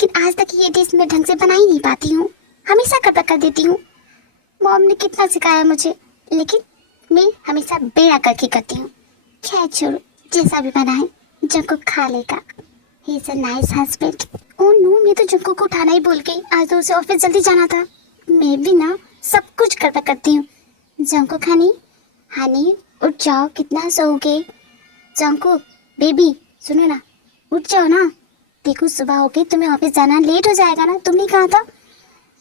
लेकिन आज तक ये डिश मैं ढंग से बना ही नहीं पाती हूँ, हमेशा गड़बड़ कर देती हूँ। मॉम ने कितना सिखाया मुझे, लेकिन मैं हमेशा बेड़ा करके करती हूँ। खैर छोड़ो, जैसा भी बना है जंकुक खा लेगा। He is a nice husband. Oh no, मैं तो जंकुक को उठाना ही भूल गई। आज तो उसे ऑफिस जल्दी जाना था। मैं भी ना सब कुछ गड़बड़ करती हूँ। जंकुक हनी, हनी उठ जाओ, कितना सोओगे? जंकुक बेबी सुनो ना, उठ जाओ ना। देखो सुबह हो गई, तुम्हें ऑफिस जाना, लेट हो जाएगा ना। तुमने कहा था।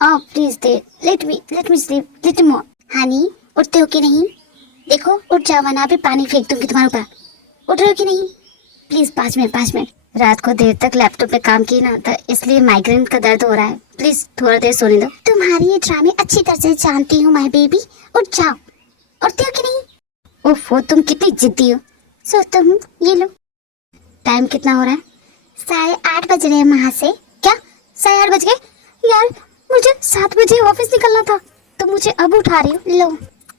Oh please they, let me sleep little more. Honey उठते हो कि नहीं? देखो उठ जाओ वरना अभी पानी फेंक दूंगी तुम्हारे ऊपर। उठ रहे हो कि नहीं? Please 5 minute. रात को देर तक लैपटॉप पे काम की ना, तो इसलिए माइग्रेन का दर्द हो रहा है। प्लीज थोड़ा देर सोने दो। तुम्हारी ये ड्रामे अच्छी तरह से जानती हूँ माय बेबी। उठ जाओ। उठते हो कि नहीं? ओफो, तुम कितनी जिद्दी हो। सोता हूँ, ये लो। टाइम कितना हो रहा है? 8:30 बज रहे हैं वहाँ से। क्या 8:30 बज गए? यार मुझे 7 बजे ऑफिस निकलना था, तो मुझे अब उठा रही हो। लो,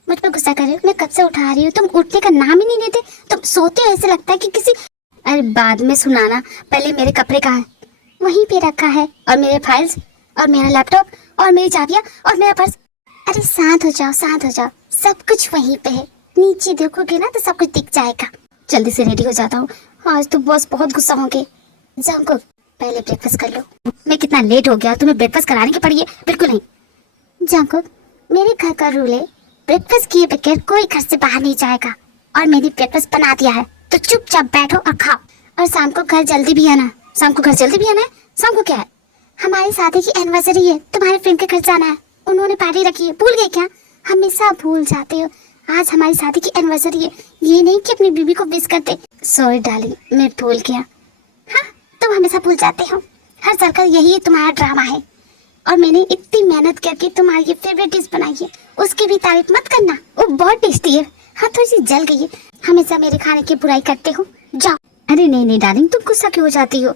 मुझ पर गुस्सा कर रही हो? मैं कब से उठा रही हूँ, तुम उठने का नाम ही नहीं लेते। तुम सोते हो ऐसे लगता है कि किसी। अरे बाद में सुनाना, पहले मेरे कपड़े कहाँ है? वहीं पे रखा है, और मेरे फाइल्स, और मेरा लैपटॉप, और मेरी चाबियाँ, और मेरा पर्स। अरे शांत हो जाओ, सब कुछ वहीं पे है। नीचे देखोगे ना तो सब कुछ दिख जाएगा। जल्दी से रेडी हो जाता हूँ, आज तो बॉस बहुत गुस्सा होंगे। जंकुक पहले ब्रेकफास्ट कर लो। मैं कितना लेट हो गया, तुम्हें ब्रेकफास्ट कराने की पड़ी है? बिल्कुल नहीं। जंकुक मेरे घर का रूल है, ब्रेकफास्ट किए बगैर कोई घर से बाहर नहीं जाएगा। और मैंने ब्रेकफास्ट बना दिया है, तो चुपचाप बैठो और खाओ। और शाम को घर जल्दी भी आना। शाम को क्या है? हमारी शादी की एनिवर्सरी है, तुम्हारे फ्रेंड के घर जाना है। उन्होंने पार्टी रखी है, भूल गए क्या? हमेशा भूल जाते हो। आज हमारी शादी की एनिवर्सरी है, ये नहीं कि अपनी बीबी को विश करते। सॉरी डार्लिंग, मैं भूल गया। हाँ, तुम हमेशा भूल जाते हो। हर साल का यही तुम्हारा ड्रामा है। और मैंने इतनी मेहनत करके तुम्हारी ये फेवरेट डिश बनाई है, उसकी भी तारीफ मत करना। वो बहुत टेस्टी है। हाँ, थोड़ी सी जल गई है। हमेशा मेरे खाने की बुराई करते हो, जाओ। अरे नहीं डार्लिंग, तुम गुस्सा क्यों हो जाती हो?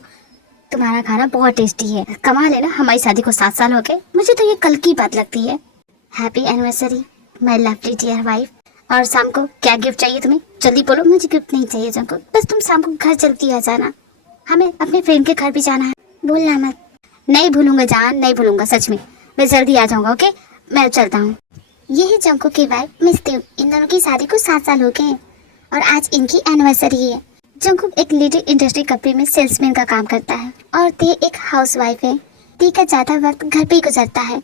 तुम्हारा खाना बहुत टेस्टी है। कमाल है ना, हमारी शादी को 7 साल हो गए। मुझे तो ये कल की बात लगती है। Happy anniversary my lovely dear wife. और शाम को क्या गिफ्ट चाहिए तुम्हें? जल्दी बोलो। मुझे गिफ्ट नहीं चाहिए जंकुक, बस तुम शाम को घर जल्दी आ जाना। हमें अपने फ्रेंड के घर भी जाना है। बोलना मत। नहीं भूलूंगा जान, नहीं भूलूंगा, सच में। मैं जल्दी आ जाऊंगा। ओके, मैं चलता हूँ। ये है जंकुक की वाइफ मिस त्यू। इन दोनों की शादी को 7 साल हो गए हैं और आज इनकी एनिवर्सरी है। जंकुक एक लीडिंग इंडस्ट्री कंपनी में सेल्समैन का काम करता है और ते एक हाउसवाइफ है। ते का ज्यादा वक्त घर पे ही गुजरता है।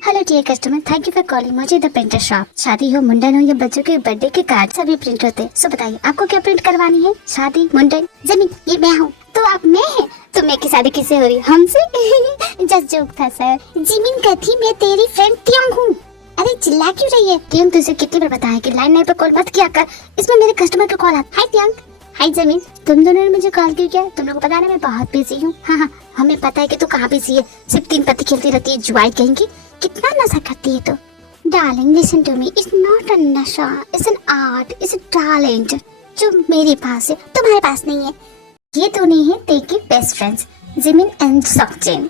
Hello dear customer, thank you for calling मुझे द प्रिंटर शॉप। शादी हो, मुंडन हो या बच्चों के बर्थडे के कार्ड सभी प्रिंट होते हैं। सो बताइए आपको क्या प्रिंट करवानी है? शादी, मुंडन? जमीन, ये मैं हूँ। तो आप मैं है? तो मैं की शादी किससे हो रही? हमसे? जस्ट जोक था सर। जिमिन कहती मैं तेरी फ्रेंड त्योंग हूँ। अरे चिल्ला क्यों रही है? त्योंग तुझे कितनी बार बताया कि लाइन 9 पर कॉल मत किया कर, इसमें मेरे कस्टमर का कॉल आता। हाय त्योंग। हाय जमीन, तुम दोनों ने मुझे कॉल क्यों किया? तुम लोगों को पता है ना मैं बहुत बिजी हूँ। हाँ, हमें पता है कि तू कहाँ बिजी है। सिर्फ 3 पत्ती खेलती रहती है, जुआई कहेंगी। कितना नशा करती है तो। Darling listen to me, it's not a nasha, it's an art, it's a talent जो मेरे पास है, तुम्हारे पास नहीं है। ये दोनों हैं ते के बेस्ट फ्रेंड्स, जिमिन एंड सकचिन।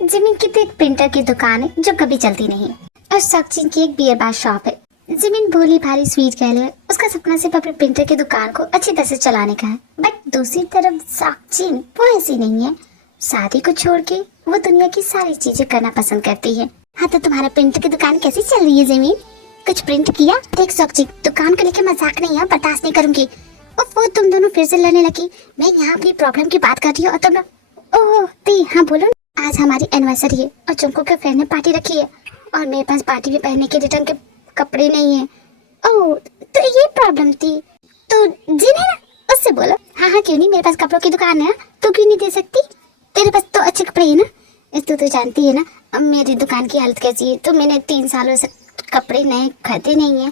जिमिन की तो एक प्रिंटर की दुकान है जो कभी चलती नहीं, और सकचिन की एक बियर बार शॉप है। जिमिन भोली भारी स्वीट गर्ल है, उसका सपना सिर्फ अपने प्रिंटर की दुकान को अच्छी तरह से चलाने का है। बट दूसरी तरफ सकचिन वो ऐसी नहीं है। शादी को छोड़ के वो दुनिया की सारी चीजें करना पसंद करती है। हाँ, तो तुम्हारा प्रिंटर की दुकान कैसी चल रही है जिमिन? कुछ प्रिंट किया? देख सकचिन, दुकान को लेकर मजाक नहीं है, बर्दाश्त नहीं करूंगी। वो तुम दोनों फिर से लड़ने लगी। मैं यहाँ अपनी प्रॉब्लम की बात कर रही हूँ और तुम लोग। ओह ती, हाँ बोलो। आज हमारी एनिवर्सरी है और जंकुक के फ्रेंड ने पार्टी रखी है और मेरे पास पार्टी में पहनने के रिटर्न के कपड़े नहीं है। ओह, तो ये प्रॉब्लम थी। तो जिन्हें ना उससे बोलो। हाँ, क्यों नहीं, मेरे पास कपड़ों की दुकान है, तो क्यों नहीं दे सकती? तेरे पास तो अच्छे कपड़े है ना। तो जानती है ना अब मेरी दुकान की हालत कैसी है, तो मैंने 3 सालों से कपड़े नए खरीदे नहीं है।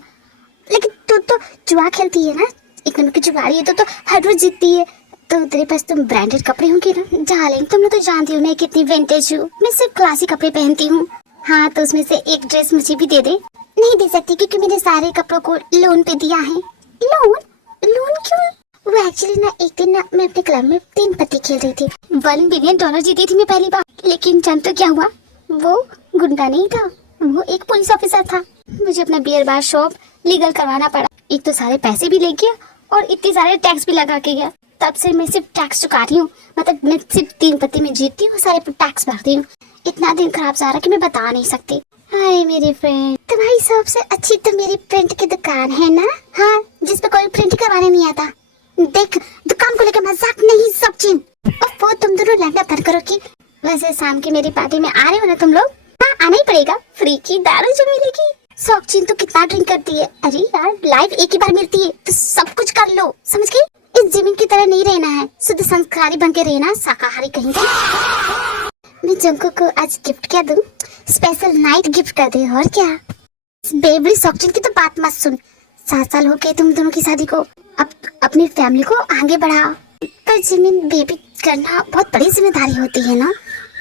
लेकिन तू तो जुआ खेलती है ना, एक नंबर की जुआरी है, तो हर रोज जीतती है, तो तेरे पास तुम ब्रांडेड कपड़े होंगे ना। डार्लिंग तुम लोग तो जानती हो मैं कितनी विंटेज हूँ, मैं सिर्फ क्लासी कपड़े पहनती हूँ। हाँ, तो उसमें से एक ड्रेस मुझे भी दे दे। नहीं दे सकती क्योंकि मैंने सारे कपड़ों को लोन पे दिया है। लोन? लोन क्यों? वो एक्चुअली ना एक दिन ना मैं अपने क्लब में 3 पत्ती खेल रही थी। $1 बिलियन जीती थी मैं पहली बार। लेकिन जानते हो क्या हुआ? वो गुंडा नहीं था, वो एक पुलिस ऑफिसर था। मुझे अपना बियर बार शॉप लीगल करवाना पड़ा। एक तो सारे पैसे भी ले गया और इतने सारे टैक्स भी लगा के गया। तब से मैं सिर्फ टैक्स चुका रही हूँ। मतलब मैं सिर्फ 3 पत्ती में जीतती हूँ, सारे पे टैक्स भरती हूँ। इतना दिन खराब जा रहा कि मैं बता नहीं सकती। हाय मेरी फ्रेंड, तुम्हारी सबसे अच्छी तो मेरी प्रिंट की दुकान है ना? हाँ, जिस पे कोई प्रिंट करवाने नहीं आता। देख, दुकान को लेकर मजाक नहीं सचिन। और वो तुम दोनों लड़ना बंद करो कि वैसे शाम की मेरी पार्टी में आ रहे हो ना तुम लोग? हाँ, आना ही पड़ेगा। फ्री की दारू जो मिलेगी। सचिन तो कितना ड्रिंक करती है। अरे यार, लाइफ एक ही बार मिलती है तो सब कुछ कर लो, समझ गई? इस जमीन की तरह नहीं रहना है, शुद्ध संस्कारी बन के रहना, शाकाहारी कहीं का। मैं जंको को आज गिफ्ट क्या दूं? स्पेशल नाइट गिफ्ट कर दे और क्या। बेबी सचिन की तो बात मत सुन। 7 साल हो गए तुम दोनों की शादी को। अब अपनी फैमिली को आगे बढ़ाओ। पर जमीन बेबी करना बहुत बड़ी जिम्मेदारी होती है ना।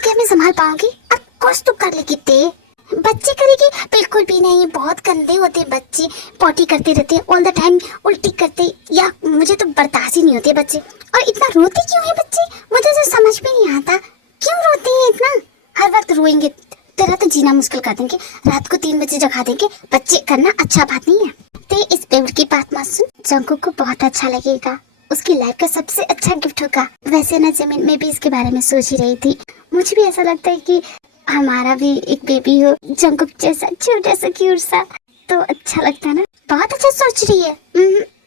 क्या मैं संभाल पाऊंगी? अब कुछ तो कर ले कितने बच्चे करेगी? बिल्कुल भी नहीं, बहुत गंदे होते बच्चे। पॉटी करते रहते ऑल द टाइम, उल्टी करते, या मुझे तो बर्दाश्त ही नहीं होते बच्चे। और इतना रोते क्यों है बच्चे? मुझे तो समझ में नहीं आता क्यों रोते हैं इतना। हर वक्त रोएंगे तेरा तो जीना मुश्किल कर देंगे। रात को 3 बजे जगा देंगे। बच्चे करना अच्छा बात नहीं है। ते इस बेबी की बात मत सुन। जंको को बहुत अच्छा लगेगा, उसकी लाइफ का सबसे अच्छा गिफ्ट होगा। वैसे ना जमीन में भी इसके बारे में सोच ही रही थी। मुझे भी ऐसा लगता है कि हमारा भी एक बेबी हो जंकुक जैसा, छोटा सा क्यूट सा, तो अच्छा लगता है ना। बहुत अच्छा सोच रही है।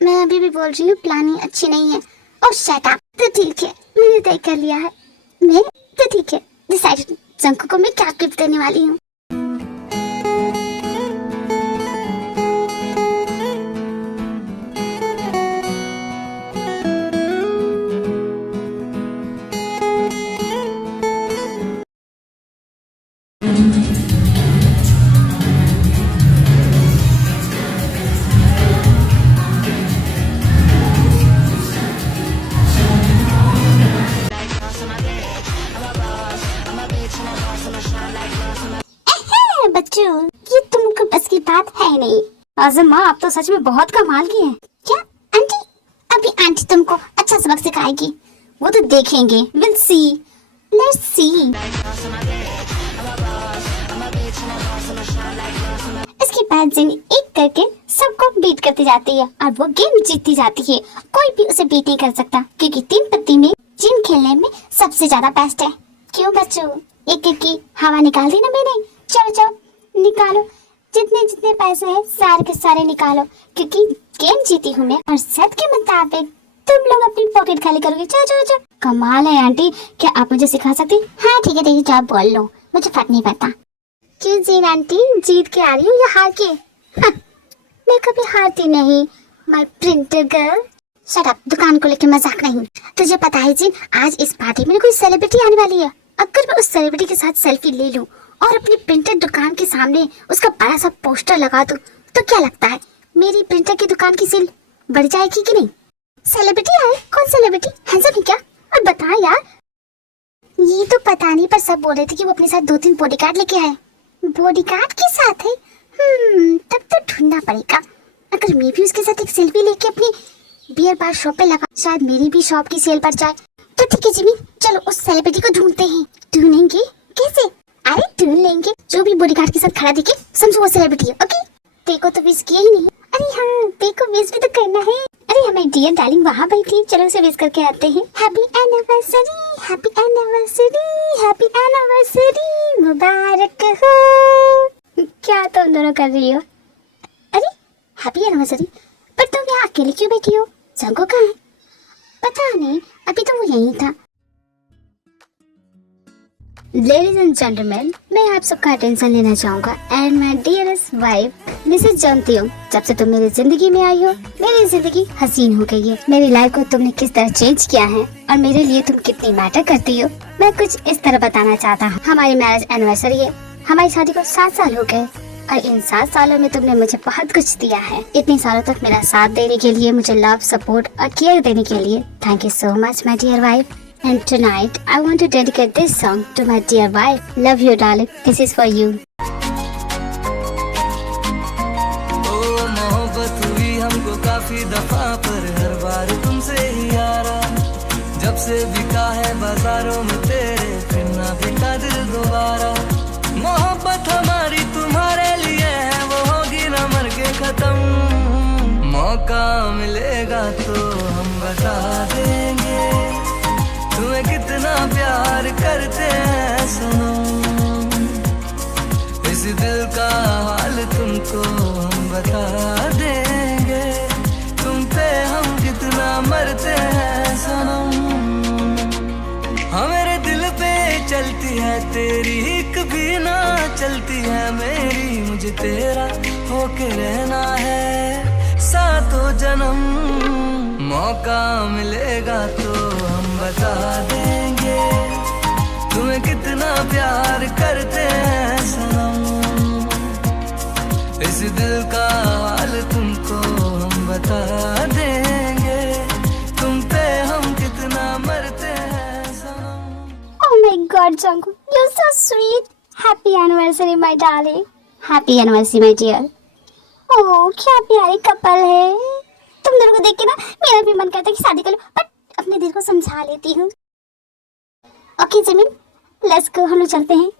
मैं अभी भी बोल रही हूँ प्लानिंग अच्छी नहीं है। ओह शट अप। तो ठीक है, मैंने तय कर लिया है। मैं तो ठीक है, डिसाइडेड। जंकुक को मैं क्या गिफ्ट देने वाली हूँ। बच्चों, ये तुमको बस की बात है नहीं। आज़म माँ, आप तो सच में बहुत कमाल की हैं। क्या आंटी? अभी आंटी तुमको अच्छा सबक सिखाएगी, वो तो देखेंगे। Will see, let's see. इसके बाद जिन एक करके सबको बीट करती जाती है और वो गेम जीतती जाती है। कोई भी उसे बीट नहीं कर सकता क्योंकि 3 पत्ती में जिन खेलने में सबसे ज्यादा बेस्ट है। क्यों बच्चों, एक एक की हवा निकाल दी ना मैंने। चलो चलो निकालो, जितने जितने पैसे हैं सारे के सारे निकालो, क्योंकि गेम जीती हूँ मैं और शर्त के मुताबिक तुम लोग अपनी पॉकेट खाली करोगे। चलो चलो चलो। कमाल है आंटी, क्या आप मुझे सिखा सकती? हाँ ठीक है, आप बोल लो, मुझे फर्क नहीं पड़ता। क्यों जीन आंटी, जीत के आ रही हूँ या हार के? हाँ, मैं कभी हारती नहीं, my printer girl. Shut up, दुकान को लेके मजाक नहीं। तुझे पता है जीन, आज इस पार्टी में कोई सेलिब्रिटी आने वाली है। अगर मैं उस सेलिब्रिटी के साथ सेल्फी ले लूं और अपनी प्रिंटर दुकान के सामने उसका बड़ा सा पोस्टर लगा दूं, तो क्या लगता है मेरी प्रिंटर की दुकान की सेल बढ़ जाएगी कि नहीं? सेलिब्रिटी आए? कौन सेलिब्रिटी? हैंडसम है क्या? और बता यार। ये तो पता नहीं, पर सब बोल रहे थे कि वो अपने साथ 2-3 बॉडीगार्ड लेके आए। बॉडीगार्ड के साथ है? तब तो ढूंढना पड़ेगा। अगर मैं भी उसके साथ एक सेल्फी लेके अपनी बियर बार शॉप पे लगा, शायद मेरी भी शॉप की सेल बढ़ जाए। तो ठीक है जिमी, चलो उस सेलिब्रिटी को ढूंढते हैं। ढूंढेंगे कैसे? अरे ढूंढ लेंगे, जो भी बॉडीगार्ड के साथ खड़ा दिखे समझो वो सेलिब्रिटी है। ओके, देखो तो विश किया ही नहीं। अरे हाँ, देखो विश भी तो करना है। अरे हमारी डियर डार्लिंग वहाँ बैठी, चलो उसे विश करके आते हैं। Happy anniversary, happy anniversary, happy anniversary मुबारक हो। क्या तुम दोनों कर रही हो? अरे हैप्पी एनिवर्सरी, पर तुम यहाँ अकेले क्यों बैठी हो? जंको कहाँ है? पता नहीं, अभी तो वो यहीं था। लेडीज एंड जेंटलमैन, मैं आप सबका अटेंशन लेना चाहूँगा and my dearest wife Mrs जानती हूँ, जब से तुम मेरी जिंदगी में आई हो मेरी जिंदगी हसीन हो गई है। मेरी लाइफ को तुमने किस तरह चेंज किया है और मेरे लिए तुम कितनी मैटर करती हो, मैं कुछ इस तरह बताना चाहता हूँ। हमारी मैरिज एनिवर्सरी है, हमारी शादी को 7 साल हो गए और इन 7 सालों में तुमने मुझे बहुत कुछ दिया है। इतने सालों तक मेरा साथ देने के लिए, मुझे लव, सपोर्ट और केयर देने के लिए thank you so much my dear wife. And tonight I want to dedicate this song to my dear wife. Love you darling, this is for you. ओ मोहब्बत हुई हमको काफी दफा, पर हर बार तुमसे से बिका है बाजारों में तेरे, फिर ना बिका दिल दोबारा। मोहब्बत हमारी तुम्हारे लिए है, वो होगी ना मर के खत्म। मौका मिलेगा तो हम बता देंगे तुम्हें कितना प्यार करते हैं सनम। इस दिल का हाल तुमको हम बता देंगे, तुम पे हम कितना मरते हैं सनम। हाँ मेरे दिल पे चलती है तेरी, कभी ना चलती है मेरी। मुझे तेरा होके रहना है सातों जन्म। मौका मिलेगा तो हम बता देंगे तुम्हें कितना प्यार करते हैं सनम। इस दिल का हाल तुमको हम बता देंगे, तुम पे हम कितना मरते हैं सनम। Oh my God, Jungkook, you're so sweet. Happy anniversary, my darling. Happy anniversary, my dear. Oh, क्या प्यारे कपल है। तुम दोनों को देख के ना मेरा भी मन करता है कि शादी कर लो, बट अपने दिल को समझा लेती हूँ। ओके जिमिन, लेट्स गो, हम लोग चलते हैं।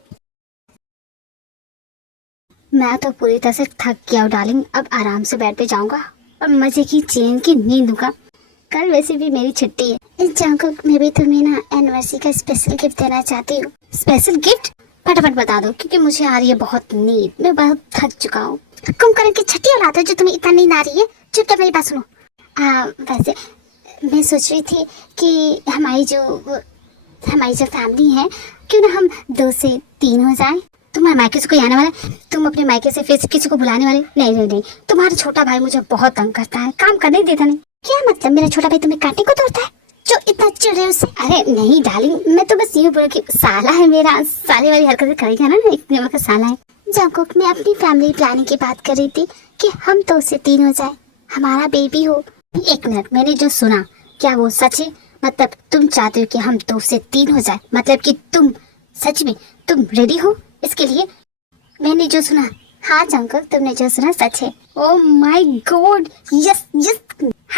मैं तो पूरी तरह से थक गया हूँ डार्लिंग, अब आराम से बेड पे जाऊंगा और मजे की चैन की नींद लूंगा। कल वैसे भी मेरी छुट्टी है। जंकुक, मैं भी तुम्हें ना एनिवर्सरी का स्पेशल गिफ्ट देना चाहती हूँ। Special gift? फटाफट बता दो, क्योंकि मुझे आ रही है बहुत नींद, मैं बहुत थक चुका हूँ। कुंभकर्ण की छठी औलाद है जो तुम्हें इतना नींद आ रही है। चुपचाप मेरी बात सुनो। वैसे मैं सोच रही थी कि हमारी जो फैमिली है, क्यों ना हम 2 से 3 हो जाए। तुम्हारे मायके से कोई आने वाला है? तुम अपने मायके से फिर से किसी को बुलाने वाले? नहीं नहीं नहीं, तुम्हारा छोटा भाई मुझे बहुत तंग करता है, काम करने देता नहीं। क्या मतलब मेरा छोटा भाई तुम्हें काटने को तोड़ता है? जो इतना चिढ़ रहे उससे? अरे नहीं डार्लिंग, मैं तो बस यूँ बोला कि साला है मेरा, साले वाली हरकतें करेगा ना, इतने वक्त साला है। जंकुक, मैं अपनी फैमिली प्लानिंग की बात कर रही थी कि हम 2 से 3 हो जाए, हमारा बेबी हो। 1 मिनट, मैंने जो सुना क्या वो सच है? मतलब तुम चाहते हो कि हम 2 से 3 हो जाए? मतलब कि तुम सच में तुम रेडी हो इसके लिए? मैंने जो सुना, हाँ जंकुक, तुमने जो सुना सच है। ओह my God, yes yes,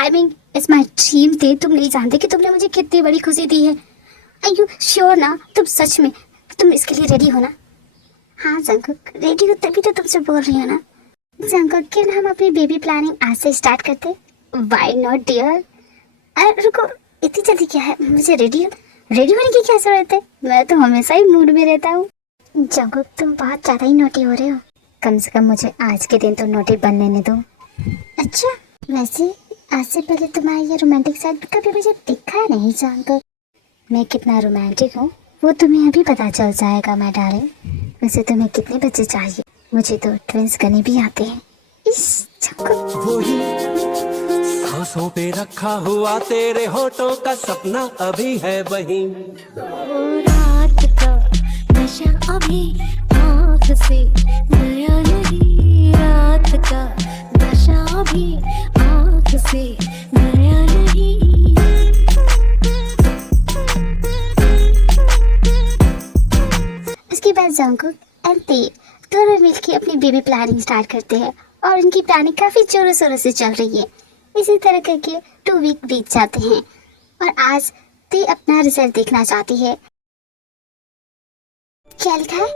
I mean it's my dream थे। तुम नहीं जानते कि तुमने मुझे कितनी बड़ी खुशी दी है। आर यू श्योर ना, तुम सच में तुम इसके लिए रेडी हो ना? हाँ जंकुक, रेडी हो, तभी तो तुमसे बोल रही हो ना। जंकुक, क्यों हम अपनी बेबी प्लानिंग आज से स्टार्ट करते? Why not dear? अरे रुको, इतनी जल्दी क्या है? मुझे रेडी होने की क्या जरूरत है? मैं तो हमेशा ही मूड में रहता हूँ। जंकुक, तुम बहुत ज्यादा ही नोटी हो रहे हो। कम से कम मुझे आज के दिन तो नोटी बनने नहीं दो। अच्छा, वैसे आज से पहले तुम्हारा ये रोमांटिक साइड कभी मुझे दिखा नहीं जंकुक। मैं कितना रोमांटिक हूँ वो तुम्हें अभी पता चल जाएगा मैं डार्लिंग। वैसे तुम्हें कितने बच्चे चाहिए? मुझे तो ट्विंस करने भी आते हैं। इस जंकुक, वही सांसों पे रखा हुआ तेरे होठों का सपना अभी है वही। रात का नशा अभी आँख से गया नहीं, रात का नशा अभी आँख से गया नहीं। उसके बाद जंकुक और ते दोनों मिलकर अपनी बेबी प्लानिंग स्टार्ट करते हैं और उनकी प्लानिंग काफी जोरों शोरों से चल रही है। इसी तरह करके 2 वीक बीत जाते हैं और आज ते अपना रिजल्ट देखना चाहती है। क्या लिखा है?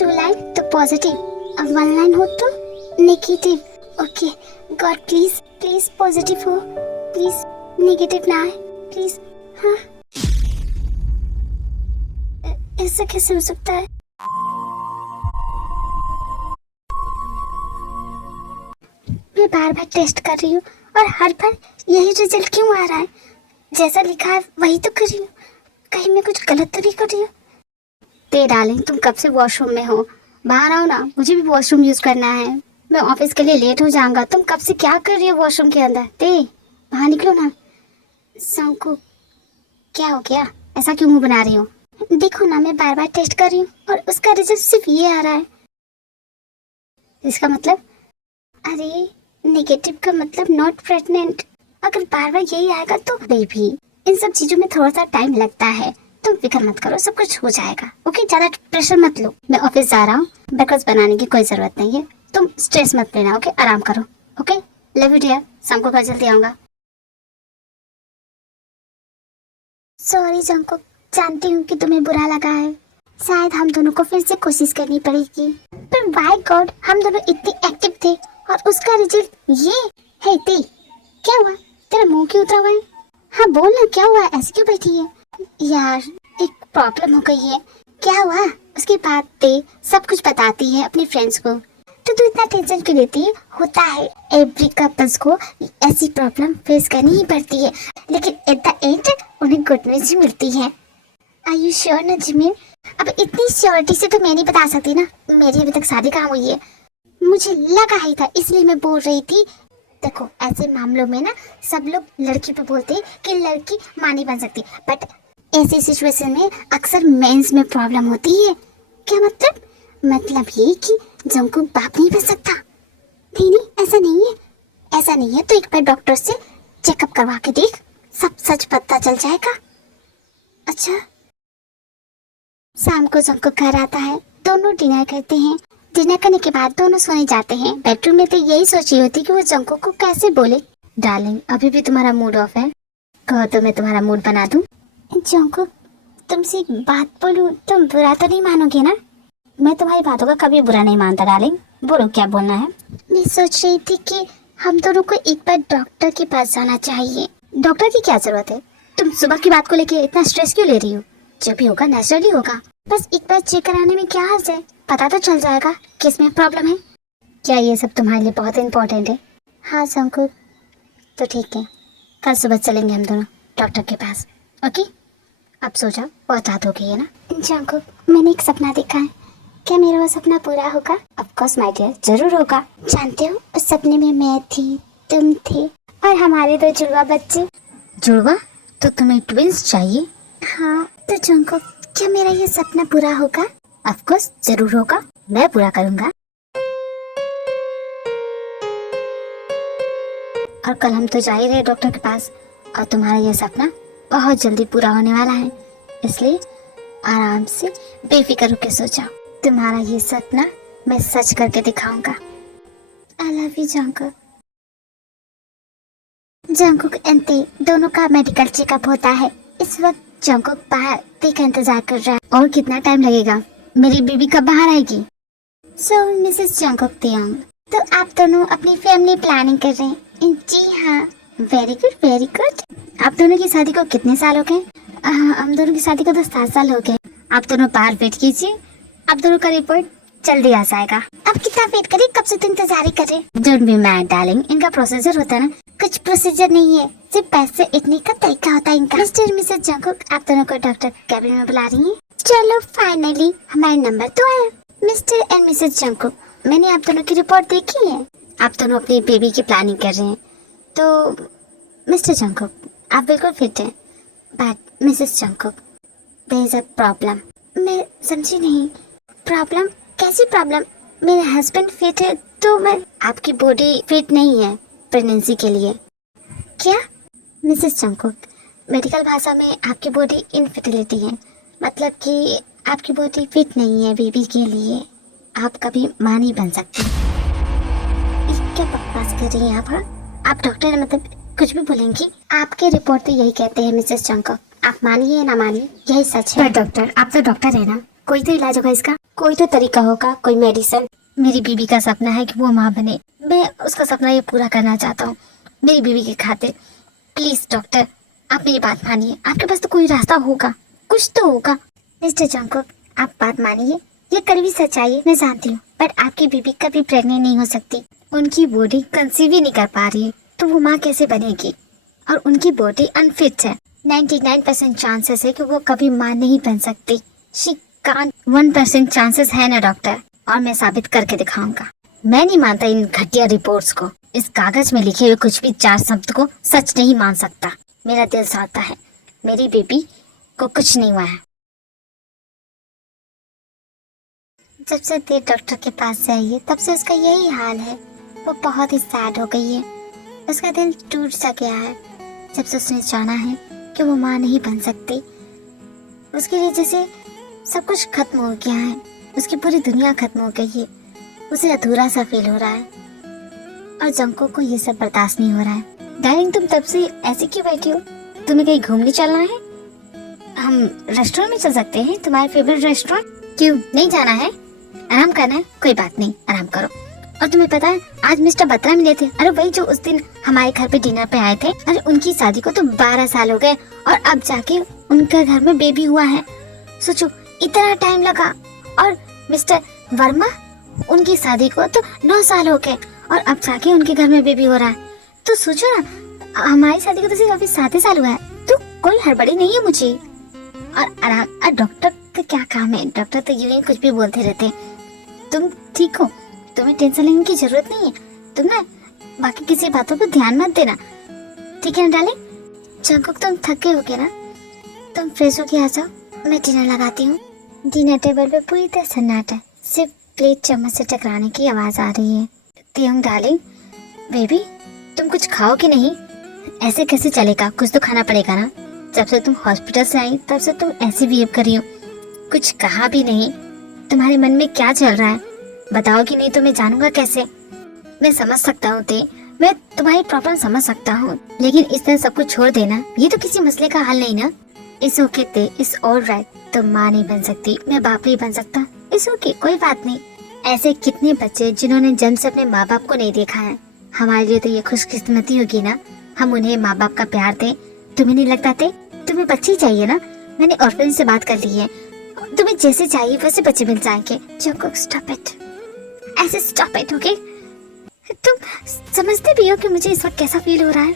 2 लाइन तो पॉजिटिव और 1 लाइन हो तो negative. Okay God, please please positive हो, प्लीज नेगेटिव ना आए, प्लीज। हाँ, ऐसा कैसे हो सकता है? मैं बार बार टेस्ट कर रही हूँ और हर बार यही रिजल्ट क्यों आ रहा है? जैसा लिखा है वही तो कर रही हूँ, कहीं मैं कुछ गलत तो नहीं कर रही हूँ? ते डार्लिंग, तुम कब से वॉशरूम में हो? बाहर आओ ना, मुझे भी वॉशरूम यूज करना है। मैं ऑफिस के लिए लेट हो जाऊंगा। तुम कब से क्या कर रही हो वॉशरूम के अंदर? ते बाहर निकलो ना। जंकुक, क्या हो गया? ऐसा क्यों मुंह बना रही हो? देखो ना, मैं बार बार टेस्ट कर रही हूँ और उसका रिजल्ट सिर्फ ये आ रहा है। इसका मतलब? अरे नेगेटिव का मतलब नॉट प्रेग्नेंट। अगर बार बार यही आएगा तो बेबी, इन सब चीजों में थोड़ा सा टाइम लगता है। तुम फिक्र मत करो, सब कुछ हो जाएगा। ओके, ज्यादा प्रेशर मत लो। मैं ऑफिस जा रहा हूँ, ब्रेकफास्ट बनाने की कोई जरूरत नहीं है। तुम स्ट्रेस मत लेना। ओके, आराम करो। ओके, लव यू डियर, शाम को घर जल्दी आऊंगा। सॉरी जंकुक, जानती हूँ कि तुम्हें बुरा लगा है। शायद हम दोनों को फिर से कोशिश करनी पड़ेगी। पर बाय गॉड, हम दोनों इतने एक्टिव थे और उसका रिजल्ट ये है। क्या हुआ? तेरा मुंह क्यों उतरा हुआ है? हाँ बोल ना, क्या हुआ? ऐसे क्यों बैठी है? यार एक प्रॉब्लम हो गई है। क्या हुआ? उसके बाद ते सब कुछ बताती है अपनी फ्रेंड्स को। तो तू इतना टेंशन क्यों लेती है? होता है, एवरी कपल्स को ऐसी प्रॉब्लम फेस करनी ही पड़ती है, लेकिन एट द एंड उन्हें गुड न्यूज मिलती है। आर यू श्योर ना जिमिन? अब इतनी श्योरिटी से तो मैं नहीं बता सकती ना, मेरी अभी तक शादी कहाँ हुई है। मुझे लगा ही था, इसलिए मैं बोल रही थी। देखो ऐसे मामलों में ना सब लोग लड़की पे बोलते हैं कि लड़की मां नहीं बन सकती, बट ऐसी सिचुएशन में अक्सर मेंस में प्रॉब्लम होती है। क्या मतलब? मतलब ये कि जंकुक बाप नहीं बन सकता। नहीं नहीं, ऐसा नहीं है, ऐसा नहीं है। तो एक बार डॉक्टर से चेकअप करवा के देख, सब सच पता चल जाएगा। अच्छा। शाम को जंकुक घर आता है, दोनों डिनर करते हैं। डिनर करने के बाद दोनों सोने जाते हैं। बेडरूम में तो यही सोच रही होती कि वो जंकुक को कैसे बोले, डार्लिंग अभी भी तुम्हारा मूड ऑफ है, कहो तो मैं तुम्हारा मूड बना दूं। जंकुक, तुमसे एक बात बोलूं, तुम बुरा तो नहीं मानोगे ना? मैं तुम्हारी बातों का कभी बुरा नहीं मानता डार्लिंग, बोलो क्या बोलना है। मैं सोच रही थी कि हम दोनों को एक बार डॉक्टर के पास जाना चाहिए। डॉक्टर की क्या जरूरत है? तुम सुबह की बात को लेके इतना स्ट्रेस क्यों ले रही हो? जो भी होगा नेचुरली होगा। बस एक बार चेक कराने में क्या हर्ज है, पता तो चल जाएगा किस में प्रॉब्लम है। क्या ये सब तुम्हारे लिए बहुत इम्पोर्टेंट है? हाँ जंकुक, तो ठीक है, कल सुबह चलेंगे हम दोनों डॉक्टर के पास। ओके, अब सो जाओ, बहुत रात हो गई है ना। जंकुक, मैंने एक सपना देखा है, क्या मेरा वो सपना पूरा होगा? ऑफ कोर्स माय डियर, जरूर होगा। जानते हो उस सपने में मैं थी, तुम थे और हमारे 2 जुड़वा बच्चे। जुड़वा? तो तुम्हें ट्विंस चाहिए? हाँ, तो जंकुक क्या मेरा ये सपना पूरा होगा? ऑफ कोर्स जरूर होगा, मैं पूरा करूंगा। और कल हम तो जा ही रहे डॉक्टर के पास, और तुम्हारा ये सपना बहुत जल्दी पूरा होने वाला है, इसलिए आराम से बेफिक्र होकर सो जाओ। तुम्हारा ये सपना मैं सच करके दिखाऊंगा। I love you Jungkook. Jungkook and ते दोनों का मेडिकल चेकअप होता है। इस वक्त जंकुक बाहर ते का इंतजार कर रहा है। और कितना टाइम लगेगा? मेरी बेबी कब बाहर आएगी? सो मिसेस जंकुक तेयंग, तो आप दोनों अपनी फैमिली प्लानिंग कर रहे हैं? जी हाँ। Very good very good. आप दोनों की शादी को कितने साल हो गए? हम दोनों की शादी को तो 7 साल हो गए। आप दोनों बाहर वेट कीजिए, आप दोनों का रिपोर्ट जल्दी आ जाएगा। अब कितना वेट करें, कब से तो इंतजार ही कर रहे। डोंट बी मैड डार्लिंग, इनका प्रोसीजर होता है ना। कुछ प्रोसीजर नहीं है, सिर्फ पैसे इतने का तरीका होता है इनका। मिस्टर मिसेस जंकुक, आप दोनों को डॉक्टर कैबिन में बुला रही हैं। चलो फाइनली हमारा नंबर तो आया। मिस्टर एंड मिसेस जंकुक, मैंने आप दोनों की रिपोर्ट देखी है। आप दोनों अपनी बेबी की प्लानिंग कर रहे हैं। तो मिस्टर जंकुक आप बिल्कुल फिट हैं, but Mrs Jungkook there is a problem. मैं समझी नहीं। प्रॉब्लम? कैसी प्रॉब्लम? मेरे हस्बैंड फिट है तो मैं, आपकी बॉडी फिट नहीं है प्रेगनेंसी के लिए। क्या? मिसेस जंकुक, मेडिकल भाषा में आपकी बॉडी इनफर्टिलिटी है, मतलब कि आपकी बॉडी फिट नहीं है बेबी के लिए, आप कभी मां नहीं बन सकती। ये क्या बकवास कर रही हैं आप? हाँ, आप डॉक्टर हैं, मतलब कुछ भी बोलेंगी। आपके रिपोर्ट तो यही कहते हैं मिसेस जंकुक, आप मानिए या ना मानिए यही सच है। डॉक्टर, आप तो डॉक्टर है ना, कोई तो इलाज होगा इसका, कोई तो तरीका होगा, कोई मेडिसिन। मेरी बीबी का सपना है कि वो माँ बने, मैं उसका सपना ये पूरा करना चाहता हूँ मेरी बीबी के खातिर। प्लीज डॉक्टर आप मेरी बात मानिए, आपके पास तो कोई रास्ता होगा, कुछ तो होगा। मिस्टर जंकुक आप बात मानिए, ये कड़वी सच्चाई है मैं जानती हूँ, बट आपकी बीबी कभी प्रेग्नेंट नहीं हो सकती। उनकी बॉडी कंसीव ही नहीं कर पा रही है, तो वो माँ कैसे बनेगी? और उनकी बॉडी अनफिट है। 99% चांसेस है कि वो कभी माँ नहीं बन सकती। She can't. 1% चांसेस है ना डॉक्टर, और मैं साबित करके दिखाऊंगा। मैं नहीं मानता इन घटिया रिपोर्ट्स को। इस कागज में लिखे हुए कुछ भी 4 शब्द को सच नहीं मान सकता। मेरा दिल चाहता है मेरी बेबी को कुछ नहीं हुआ है। जब से ते डॉक्टर के पास से आई है तब से उसका यही हाल है। वो बहुत ही सैड हो गई है, उसका दिल टूट सा गया है जब से उसने जाना है कि वो माँ नहीं बन सकती। उसके लिए जैसे सब कुछ खत्म हो गया है, उसकी पूरी दुनिया खत्म हो गई है, उसे अधूरा सा फील हो रहा है। और जंकुक को ये सब बर्दाश्त नहीं हो रहा है। डार्लिंग तुम तब से ऐसे क्यों बैठी हो? तुम्हें कहीं घूमने चलना है? हम रेस्टोरेंट में चल सकते हैं, तुम्हारे फेवरेट रेस्टोरेंट। क्यों नहीं जाना है? आराम करना है? कोई बात नहीं, आराम करो। और तुम्हें पता है आज मिस्टर बत्रा मिले थे। अरे वही जो उस दिन हमारे घर पे डिनर पे आए थे। अरे उनकी शादी को तो 12 साल हो गए और अब जाके उनके घर में बेबी हुआ है। सोचो इतना टाइम लगा। और मिस्टर वर्मा, उनकी शादी को तो 9 साल हो गए और अब जाके उनके घर में बेबी हो रहा है। तो सोचो ना, हमारी शादी को तो सिर्फ अभी 7 साल हुआ है, तो कोई हड़बड़ी नहीं है मुझे। और आराम, डॉक्टर का क्या काम है? डॉक्टर तो यूं ही कुछ भी बोलते रहते हैं। तुम ठीक हो, तुम्हें टेंशन लेने की जरूरत नहीं है। तुम ना बाकी किसी बातों पर ध्यान मत देना, ठीक है ना डार्लिंग? जंकुक तुम थके होगे ना, तुम फ्रेश होके आ जाओ, मैं डिनर लगाती हूँ। डिनर टेबल पे पूरी तरह सन्नाटा है, सिर्फ प्लेट चम्मच से टकराने की आवाज आ रही है। तियोंग डार्लिंग, बेबी तुम कुछ खाओ कि नहीं? ऐसे कैसे चलेगा, कुछ तो खाना पड़ेगा ना। जब से तुम हॉस्पिटल से आई तब से तुम ऐसे बिहेव कर रही हो, कुछ कहा भी नहीं। तुम्हारे मन में क्या चल रहा है बताओगी नहीं तो मैं जानूंगा कैसे? मैं समझ सकता हूँ ते, मैं तुम्हारी प्रॉब्लम समझ सकता हूँ, लेकिन इस तरह सब कुछ छोड़ देना ये तो किसी मसले का हल नहीं ना। इस ओके ते, इस ऑल राइट। तुम माँ नहीं बन सकती, मैं बाप नहीं बन सकता, इस ओके, कोई बात नहीं। ऐसे कितने बच्चे जिन्होंने जन्म से अपने माँ बाप को नहीं देखा है। हमारे लिए तो ये खुशकिस्मती होगी ना, हम उन्हें माँ बाप का प्यार दें। तुम्हें नहीं लगता ते? तुम्हें बच्चे चाहिए ना? मैंने ऑर्फनेज से बात कर ली है, तुम्हें जैसे चाहिए वैसे बच्चे मिल जाएंगे। जंकुक स्टॉप इट, ऐसे स्टॉप इट, ओके? तुम समझते भी हो कि मुझे इस वक्त कैसा फील हो रहा है,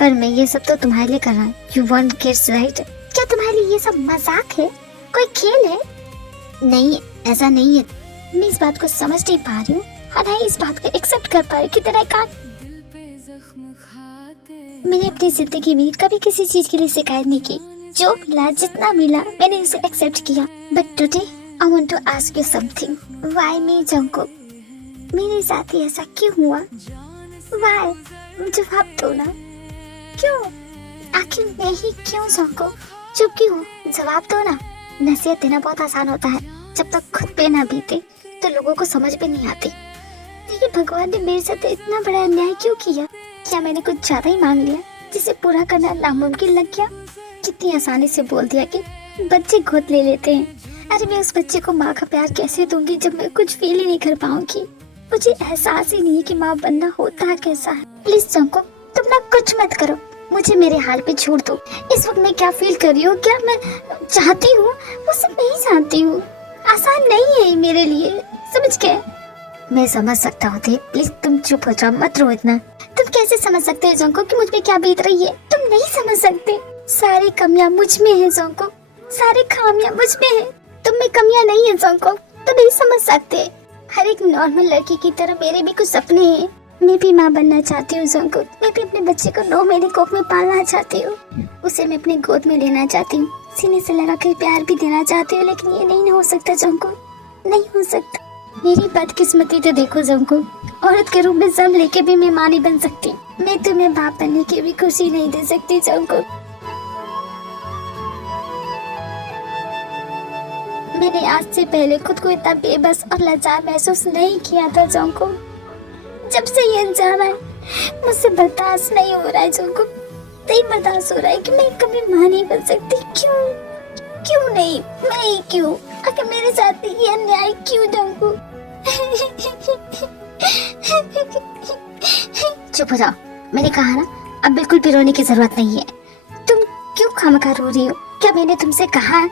पर मैं ये सब तो तुम्हारे लिए कर रहा हूँ। You want kids right? क्या तुम्हारे लिए ये सब मजाक है, कोई खेल है? नहीं, ऐसा नहीं है। मैं इस बात को समझ नहीं पा रही हूँ और ना इस बात को एक्सेप्ट कर पा रही कि तेरा काम। मैंने अपनी जिंदगी में कभी किसी चीज के लिए शिकायत नहीं की। जो मिला, जितना मिला, मैंने उसे एक्सेप्ट किया। But today I want to ask you something. Why me Jungkook? मेरे साथ ही ऐसा क्यों हुआ? व्हाई? जवाब दो ना, क्यों? आखिर मैं ही क्यों जंकुक? चुप क्यों? जवाब दो ना। नसीहत देना बहुत आसान होता है, जब तक खुद पे ना बीते तो लोगों को समझ भी नहीं आती। लेकिन भगवान ने मेरे साथ इतना बड़ा अन्याय क्यों किया? क्या मैंने कुछ ज्यादा ही मांग लिया जिसे पूरा करना नामुमकिन लग गया? कितनी आसानी से बोल दिया कि बच्चे गोद ले लेते हैं। अरे मैं उस बच्चे को माँ का प्यार कैसे दूंगी जब मैं कुछ फील ही नहीं कर पाऊंगी? मुझे एहसास ही नहीं है कि माँ बनना होता कैसा है। प्लीज जंकुक, तुम ना कुछ मत करो, मुझे मेरे हाल पे छोड़ दो। इस वक्त मैं क्या फील कर रही हूँ, क्या मैं चाहती हूँ, वो सब नहीं चाहती हूँ। आसान नहीं है मेरे लिए, समझ गए? मैं समझ सकता हूँ, प्लीज तुम चुप हो जाओ, मत रो इतना। तुम कैसे समझ सकते हो जंकुक कि मुझ पे क्या बीत रही है? तुम नहीं समझ सकते। सारी कमियां मुझ में है जंकुक, सारी खामियां मुझ में है, तुम में कमियां नहीं है जंकुक। तुम नहीं समझ सकते। हर एक नॉर्मल लड़की की तरह मेरे भी कुछ सपने हैं। मैं भी माँ बनना चाहती हूँ जंकुक। मैं भी अपने बच्चे को 9 महीने कोख में पालना चाहती हूँ। उसे मैं अपनी गोद में लेना चाहती हूँ, सीने से लगा कर प्यार भी देना चाहती हूँ, लेकिन ये नहीं हो सकता जंकुक, नहीं हो सकता। मेरी बदकिस्मती तो देखो जंकुक, औरत के रूप में जन्म लेके भी मैं माँ नहीं बन सकती। मैं तुम्हें बाप बनने की भी खुशी नहीं दे सकती जंकुक। मैंने आज से पहले खुद को इतना बेबस और लाचार महसूस नहीं किया था जंकुक। जब से ये जाना है मुझसे बर्दाश्त नहीं हो रहा है जंकुक, नहीं बर्दाश्त हो रहा है कि मैं कभी माँ नहीं बन सकती। क्यों? क्यों नहीं? मैं क्यों? आखिर मेरे साथ ये अन्याय क्यों जंकुक? चुप हो जाओ, मैंने कहा ना, अब बिल्कुल भी रोने की जरूरत नहीं है। तुम क्यों खामखा रो रही हो? क्या मैंने तुमसे कहा है?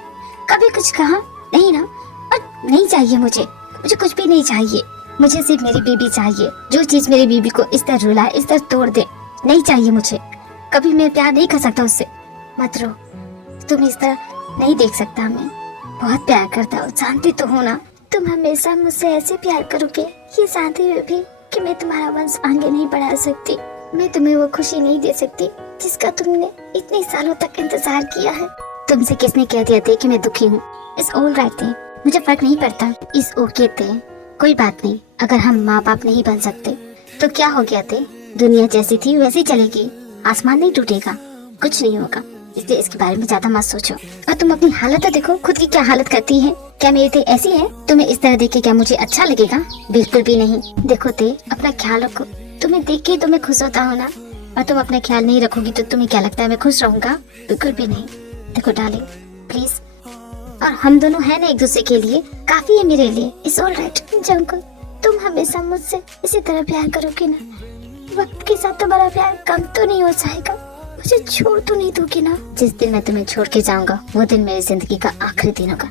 कभी कुछ कहा नहीं ना? और नहीं चाहिए मुझे कुछ भी नहीं चाहिए। मुझे सिर्फ मेरी बीबी चाहिए। जो चीज मेरी बीबी को इस तरह रुलाए, इस तरह तोड़ दे, नहीं चाहिए मुझे। कभी मैं प्यार नहीं कर सकता उससे। मत रो, तुम इस तरह नहीं देख सकता। मैं बहुत प्यार करता हूँ, जानती तो हो ना। तुम हमेशा मुझसे ऐसे प्यार करोगे ये जानते हुए भी कि मैं तुम्हारा वंश आगे नहीं बढ़ा सकती। मैं तुम्हें वो खुशी नहीं दे सकती जिसका तुमने इतने सालों तक इंतजार किया है। तुमसे किसने कह दिया था कि मैं दुखी हूँ? इस ऑल राइट थे, मुझे फर्क नहीं पड़ता। इस ओके थे, कोई बात नहीं। अगर हम माँ बाप नहीं बन सकते तो क्या हो गया थे? दुनिया जैसी थी वैसी चलेगी, आसमान नहीं टूटेगा, कुछ नहीं होगा। इसलिए इसके बारे में ज्यादा मत सोचो। और तुम अपनी हालत तो देखो, खुद की क्या हालत करती है। क्या मेरी ते ऐसी है? तुम्हें इस तरह देख के क्या मुझे अच्छा लगेगा? बिल्कुल भी नहीं। देखो ते, अपना ख्याल रखो। तुम्हें देख के तुम्हें खुश होता हो ना, और तुम अपना ख्याल नहीं रखोगी तो तुम्हें क्या लगता है मैं खुश रहूंगा? बिल्कुल भी नहीं। देखो डार्लिंग, प्लीज। और हम दोनों हैं ना एक दूसरे के लिए, काफी है मेरे लिए। It's all right. जंकुक, तुम हमेशा मुझसे इसी तरह प्यार करोगे ना? वक्त के साथ तुम्हारा प्यार कम तो नहीं हो जाएगा? मुझे छोड़ तो नहीं दोगे ना? जिस दिन मैं तुम्हें छोड़ के जाऊंगा वो दिन मेरी जिंदगी का आखिरी दिन होगा।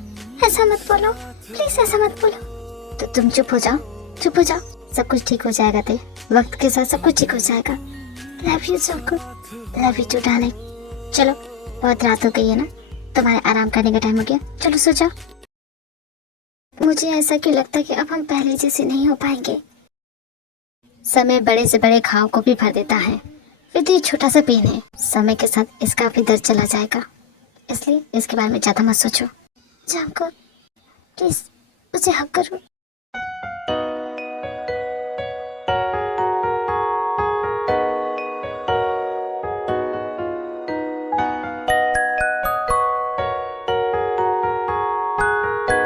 ऐसा मत बोलो प्लीज, ऐसा मत बोलो। तो तुम चुप हो जाओ, चुप हो जाओ। सब कुछ ठीक हो जाएगा ते, वक्त के साथ सब कुछ ठीक हो जाएगा। Love you Jungkook, love you too darling. चलो बहुत रात हो गई है ना, तुम्हारे आराम करने का टाइम हो गया, चलो सो जाओ। मुझे ऐसा क्यों लगता है कि अब हम पहले जैसे नहीं हो पाएंगे। समय बड़े से बड़े घाव को भी भर देता है, फिर तो ये छोटा सा पेन है, समय के साथ इसका भी दर्द चला जाएगा, इसलिए इसके बारे में ज्यादा मत सोचो। जंकुक प्लीज मुझे हक करो।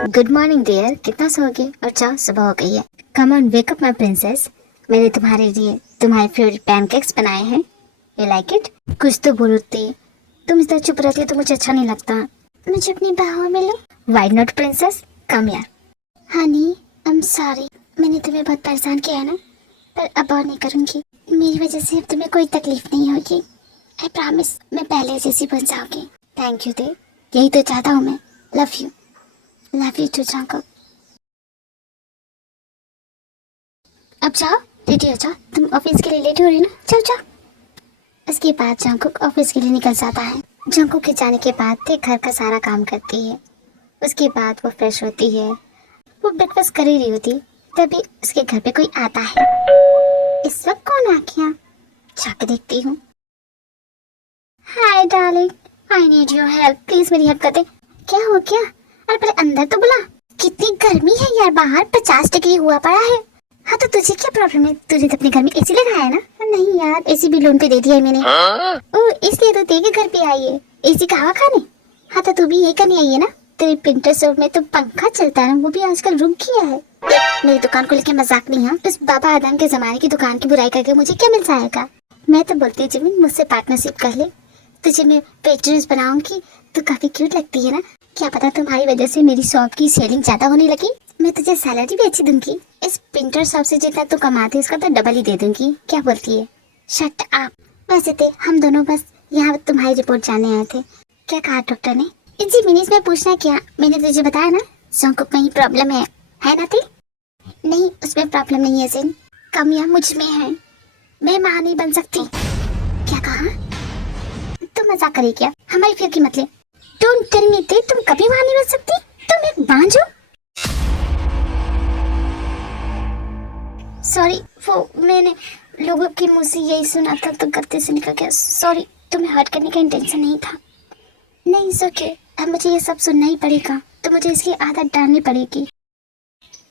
गुड मॉर्निंग डियर, कितना सोओगे? और चाहो सुबह हो गई है। Come on wake up my princess, मैंने तुम्हारे लिए तुम्हारे फेवरेट पैनकेक्स बनाए हैं। You like it? कुछ तो बोलते, तुम इस तरह चुप रहती हो तो मुझे अच्छा नहीं लगता। मुझे अपनी बाहों में लो। Why not princess, come here. Honey I am sorry, मैंने तुम्हें बहुत परेशान किया है ना, पर अब और नहीं करूँगी। मेरी वजह से अब तुम्हें कोई तकलीफ नहीं होगी। आई प्रॉमिस, मैं पहले जैसी बन जाऊंगी। थैंक यू दे, यही तो चाहता हूँ मैं। Love you, love you too Jungkook. अब जाओ, रेडी हो जाओ, तुम ऑफिस के लिए लेट हो रही ना, जाओ जाओ। उसके बाद जंकुक ऑफिस के लिए निकल जाता है। जंकुक के जाने के बाद ते घर का सारा काम करती है। उसके बाद वो फ्रेश होती है, वो ब्रेकफास्ट कर ही रही होती, तभी उसके घर पे कोई आता है। इस वक्त कौन आ गया? जाके देखती हूँ। Hi darling, I need your help, please मेरी हेल्प कर दे। क्या हो गया? अरे पहले अंदर तो बुला। कितनी गर्मी है यार, बाहर 50 डिग्री हुआ पड़ा है। हाँ तो तुझे क्या प्रॉब्लम है? तुझे तो अपने घर में एसी लगाया है ना? नहीं यार, एसी भी लोन पे दे दिया है मैंने। ओ इसलिए तो तेरे घर पे आई है एसी का हवा खाने। हाँ तो तू भी यही करने आई है ना? तेरे प्रिंटर शॉप में तो पंखा चलता है ना, वो भी आजकल रुक गया है। मेरी दुकान को लेके मजाक नहीं है। उस बाबा आदम के जमाने की दुकान की बुराई करके मुझे क्या मिल जाएगा? मैं तो बोलती जिमिन मुझसे पार्टनरशिप कर ले, तुझे मैं पेट्रन्स बनाऊंगी। तू काफी क्यूट लगती है ना, क्या पता तुम्हारी वजह से मेरी शॉप की सेलिंग ज्यादा होने लगी। मैं तुझे सैलरी भी अच्छी दूंगी। इस प्रिंटर शॉप से जितना तू कमाती है उसका तो डबल ही दे दूंगी। क्या बोलती है? Shut up. वैसे थे हम दोनों बस यहाँ तुम्हारी रिपोर्ट जानने आए थे। क्या कहा डॉक्टर ने? जी मिनीस में पूछना क्या, मैंने तुझे बताया ना जंकुक में ही प्रॉब्लम है ना? थी नहीं, उसमें प्रॉब्लम नहीं है जिन, कमियां मुझ में है, मैं माँ नहीं बन सकती। क्या कहा? तुम मजाक करी क्या? हमारी फिर की मतलब डोंट टेल मी थे, तुम कभी वहां नहीं बन सकती, तुम एक बांझ हो। सॉरी, वो मैंने लोगों के मुंह से यही सुना था तो गलती से निकल गया। सॉरी, तुम्हें हर्ट करने का इंटेंशन नहीं था। नहीं सोके, अब मुझे ये सब सुनना ही पड़ेगा, तो मुझे इसकी आदत डालनी पड़ेगी।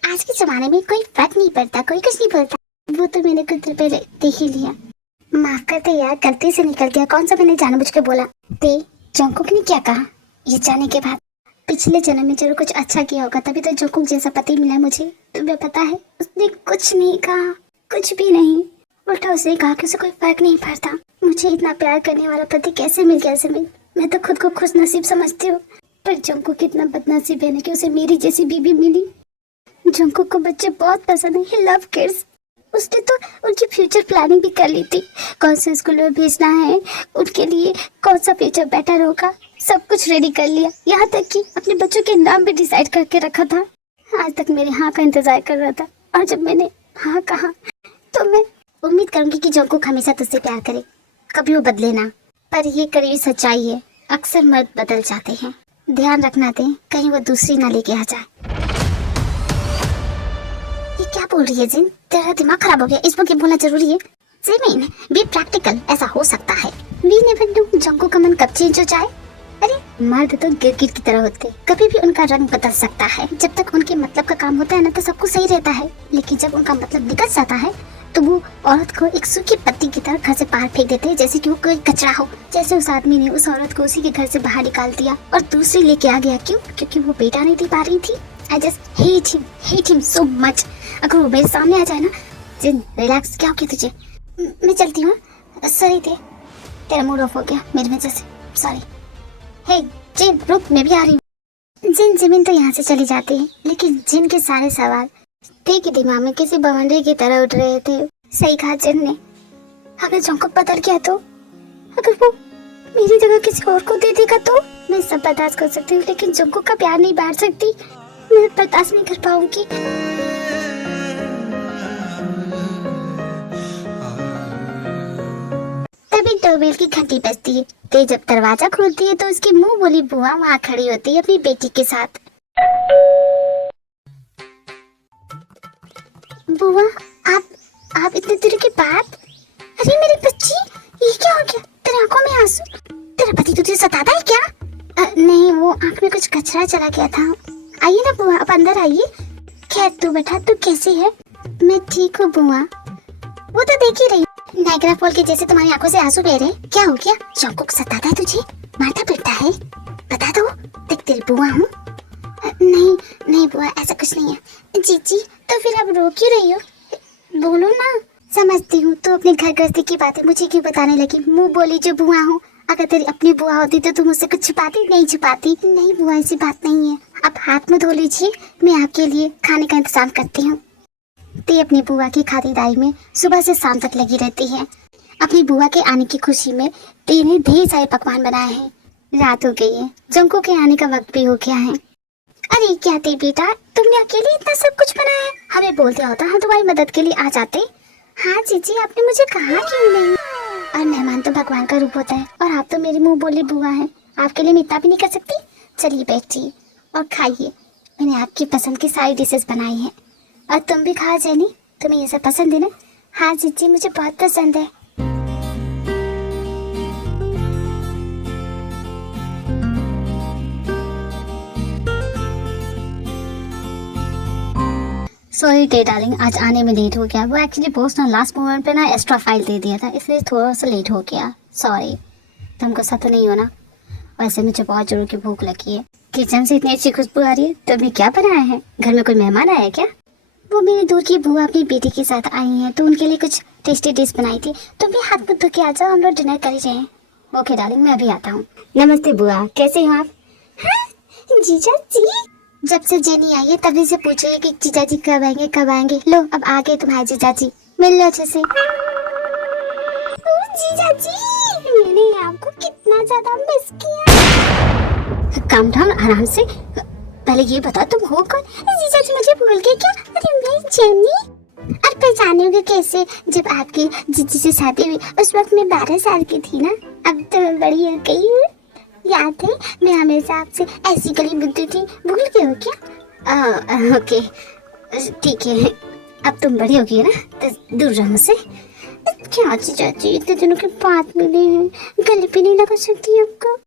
आज के जमाने में कोई फर्क नहीं पड़ता, कोई कुछ नहीं बोलता। वो तो मैंने कुछ देर पहले देख ही लिया। माफ करते यार, गलती से निकल गया। कौन सा मैंने जानबूझ के बोला? ते जंकुक ने क्या कहा ये जाने के बाद? पिछले जन्म में जरूर कुछ अच्छा किया होगा, तभी तो जंकुक जैसा पति मिला मुझे। तुम्हें पता है उसने कुछ नहीं कहा, कुछ भी नहीं। उल्टा उसने कहा कि उसे कोई फर्क नहीं पड़ता। मुझे इतना प्यार करने वाला पति कैसे मिल गया जमीन? मैं तो खुद को खुश नसीब समझती हूँ, पर जंकुक कितना बदनसीब है ना कि उसे मेरी जैसी बीबी मिली। जंकुक को बच्चे बहुत पसंद है, ही लव किड्स। उसने तो उनकी फ्यूचर प्लानिंग भी कर ली थी, कौन से स्कूल में भेजना है, उनके लिए कौन सा फ्यूचर बेटर होगा, सब कुछ रेडी कर लिया। यहाँ तक कि अपने बच्चों के नाम भी डिसाइड करके रखा था। आज तक मेरे हाँ का इंतजार कर रहा था, और जब मैंने हाँ कहा तो मैं उम्मीद करूंगी कि जंकुक हमेशा तुझसे प्यार करे, कभी वो बदले ना। पर ये कड़वी सच्चाई है, अक्सर मर्द बदल जाते हैं। ध्यान रखना दे कहीं वो दूसरी ना लेके आ जाए। ये क्या बोल रही है जिन? तेरा दिमाग खराब हो गया, इस वक्त ये बोलना जरूरी है? जिमिन बी प्रैक्टिकल, ऐसा हो सकता है। वी नेवर नो जंकुक का मन कब चेंज हो जाए। अरे मर्द तो गिरगिट की तरह होते, कभी भी उनका रंग बदल सकता है। जब तक उनके मतलब का काम होता है ना तो सब कुछ सही रहता है, लेकिन जब उनका मतलब निकल जाता है तो वो औरत को एक सूखी पत्ती की तरह घर से बाहर फेंक देते हैं, जैसे कि वो कोई कचरा हो। जैसे उस आदमी ने उस औरत को उसी के घर से बाहर निकाल दिया और दूसरी लेके आ गया। क्यों? क्योंकि वो बेटा नहीं दे पा रही थी। I just hate him so much। अगर वो मेरे सामने आ जाए ना, जिन रिलैक्स, क्या हो गया तुझे? मैं चलती हूँ। सॉरी तेरा मूड ऑफ हो गया मेरी वजह से, सॉरी। हे जिन रुक, मैं भी आ रही हूँ। जिन जमीन तो यहाँ से चली जाती है, लेकिन जिन के सारे सवाल थे कि दिमाग में किसी बवंडर की तरह उठ रहे थे। सही कहा जिन ने, अगर जंकुक बदल गया तो, अगर वो मेरी जगह किसी और को दे देगा तो। मैं सब बर्दाश्त कर सकती हूँ, लेकिन जंकुक का प्यार नहीं बांट सकती। मैं बर्दाश्त नहीं कर पाऊंगी। तभी डोरबेल की घंटी बजती है। ते जब दरवाजा खोलती है तो उसकी मुंह बोली बुआ वहाँ खड़ी होती है अपनी बेटी के साथ। बुआ, आप इतने देर के बाद? अरे मेरी बच्ची, ये क्या हो गया? तेरे आंखों में आंसू? तेरा पति तुझे सताता है क्या? नहीं, वो आंख में कुछ कचरा चला गया था। आइए ना बुआ, आप अंदर आइए। खैर तू बेटा, तू कैसी है? मैं ठीक हूँ बुआ। वो तो देख ही रही, नायग्रा फॉल के जैसे तुम्हारी आंखों से आंसू बह रहे। क्या हो गया? जंकुक सताता है तुझे? मारता पीटता है? बता दो, देख तेरी बुआ हूँ। नहीं बुआ, ऐसा कुछ नहीं है। जीजी, तो फिर आप रो क्यों रही हो? बोलो ना। समझती हूँ, तो अपने घर गृहस्थी की बातें मुझे क्यों बताने लगी? मुंह बोली जो बुआ हूँ। अगर तेरी अपनी बुआ होती तो तुम मुझसे कुछ छुपाती? नहीं छुपाती। नहीं बुआ, ऐसी बात नहीं है। आप हाथ मुँह धो लीजिए, मैं आपके लिए खाने का इंतजाम करती हूँ। ते अपनी बुआ की खातिरदारी में सुबह से शाम तक लगी रहती है। अपनी बुआ के आने की खुशी में ते ने ढेर सारे पकवान बनाए हैं। रात हो गई है, जंको के आने का वक्त भी हो गया है। अरे क्या ते बेटा, तुमने अकेले इतना सब कुछ बनाया है? हमें बोलते होता, हम तुम्हारी मदद के लिए आ जाते। हाँ जीजी, आपने मुझे कहा क्यों नहीं? और मेहमान तो भगवान का रूप होता है, और आप तो मेरी मुंह बोली बुआ है। आपके लिए मैं इतना भी नहीं कर सकती? चलिए बैठिए और खाइए। मैंने आपकी पसंद की सारी डिशेस बनाई हैं। और तुम भी खाओ जेनी, तुम्हें ये सब पसंद है ना? हाँ जीजी, मुझे बहुत पसंद है। सॉरी डे डार्लिंग, आज आने में लेट हो गया। वो एक्चुअली बॉस ने लास्ट मोमेंट पे ना एक्स्ट्रा फाइल दे दिया था, इसलिए थोड़ा सा लेट हो गया। सॉरी। तुम गुस्सा तो नहीं हो ना? वैसे मुझे बहुत जोरों की भूख लगी है। किचन से इतनी अच्छी खुशबू आ रही है। तुमने क्या बनाया है? घर में कोई मेहमान आया है क्या? वो मेरी दूर की बुआ अपनी बेटी के साथ आई हैं, तो उनके लिए कुछ टेस्टी डिश बनाई थी। तुम भी हाथ मुँह धो के आ जाओ, हम लोग डिनर कर ही जाएं। ओके डार्लिंग, मैं अभी आता हूँ। नमस्ते बुआ, कैसे हो आप? हाँ जीजा जी। जब से जेनी आई है तभी से पूछ रही है कि जीजा जी कब आएंगे कब आएंगे। लो अब आ गए तुम्हारे जीजा जी, मिल लो अच्छे से। जीजा जी, मैंने आपको कितना ज्यादा मिस किया। काम डाउन, आराम से। पहले ये बता तुम हो कौन? जीजा जी मुझे भूल गए क्या? अरे मैं जेनी। और पहचानोगे कैसे? जब आपकी जीजी से शादी हुई उस वक्त मैं 12 साल की थी ना। अब तो मैं बड़ी हो गई हूँ। याद है मैं हमेशा आपसे ऐसी गली मिलती थी, भूल गए हो क्या? ओके ठीक है, अब तुम बड़ी हो गई ना, तो दूर रहो मुझसे। क्या जीजा जी, इतने दिनों के बाद मिले हैं, गले पे नहीं लगा सकती आपको?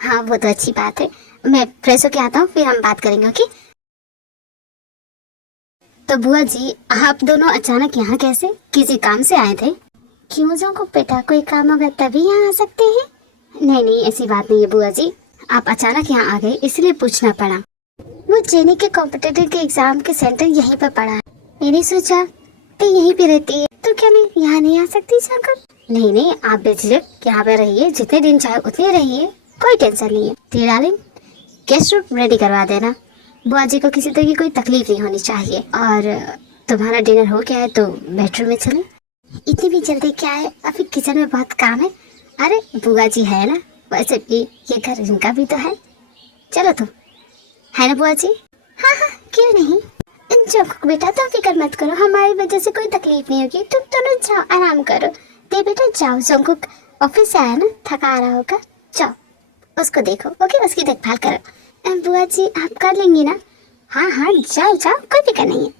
हाँ वो तो अच्छी बात है। मैं फ्रेश होके आता हूँ, फिर हम बात करेंगे। ओके? तो बुआ जी, आप दोनों अचानक यहाँ कैसे? किसी काम से आए थे? क्यों जाऊँ बेटा, कोई काम होगा तभी यहाँ आ सकते हैं। नहीं ऐसी बात नहीं है बुआ जी, आप अचानक यहाँ आ गए इसलिए पूछना पड़ा। वो जेनी के कॉम्पिटिटिव के एग्जाम के सेंटर यहीं पर पड़ा है। मैंने सोचा तो यहीं पे रहती है, तो क्या मैं यहाँ नहीं आ सकती जाकर? नहीं आप बेझिझक यहाँ पे रहिए, जितने दिन चाहे उतने रहिए, कोई टेंशन नहीं है। डार्लिंग, गेस्ट रूम रेडी करवा देना। बुआ जी को किसी तरह की कोई तकलीफ नहीं होनी चाहिए। और तुम्हारा डिनर हो गया है तो बेडरूम में चले। इतनी भी जल्दी क्या है, अभी किचन में बहुत काम है। अरे बुआ जी है ना, वैसे भी ये घर इनका भी तो है। चलो तुम, है ना बुआ जी? हाँ क्यों नहीं। जंकुक बेटा तुम फिक्र मत करो, हमारी वजह से कोई तकलीफ नहीं होगी। तुम दोनों जाओ, आराम करो। दे बेटा जाओ, जंकुक ऑफिस से आया ना, थका आ रहा होगा, जाओ उसको देखो। ओके, उसकी देखभाल करो। बुआ जी आप कर लेंगी ना? हाँ जाओ कोई फिक्र नहीं है।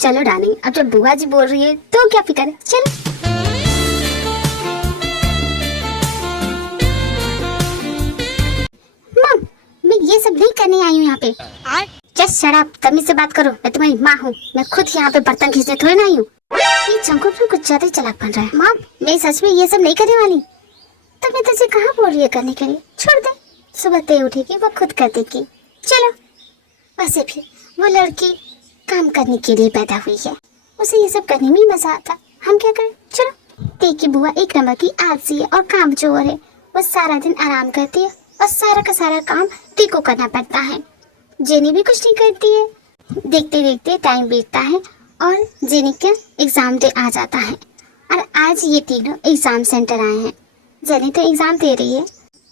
चलो डार्लिंग, अब जब बुआ जी बोल रही है तो क्या फिक्र है, चलो। मैं ये सब नहीं करने आई हूँ यहाँ पे। जस्ट शट अप, तमीज से बात करो। मैं तुम्हारी माँ हूँ, मैं खुद यहाँ पे बर्तन खींचने थोड़ी ना आई हूँ। ये जंकुक में कुछ ज्यादा चालाक बन रहा है। माँ मैं सच में ये सब नहीं करने वाली। तो मैं तुझे कहाँ बोल रही है करने के लिए? छोड़ दे, सुबह तय उठेगी वो खुद कर देगी। चलो। वैसे भी वो लड़की काम करने के लिए पैदा हुई है, उसे ये सब करने में मजा आता। हम क्या करें? चलो। देखिए बुआ एक नंबर की आलसी है और कामचोर है। वो सारा दिन आराम करती है और सारा का सारा काम ती को करना पड़ता है। जेनी भी कुछ नहीं करती है। देखते देखते टाइम बीतता है और जेनी का एग्जाम डे आ जाता है और आज ये तीनों एग्जाम सेंटर आए हैं। जेनी तो एग्जाम दे रही है,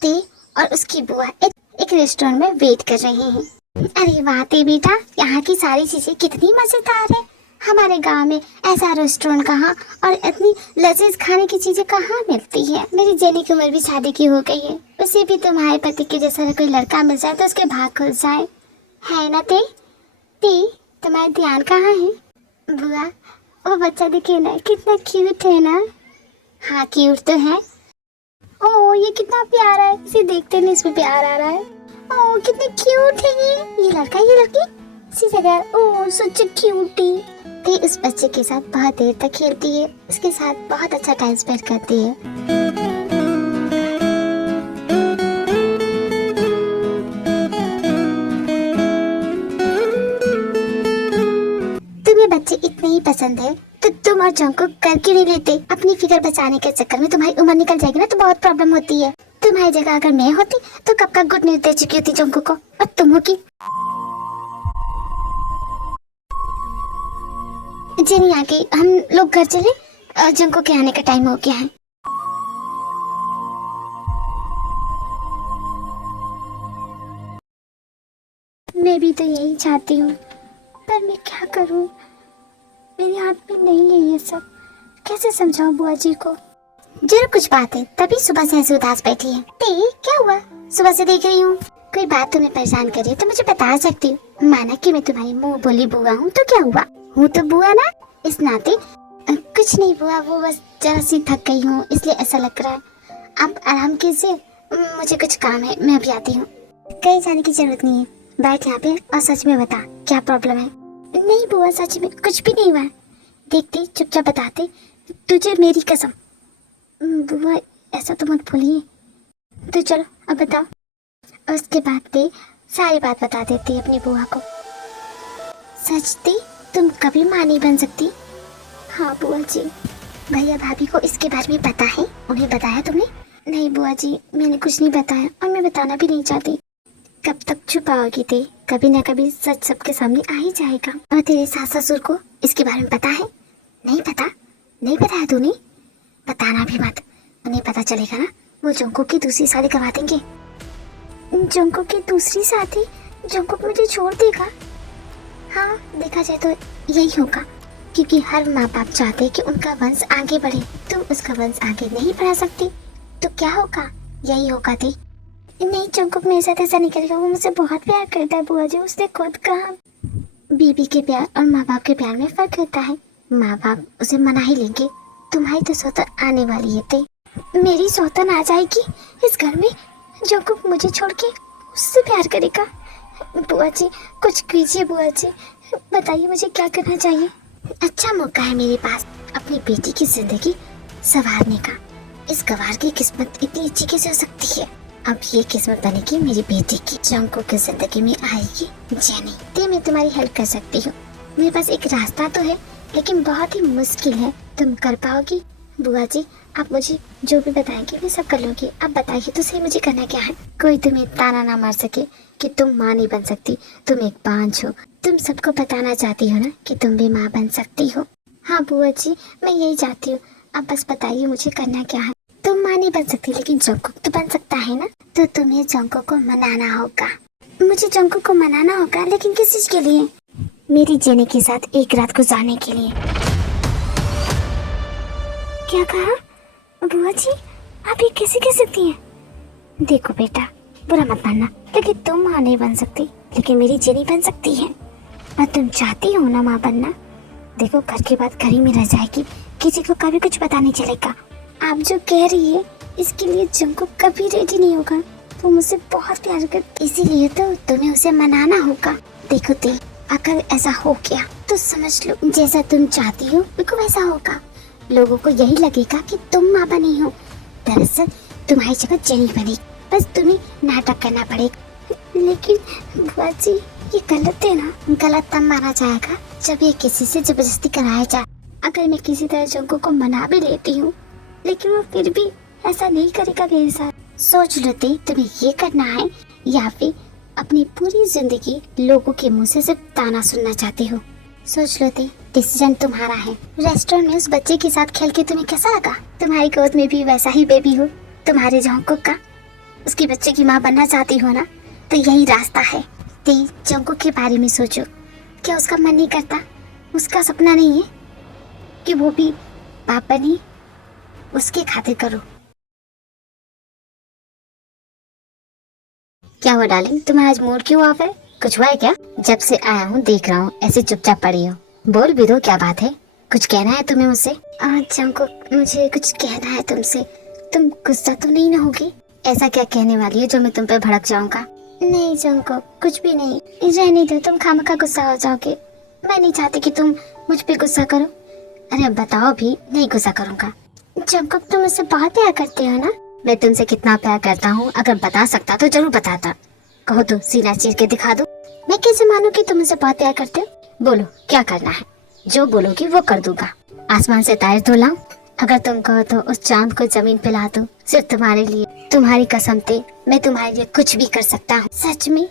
ते और उसकी बुआ एक रेस्टोरेंट में वेट कर रही हैं। अरे वाह ते बेटा, यहाँ की सारी चीजें कितनी मजेदार है। हमारे गांव में ऐसा रेस्टोरेंट कहाँ और इतनी लजीज खाने की चीजें कहाँ मिलती है। मेरी जेनी की उम्र भी शादी की हो गई है, उसे भी तुम्हारे पति के जैसा कोई लड़का मिल जाए तो उसके भाग खुल जाए, है ना ते? तुम्हारा ध्यान कहाँ है? बुआ, वो बच्चा देखिए ना, कितना क्यूट है ना। हाँ क्यूट तो है। ओह ये कितना प्यारा है, इसे देखते नहीं इसमें प्यार आ रहा है। ओह कितने क्यूट है ये लड़का ये लड़की इसी जगह। ओह सच क्यूटी। ते उस बच्चे के साथ बहुत देर तक खेलती है, उसके साथ बहुत अच्छा टाइम स्पेंड करती है। बच्चे इतने ही पसंद है तो तुम और जंकुक कर क्यों नहीं लेते? अपनी फिगर बचाने के चक्कर में तुम्हारी उम्र निकल जाएगी ना तो बहुत प्रॉब्लम होती है। तुम्हारी जगह अगर मैं होती तो कब का गुड न्यूज दे चुकी होती जंकुक को, और तुम हो की। जेनी आ गई, हम लोग घर चले, जंकुक के आने का टाइम हो गया है। मैं भी तो यही चाहती हूँ पर मैं क्या करूँ, मेरे हाथ में नहीं है ये सब। कैसे समझाऊं बुआ जी को? जरूर कुछ बात है, तभी सुबह से ऐसे उदास बैठी है। क्या हुआ? सुबह से देख रही हूँ कोई बात तुम्हें परेशान कर रही है तो मुझे बता सकती हूँ। माना कि मैं तुम्हारी मुंह बोली बुआ हूँ तो क्या हुआ, हूँ तो बुआ ना, इस नाते। कुछ नहीं बुआ, वो बस जरा सी थक गई हूँ इसलिए ऐसा लग रहा है। आप आराम कीजिए, मुझे कुछ काम है, मैं अभी आती हूँ। कहीं जाने की जरूरत नहीं है, बैठ यहाँ पे और सच में बता क्या प्रॉब्लम है। नहीं बुआ सच में कुछ भी नहीं हुआ, देखते चुपचाप बताते, तुझे मेरी कसम। बुआ ऐसा तो मत भूलिए। तो चलो अब बताओ। और उसके बाद ते सारी बात बता देती है अपनी बुआ को। सच ते तुम कभी माँ नहीं बन सकती? हाँ बुआ जी। भैया भाभी को इसके बारे में पता है? उन्हें बताया तुमने? नहीं बुआ जी, मैंने कुछ नहीं बताया और मैं बताना भी नहीं चाहती। कब तक छुपाओगी ते? कभी ना कभी सच सबके सामने आ ही जाएगा। और तेरे सास ससुर को इसके बारे में पता है? नहीं पता? नहीं बताया तूने? बताना भी मत, उन्हें पता चलेगा ना वो जंकुक की दूसरी शादी करवा देंगे। जंकुक की दूसरी शादी? जंकुक मुझे छोड़ देगा? हाँ देखा जाए तो यही होगा, क्योंकि हर माँ बाप चाहते हैं कि उनका वंश आगे बढ़े। तुम उसका वंश आगे नहीं बढ़ा सकती तो क्या होगा? यही होगा थी। नहीं जंकुक मेरे साथ ऐसा नहीं करेगा, वो मुझसे बहुत प्यार करता है बुआ जी, उसने खुद कहा। बीबी के प्यार और माँ बाप के प्यार में फर्क होता है। माँ बाप उसे मना ही लेंगे। तुम्हारी तो सौतन आने वाली है ते। मेरी सौतन आ जाएगी इस घर में? जंकुक मुझे छोड़ के उससे प्यार करेगा? बुआ जी कुछ कीजिए बुआ जी, बताइए मुझे क्या करना चाहिए। अच्छा मौका है मेरे पास अपनी बेटी की जिंदगी संवारने का। इस गवार की किस्मत इतनी अच्छी कैसे हो सकती है? अब ये किस्मत बनेगी मेरी बेटी की, जंकुक की जिंदगी में आएगी जेनी। ते मैं तुम्हारी हेल्प कर सकती हूँ। मेरे पास एक रास्ता तो है लेकिन बहुत ही मुश्किल है। तुम कर पाओगी? बुआ जी आप मुझे जो भी बताएंगे मैं सब कर लूंगी। अब बताइए तो सही मुझे करना क्या है? कोई तुम्हें ताना ना मार सके कि तुम माँ नहीं बन सकती, तुम एक बांझ हो। तुम सबको बताना चाहती हो ना कि तुम भी माँ बन सकती हो। हाँ बुआ जी मैं यही चाहती हूँ, अब बस बताइए मुझे करना क्या है। तुम माँ नहीं बन सकती लेकिन जंकुक तो बन सकता है ना, तो तुम्हें जंकुक को मनाना होगा। मुझे जंकुक को मनाना होगा, लेकिन किस चीज के लिए? मेरी जेनी के साथ एक रात गुजारने के लिए। क्या कहा? बुआ जी आप ये कैसे कह सकती हैं? देखो बेटा बुरा मत मानना, लेकिन तुम माँ नहीं बन सकती लेकिन मेरी जेनी बन सकती है। और तुम चाहती हो ना माँ बनना? देखो घर की बात घर ही में रह जाएगी, किसी को कभी कुछ पता नहीं चलेगा। आप जो कह रही है इसके लिए जंकुक कभी रेडी नहीं होगा, वो मुझसे बहुत प्यार करती, इसीलिए तो तुम्हें उसे मनाना होगा। देखो ते अगर ऐसा हो गया तो समझ लो जैसा तुम चाहती हो बिल्कुल वैसा होगा। लोगों को यही लगेगा कि तुम माँ बनी हो, दरअसल तुम्हारी जगह जेनी बनेगी। बस तुम्हें नाटक करना पड़ेगा। लेकिन बुआ जी ये गलत है ना? गलत तब माना जाएगा जब ये किसी से जबरदस्ती कराया जाए। अगर मैं किसी तरह जंकुक को मना भी लेती हूँ लेकिन वो फिर भी ऐसा नहीं करेगा मेरे साथ। सोच लो ते तुम्हें ये करना है या फिर अपनी पूरी जिंदगी लोगों के मुंह से सिर्फ ताना सुनना चाहते हो। सोच लो ते, डिसीजन तुम्हारा है। रेस्टोरेंट में उस बच्चे के साथ खेल के तुम्हें कैसा लगा? तुम्हारी गोद में भी वैसा ही बेबी हो तुम्हारे जंकुक का। उसकी बच्चे की माँ बनना चाहती हो ना, तो यही रास्ता है। ते जंकुक के बारे में सोचो, क्या उसका मन नहीं करता? उसका सपना नहीं है कि वो भी बाप बने? उसके खातिर करो। क्या हुआ डार्लिंग, तुम्हारा आज मूड क्यों ऑफ है? कुछ हुआ है क्या? जब से आया हूँ देख रहा हूँ ऐसे चुपचाप पड़ी हो। बोल भी दो, क्या बात है? कुछ कहना है तुम्हें मुझसे? जंकुक, मुझे कुछ कहना है तुमसे। तुम गुस्सा तो नहीं ना होगी? ऐसा क्या कहने वाली है जो मैं तुम पे भड़क जाऊंगा? नहीं जंकुक, कुछ भी नहीं। रहने दो, तुम खामखा गुस्सा हो जाओगे। मैं नहीं चाहती कि तुम मुझ पे गुस्सा करो। अरे अब बताओ भी। नहीं गुस्सा करूंगा। जंकुक, तुम मुझसे बहुत प्यार करते हो ना? मैं तुमसे कितना प्यार करता हूँ अगर बता सकता तो जरूर बताता। कहो तो सीना चीर के दिखा दो। मैं कैसे मानूं कि तुम मुझसे बहुत प्यार करते हो? बोलो क्या करना है? जो बोलोगी वो कर दूंगा। आसमान से तारे तो लाऊं? अगर तुम कहो तो उस चांद को जमीन पे ला दूं, सिर्फ तुम्हारे लिए। तुम्हारी कसम ते मैं तुम्हारे लिए कुछ भी कर सकता हूँ। सच में?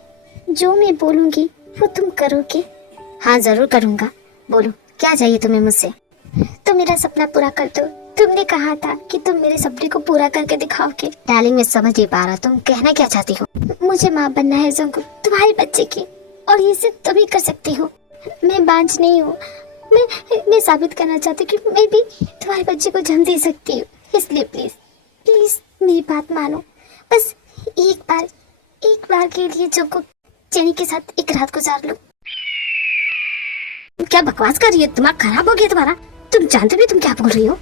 जो मैं बोलूंगी वो तुम करोगे? हाँ जरूर करूंगा। बोलो क्या चाहिए तुम्हें मुझसे? तुम मेरा सपना पूरा कर दो। तुमने कहा था कि तुम मेरे सपने को पूरा करके दिखाओगे। डार्लिंग मैं समझ नहीं पा रहा तुम कहना क्या चाहती हो। मुझे माँ बनना है जंकुक, तुम्हारे बच्चे की, और ये सिर्फ तुम ही कर सकती हो। मैं बांझ नहीं हूँ। मैं साबित करना चाहती हूँ कि मैं भी तुम्हारे बच्चे को जन्म दे सकती हूँ। इसलिए प्लीज प्लीज मेरी बात मानो। बस एक बार के लिए जंकुक, जेनी के साथ एक रात गुजार लो। क्या बकवास कर रही हो? दिमाग खराब हो गया तुम्हारा? तुम जानते भी तुम क्या बोल रही हो?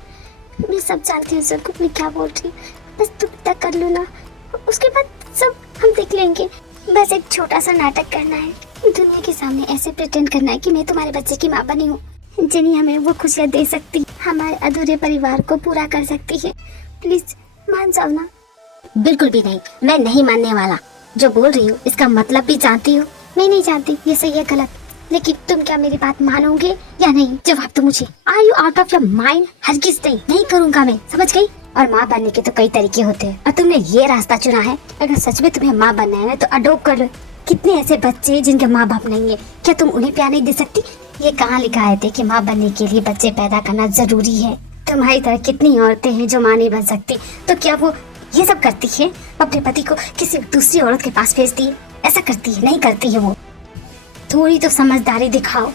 मैं सब जानती हूँ जंकुक, मैं क्या बोल रही हूँ। बस तुम तक कर लो ना, उसके बाद सब हम देख लेंगे। बस एक छोटा सा नाटक करना है, दुनिया के सामने ऐसे प्रिटेंड करना है कि मैं तुम्हारे बच्चे की माँ बनी हूँ। जिन्हें हमें वो खुशियाँ दे सकती, हमारे अधूरे परिवार को पूरा कर सकती है। प्लीज मान जाओ ना। बिल्कुल भी नहीं, मैं नहीं मानने वाला। जो बोल रही हूँ इसका मतलब भी जानती हो? मैं नहीं जानती ये सही है गलत, लेकिन तुम क्या मेरी बात मानोगे या नहीं? जवाब दो मुझे। Are you out of your mind? हरगिज़ नहीं करूंगा मैं, समझ गई? और माँ बनने के तो कई तरीके होते हैं और तुमने ये रास्ता चुना है। अगर सच में तुम्हें माँ बनना है तो अडॉप्ट कर लो। कितने ऐसे बच्चे हैं जिनके माँ बाप नहीं है, क्या तुम उन्हें प्यार नहीं दे सकती? ये कहाँ लिखा है कि माँ बनने के लिए बच्चे पैदा करना जरूरी है? तुम्हारी तरह कितनी औरतें हैं जो माँ नहीं बन सकती, तो क्या वो ये सब करती है? अपने पति को किसी दूसरी औरत के पास भेजती है? ऐसा करती है? नहीं करती है वो। थोड़ी तो समझदारी दिखाओ।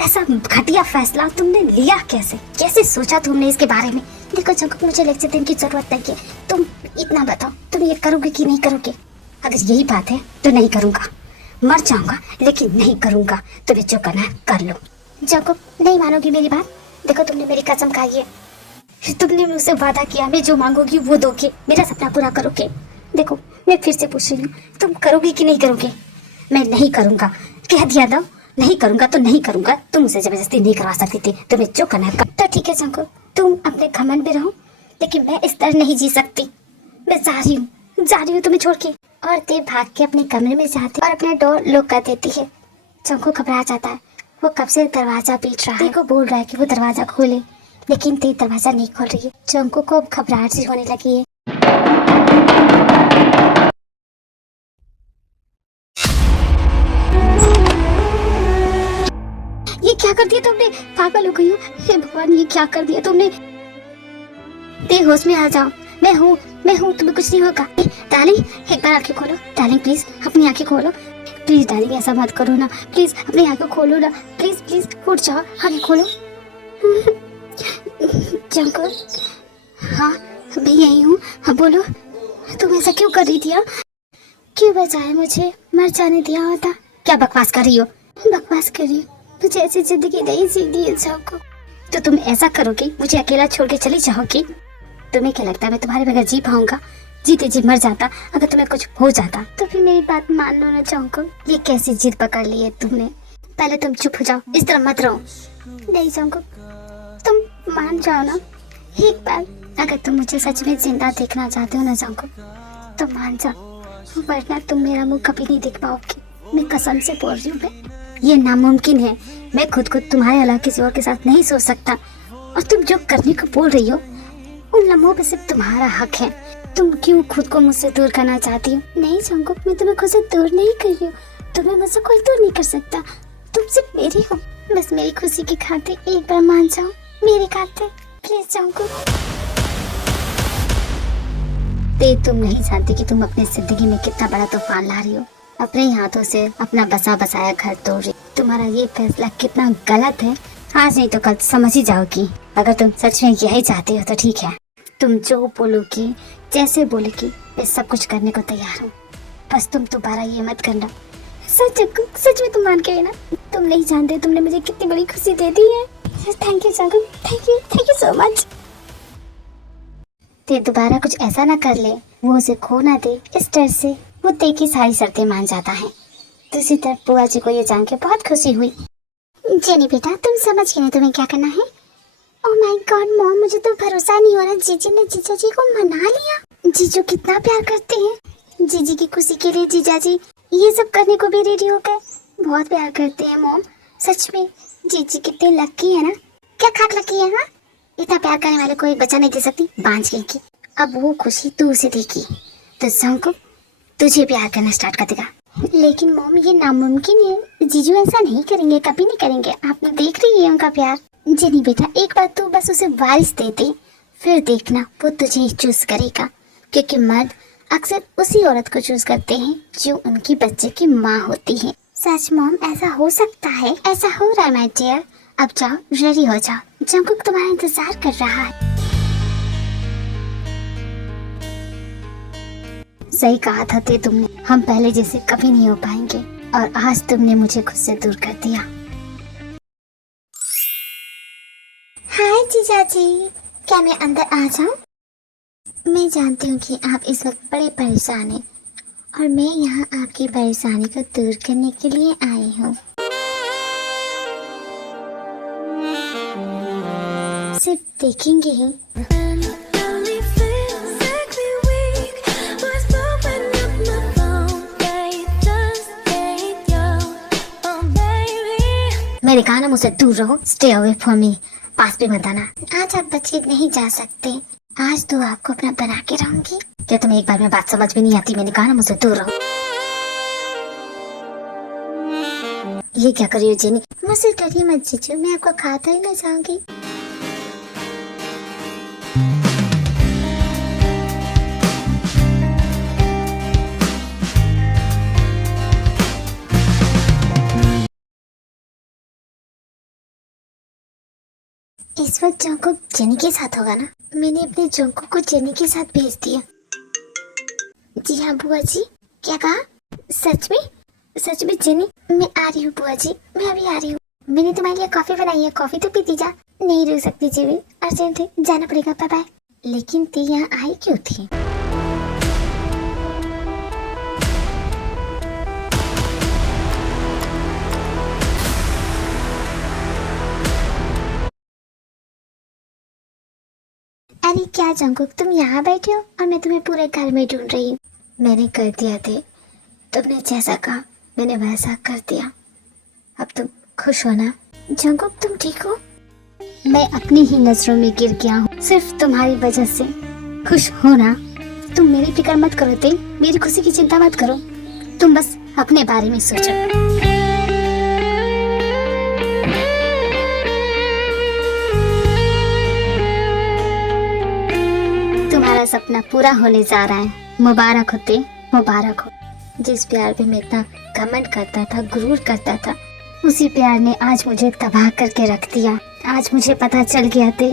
ऐसा घटिया फैसला तुमने लिया कैसे? कैसे सोचा तुमने इसके बारे में? देखो जंकुक, मुझे लेक्चर देने की जरूरत नहीं है। तुम इतना बताओ, तुम ये करोगे कि नहीं करोगे? अगर यही बात है तो नहीं करूंगा। मर जाऊंगा लेकिन नहीं करूंगा। तुम्हें जो करना है कर लो। जंकुक, नहीं मानोगी मेरी बात? देखो तुमने मेरी कसम खाई है, तुमने मुझसे वादा किया मैं जो मांगोगी वो दोगे, मेरा सपना पूरा करोगे। देखो मैं फिर से पूछ रही हूँ, तुम करोगे कि नहीं करोगे? मैं नहीं करूंगा, कह दिया ना। नहीं करूंगा तो नहीं करूंगा। तुम मुझसे जबरदस्ती नहीं करवा सकती थी। तुम्हें जो करना है तो ठीक है जंकुक, तुम अपने घमंड में रहो, लेकिन मैं इस तरह नहीं जी सकती। मैं जा रही हूँ तुम्हें छोड़ के। और ते भाग के अपने कमरे में जाती और अपना डोर लॉक कर देती है। जंकुक घबरा जाता है, वो कब से दरवाजा पीट रहा है। ते को बोल रहा है कि वो दरवाजा खोले, लेकिन ते दरवाजा नहीं खोल रही है। जंकुक को अब घबराहट सी होने लगी है। ये क्या कर दिया तुमने? पागल हो गई हो? हे भगवान, ये क्या कर दिया तुमने? ते होश में आ जाओ। मैं हूँ, तुम्हें कुछ नहीं होगा। डार्लिंग एक बार आंखें खोलो। डार्लिंग प्लीज अपनी आंखें खोलो। प्लीज डार्लिंग ऐसा मत करो ना, प्लीज अपनी आंखें खोलो ना। प्लीज उठ जाओ, आंखें खोलो। जंकुक, हाँ मैं यही हूँ। हाँ बोलो, तुम ऐसा क्यों कर रही थी? क्यों बचाया मुझे? मर जाने दिया होता। क्या बकवास कर रही हो? बकवास कर रही हो? मुझे ऐसी जिंदगी नहीं जीनी है जंकुक। तो तुम ऐसा करोगे, मुझे अकेला छोड़ के चली जाओगी? तुम्हें क्या लगता है मैं तुम्हारे बगैर जी पाऊंगा? जीते जी मर जाता अगर तुम्हें कुछ हो जाता। तो फिर मेरी बात मान लो ना जंकुक। ये कैसी जिद पकड़ ली है तुमने? पहले तुम चुप हो जाओ, इस तरह मत रहो। नहीं जंकुक, तुम मान जाओ ना एक बार। अगर तुम मुझे सच में जिंदा देखना चाहते हो ना जंकुक, तो मान जाओ, वरना तुम मेरा मुंह कभी नहीं देख पाओगी। मैं कसम से बोल रही हूँ, ये नामुमकिन है। मैं खुद को तुम्हारे अलावा किसी और के साथ नहीं सोच सकता। और तुम जो करने को बोल रही हो, उन लम्हों पे सिर्फ तुम्हारा हक है। तुम क्यों खुद को मुझसे दूर करना चाहती हो? नहीं जंगकुक, मैं तुम्हें खुद से दूर नहीं कर रही हूँ। तुम्हें मुझसे कोई दूर नहीं कर सकता। तुम सिर्फ मेरी हो। बस मेरी खुशी की खातिर एक बार मान जाओ, मेरी खातिर प्लीज जंगकुक। तुम नहीं जानती कि तुम अपनी जिंदगी में कितना बड़ा तूफान ला रही हो। अपने हाथों से अपना बसा बसाया घर तोड़ रही। तुम्हारा ये फैसला कितना गलत है, आज नहीं तो कल समझ ही जाओगी। अगर तुम सच में यही चाहती हो तो ठीक है, तुम जो बोलोगी, जैसे बोलोगी, मैं सब कुछ करने को तैयार हूँ। बस तुम दोबारा ये मत करना। सच में तुम मान गए ना? तुम नहीं जानते तुमने मुझे कितनी बड़ी खुशी दे दी है। Thank you Jungkook, thank you so much. ते दोबारा कुछ ऐसा ना कर ले, वो उसे खो ना दे। इस डर से वो ते की सारी शर्तें मान जाता है। दूसरी तरफ बुआ जी को ये जान के बहुत खुशी हुई। जेनी बेटा, तुम समझ गए ना तुम्हें क्या करना है? ओह माय गॉड मॉम, मुझे तो भरोसा नहीं हो रहा। जीजी ने जीजा जी को मना लिया। जीजू कितना प्यार करते हैं। जीजी की खुशी के लिए जीजा जी ये सब करने को भी रेडी हो गए। बहुत प्यार करते हैं मॉम, सच में जीजी कितने लकी है ना। क्या खाक लकी है ना? इतना प्यार करने वाले कोई बच्चा नहीं दे सकती बांझ गई की। अब वो खुशी तू उसे देगी तो जंगकुक तुझे प्यार करना स्टार्ट कर देगा। लेकिन मॉम, ये नामुमकिन है। जीजू ऐसा नहीं करेंगे, कभी नहीं करेंगे। आपने देख रही है उनका प्यार। जेनी बेटा, एक बार तू बस उसे वारिस दे दे, फिर देखना वो तुझे ही चूज करेगा। क्योंकि मर्द अक्सर उसी औरत को चूज करते हैं जो उनकी बच्चे की माँ होती है। सच मॉम, ऐसा हो सकता है। ऐसा हो रहा है माय डियर। अब जाओ, रेडी हो जाओ, जंगकुक तुम्हारा इंतजार कर रहा है। सही कहा था तुमने, हम पहले जैसे कभी नहीं हो पाएंगे। और आज तुमने मुझे खुद से दूर कर दिया। हाय जीजा जी, क्या मैं अंदर आ जाऊं? मैं जानती हूँ कि आप इस वक्त बड़े परेशान हैं और मैं यहाँ आपकी परेशानी को दूर करने के लिए आई हूँ। सिर्फ देखेंगे ही। मेरे कहा ना मुझसे दूर रहो, स्टे अवे फ्रॉम मी। पास भी मत आना। आज आप बच के नहीं जा सकते। आज तो आपको अपना बना के रहूंगी। क्या तुम्हें एक बार में बात समझ में नहीं आती? मैंने कहा ना मुझसे दूर रहो। ये क्या कर रही हो जेनी? मुझसे डरिए मत जीजू, मैं आपको खाता ही ना जाऊंगी। इस वक्त जंगकुक जेनी के साथ होगा ना? मैंने अपने जंगकुक को जेनी के साथ भेज दिया। जी हाँ बुआ जी। क्या कहा? सच में जेनी? मैं आ रही हूँ बुआ जी, मैं अभी आ रही हूँ। मैंने तुम्हारे लिए कॉफी बनाई है, कॉफी तो पीती जा। नहीं रुक सकती जीवी, अर्जेंट है, जाना पड़ेगा, बाय बाय। लेकिन ती यहाँ आई क्यों थी? अरे क्या जंगकुक, तुम यहाँ बैठे हो और मैं तुम्हें पूरे घर में ढूंढ रही हूँ। मैंने कर दिया थे, तुमने जैसा कहा मैंने वैसा कर दिया। अब तुम खुश हो ना? जंगकुक तुम ठीक हो? मैं अपनी ही नजरों में गिर गया हूँ सिर्फ तुम्हारी वजह से। खुश हो ना? तुम मेरी फिक्र मत करो ते, मेरी खुशी की चिंता मत करो। तुम बस अपने बारे में सोचो। तुम्हारा सपना पूरा होने जा रहा है। मुबारक हो ते, मुबारक हो। जिस प्यार पे मैं इतना घमंड करता था, गुरूर करता था, उसी प्यार ने आज मुझे तबाह करके रख दिया। आज मुझे पता चल गया थे,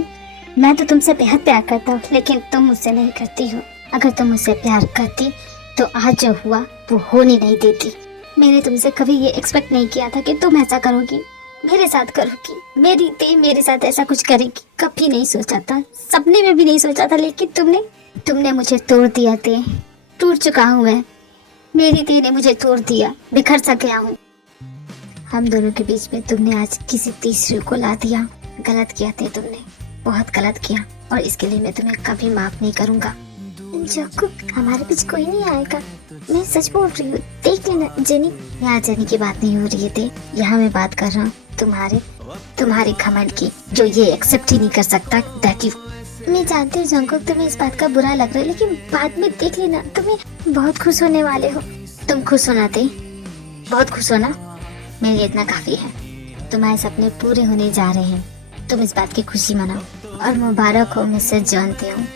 मैं तो तुमसे बेहद प्यार करता हूँ, लेकिन तुम मुझसे नहीं करती हो। अगर तुम मुझसे प्यार करती तो आज जो हुआ वो होने नहीं देती। मैंने तुमसे कभी ये एक्सपेक्ट नहीं किया था कि तुम ऐसा करोगी, मेरे साथ करोगी, मेरे साथ ऐसा कुछ करेगी। कभी नहीं सोचा था, सपने में भी नहीं सोचा था। लेकिन तुमने मुझे तोड़ दिया थे। टूट चुका हूँ मैं। मेरी ती ने मुझे तोड़ दिया, बिखर सा गया हूँ। हम दोनों के बीच में तुमने आज किसी तीसरे को ला दिया। गलत किया थे तुमने, बहुत गलत किया, और इसके लिए मैं तुम्हें कभी माफ नहीं करूँगा। जंगकुक, हमारे बीच कोई नहीं आएगा, मैं सच बोल रही हूँ। देख लेना जेनी। यहाँ जेनी की बात नहीं हो रही थी, यहाँ मैं बात कर रहा हूँ तुम्हारे घमंड की, जो ये एक्सेप्ट ही नहीं कर सकता दैट यू। मैं जानती हूँ जंकुक तुम्हें इस बात का बुरा लग रहा है, लेकिन बाद में देख लेना तुम्हें बहुत खुश होने वाले हो। तुम खुश होना थे, बहुत खुश होना, मेरे लिए इतना काफी है। तुम्हारे सपने पूरे होने जा रहे हैं, तुम इस बात की खुशी मनाओ और मुबारक हो। मैं सच जानती हूँ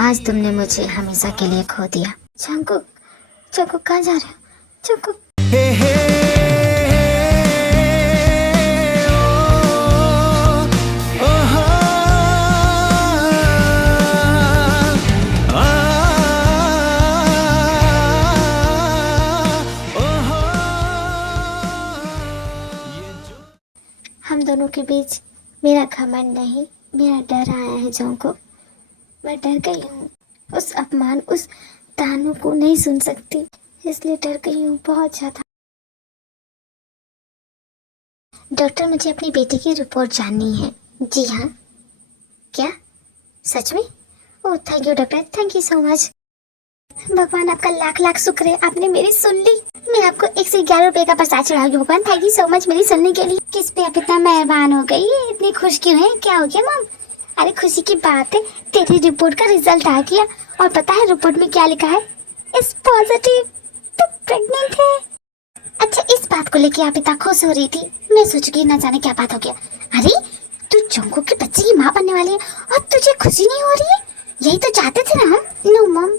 आज तुमने मुझे हमेशा के लिए खो दिया। जंकुक, जंकुक कहाँ जा रहे हो? जंकुक हे हे ओ हो आ ओ हो। हम दोनों के बीच मेरा घमंड नहीं, मेरा डर आया है जंकुक। मैं डर गई हूँ, उस अपमान, उस तानों को नहीं सुन सकती, इसलिए डर गई हूँ बहुत ज्यादा। डॉक्टर, मुझे अपनी बेटी की रिपोर्ट जाननी है। जी हाँ। क्या? सच में? Oh thank you doctor, thank you so much. भगवान आपका लाख लाख शुक्र है, आपने मेरी सुन ली। मैं आपको 111 रुपए का प्रसाद चढ़ाऊंगी। भगवान थैंक यू सो मच मेरी सुनने के लिए। किस पे आप इतना मेहरबान हो गई, इतनी खुश क्यों है? क्या हो गया मॉम? अरे खुशी की बात है, तेरी रिपोर्ट का रिजल्ट आ गया और पता है रिपोर्ट में क्या लिखा है? इस पॉजिटिव, तो प्रेग्नेंट है। अच्छा, इस बात को लेके आप इतना खुश हो रही थी, मैं सोच गई ना जाने क्या बात हो गया। अरे तू जंकुक के बच्चे की माँ बनने वाली है और तुझे खुशी नहीं हो रही है? यही तो चाहते थे ना हम। नो मॉम,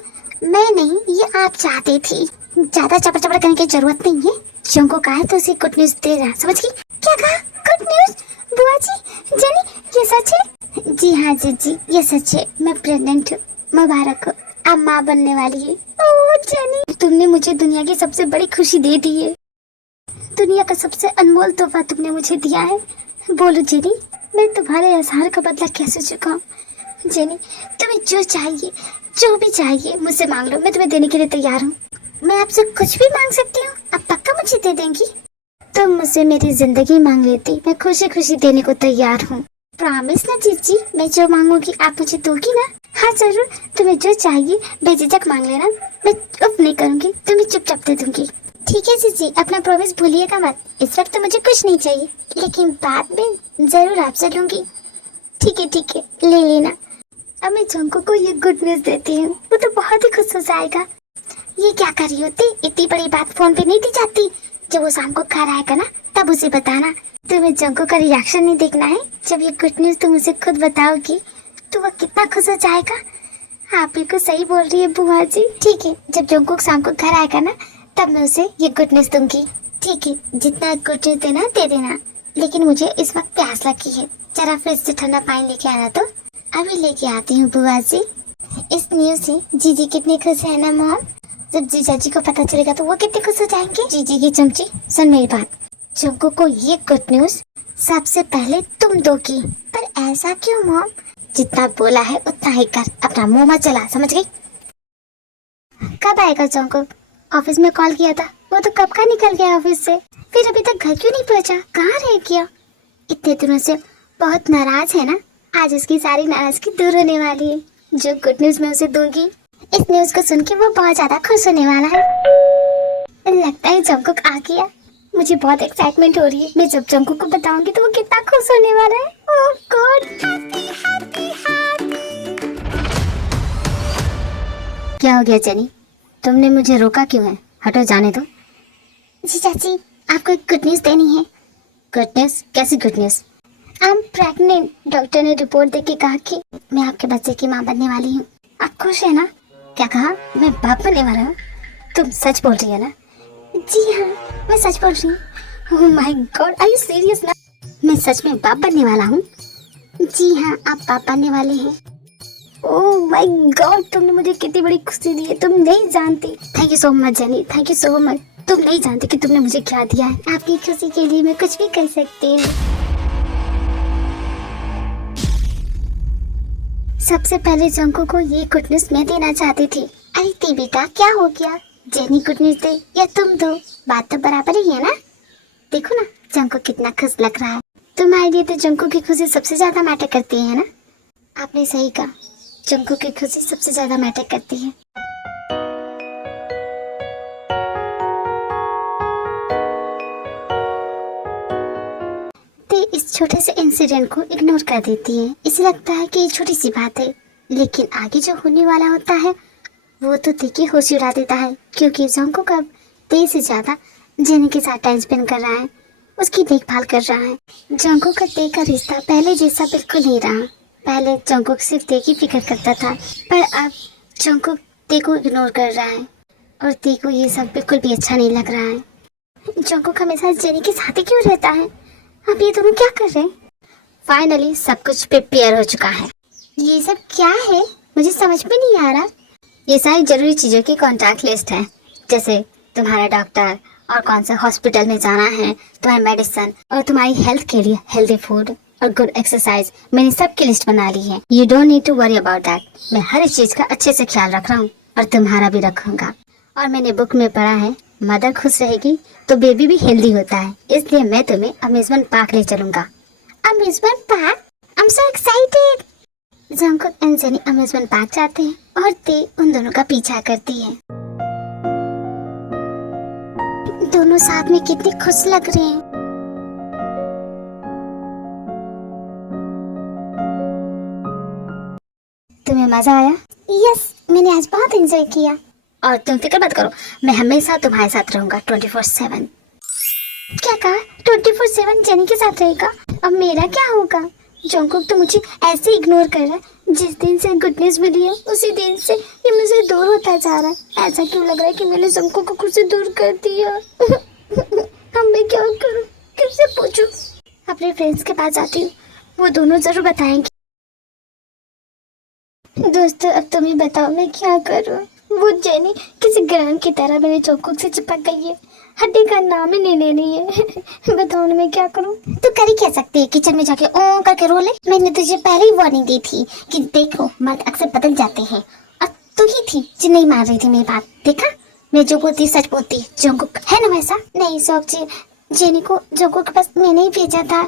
मैं नहीं, ये आप चाहते थी। ज्यादा चपड़ चपड़ करने की जरूरत नहीं है। जंकुक आए तो उसे गुड न्यूज दे रहा, समझ गई? क्या कहा? Good news? बुआ जी, जनी, ये सच है? जी हाँ जी, ये सच है। मैं प्रेग्नेंट हूँ, मुबारक हो, अब माँ बनने वाली है। ओह जनी, तुमने मुझे दुनिया की सबसे बड़ी खुशी दे दी है। दुनिया का सबसे अनमोल तोहफा तुमने मुझे दिया है। बोलो जेनी, मैं तुम्हारे एहसान का बदला कैसे चुकाऊं? जेनी, तुम्हें जो चाहिए, जो भी चाहिए मुझसे मांग लो, मैं तुम्हें देने के लिए तैयार हूँ। मैं आपसे कुछ भी मांग सकती हूँ, आप पक्का मुझे दे देंगी? तुम मुझसे मेरी जिंदगी मांग लेती, मैं खुशी खुशी देने को तैयार हूँ। प्रॉमिस ना जीजी, मैं जो मांगूंगी आप मुझे दोगी ना? हाँ जरूर, तुम्हें जो चाहिए बेझिझक मांग लेना, मैं उफ नहीं करूँगी, तुम्हें चुपचाप दे दूंगी। ठीक है जीजी, अपना प्रॉमिस भूलिएगा मत। इस वक्त तो मुझे कुछ नहीं चाहिए, लेकिन बाद में जरूर आपसे लूंगी। ठीक है, ले लेना। अब मैं जंकुक को ये गुड न्यूज देती हूँ, वो तो बहुत ही खुश हो जाएगा। ये क्या कर रही होती? इतनी बड़ी बात फोन पे नहीं दी जाती। जब वो शाम को घर आएगा ना, तब उसे बताना। तुम्हें जंकुक का रिएक्शन नहीं देखना है। जब ये गुड न्यूज तुम उसे खुद बताओगी तो वो कितना खुश हो जाएगा। आप बिल्कुल सही बोल रही है बुआ जी। ठीक है, जब जंकुक शाम को घर आएगा ना, तब मैं उसे ये गुड न्यूज दूंगी। ठीक है, जितना गुड न्यूज देना दे देना, लेकिन मुझे इस वक्त प्यास लगी है, जरा फ्रिज से ठंडा पानी लेके आना। तो अभी लेके आती हूँ बुआ जी। इस न्यूज से जीजी कितनी खुश है ना मॉम। जब जीजा जी को पता चलेगा तो वो कितने खुश हो जाएंगे। जीजी की चमची, सुन मेरी बात, जंकुक को ये गुड न्यूज सबसे पहले तुम दोगी। पर ऐसा क्यों मॉम? जितना बोला है उतना ही कर, अपना मुंह मत चला, समझ गई? कब आएगा जंकुक? ऑफिस में कॉल किया था, वो तो कब का निकल गया ऑफिस से, फिर अभी तक घर क्यों नहीं पहुंचा? कहाँ रह गया? इतने दिनों से बहुत नाराज है ना, आज उसकी सारी नाराजगी दूर होने वाली है। जो गुड न्यूज मैं उसे दूंगी, इस न्यूज को सुन के वो बहुत ज्यादा खुश होने वाला है। लगता है जंकुक आ गया, मुझे बहुत एक्साइटमेंट हो रही है। मैं जब जंकुक को बताऊंगी तो वो कितना खुश होने वाला है। ओह गॉड, क्या हो गया जेनी? तुमने मुझे रोका क्यों है? हटो, जाने दो। जी चाची, आपको एक गुड न्यूज देनी है। Good news? कैसी good news? I am pregnant. Doctor ने रिपोर्ट देके कहा कि मैं आपके बच्चे की माँ बनने वाली हूँ। आप खुश है ना? क्या कहा? मैं बाप बनने वाला हूँ? तुम सच बोल रही है ना? जी हाँ, मैं सच बोल रही हूँ। Oh my God, are you serious ना? मैं सच में बाप बनने वाला हूँ? जी हाँ, आप बाप बनने वाले हैं। ओह माय गॉड, तुमने मुझे कितनी बड़ी खुशी दी है, तुम नहीं जानती। Thank you so much jenny, thank you so much. तुम नहीं जानती कि तुमने मुझे क्या दिया है। आपकी खुशी के लिए मैं कुछ भी कर सकती हूँ। सबसे पहले जंकुक को ये गुड न्यूज मैं देना चाहती थी। अरे ती बेटा, क्या हो गया? जेनी गुड न्यूज दे या तुम दो, बात तो बराबर ही है ना। देखो ना जंकुक कितना खुश लग रहा है। तुम्हारे लिए तो जंकुक की खुशी सबसे ज्यादा मैटर करती है ना। आपने सही कहा, जंकुक की खुशी सबसे ज्यादा मैटर करती है। ते इस छोटे से इंसिडेंट को इग्नोर कर देती है। इसे लगता है कि ये छोटी सी बात है, लेकिन आगे जो होने वाला होता है वो तो देखिए होश उड़ा देता है, क्योंकि जंकुक अब तेज से ज्यादा जेनी के साथ टाइम स्पेंड कर रहा है, उसकी देखभाल कर रहा है। जंकुक का ते का रिश्ता पहले जैसा बिल्कुल नहीं रहा। पहले जंकुक सिर्फ ते की फिक्र करता था, पर अब जंकुक ते को इग्नोर कर रहा है और ते को ये सब बिल्कुल भी अच्छा नहीं लग रहा है। जंकुक हमेशा जेनी के साथ ही क्यों रहता है? अब ये दोनों क्या कर रहे हैं? फाइनली सब कुछ प्रिपेयर हो चुका है। ये सब क्या है मुझे समझ में नहीं आ रहा। ये सारी जरूरी चीज़ों की कॉन्टैक्ट लिस्ट है, जैसे तुम्हारा डॉक्टर और कौन से हॉस्पिटल में जाना है, तुम्हारी मेडिसिन और तुम्हारी हेल्थ के लिए हेल्दी फूड और गुड एक्सरसाइज। मैंने सबकी लिस्ट बना ली है। You don't need to worry about that. मैं हर एक चीज़ का अच्छे से ख्याल रख रहा हूँ और तुम्हारा भी रखूंगा। और मैंने बुक में पढ़ा है मदर खुश रहेगी तो बेबी भी हेल्दी होता है, इसलिए मैं तुम्हें अम्यूजमेंट पार्क ले चलूंगा। Amusement park? I am so excited. Jungkook and jenny amusement park जाते हैं और ते उन दोनों का पीछा करती है। दोनों साथ में कितने खुश लग रहे हैं। तुम्हें मजा आया? यस, मैंने आज बहुत एंजॉय किया। और तुम फिक्र मत करो, मैं हमेशा तुम्हारे साथ रहूंगा 24/7। क्या कहा? 24/7 जेनी के साथ रहेगा? अब मेरा क्या होगा? जंकुक तो मुझे ऐसे इग्नोर कर रहा है। जिस दिन से गुडनेस मिली है उसी दिन से ये मुझसे दूर होता जा रहा है। ऐसा क्यों लग रहा है कि मैंने जंकुक को खुद से दूर कर दिया? अब मैं क्या करूं? किससे पूछूं? अपने फ्रेंड्स के पास जाती हूँ, वो दोनों जरूर बताएंगे। दोस्तों अब तुम ही बताओ मैं क्या करूं? वो जेनी किसी ग्राम की तरह मेरे जंकुक से चिपक गई है, हड्डी का नाम ही नहीं ले रही है। बताओ ना मैं क्या करूं? तू कर ही क्या सकती है? किचन में जाके ओ करके रो ले। मैंने तुझे पहले ही वार्निंग दी थी कि देखो मर्द अक्सर बदल जाते हैं, और तू ही थी जो नहीं मान रही थी मेरी बात। देखा मैं जो बोलती सच बोलती। जंकुक है ना वैसा? नहीं सोची, जेनी को जंकुक के पास मैंने ही भेजा था।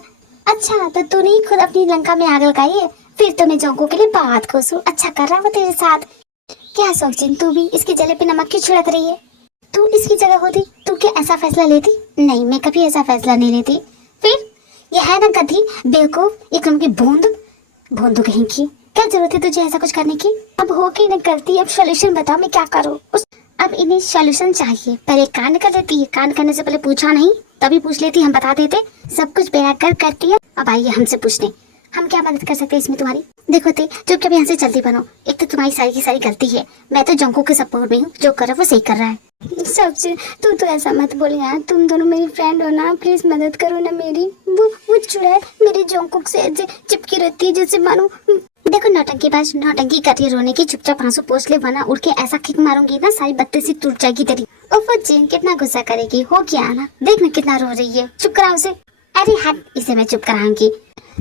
अच्छा तो तूने ही खुद अपनी लंका में आग लगाई है? फिर तो मैं जंकुक के लिए बहुत खुश हूँ। अच्छा कर रहा वो तेरे साथ। क्या सोचिन, तू भी इसके जले पे नमक क्यों छिड़क रही है? तू इसकी जगह होती तू क्या ऐसा फैसला लेती? नहीं, मैं कभी ऐसा फैसला नहीं लेती। फिर यह है ना गधी, बेवकूफ, एक की भोंदू कहीं की। क्या जरूरत है तुझे ऐसा कुछ करने की? अब हो के न करती, अब सोल्यूशन बताओ मैं क्या करूँ? अब इन्हें सोल्यूशन चाहिए। पहले कांड कर लेती है, कांड करने से पहले पूछा नहीं, तभी पूछ लेती, हम बता देते। सब कुछ बेरा कर करती है। अब आइए हमसे पूछने, हम क्या मदद कर सकते हैं इसमें तुम्हारी? देखो ते चुपचाप यहाँ से जल्दी बनो। एक तो तुम्हारी सारी की सारी गलती है, मैं तो जंकुक के सपोर्ट में हूँ, जो कर रहा है वो सही कर रहा है। सबसे तू तो ऐसा मत बोल यार, तुम दोनों मेरी फ्रेंड हो ना, प्लीज मदद करो ना मेरी। वो चुड़ैल मेरे जंकुक से ऐसे चिपकी रहती है जैसे मानो। देखो नौटंकीबाज, नौटंकी कर रही है रोने की, चुपचाप आंसू पोंछ ले, वरना उड़ के ऐसा किक मारूंगी ना सारी बत्ती सी टूट जाएगी तेरी। और वो जेन कितना गुस्सा करेगी, हो क्या ना, देख ना कितना रो रही है। चुप करा उसे। अरे हट, इसे मैं चुप कराऊंगी।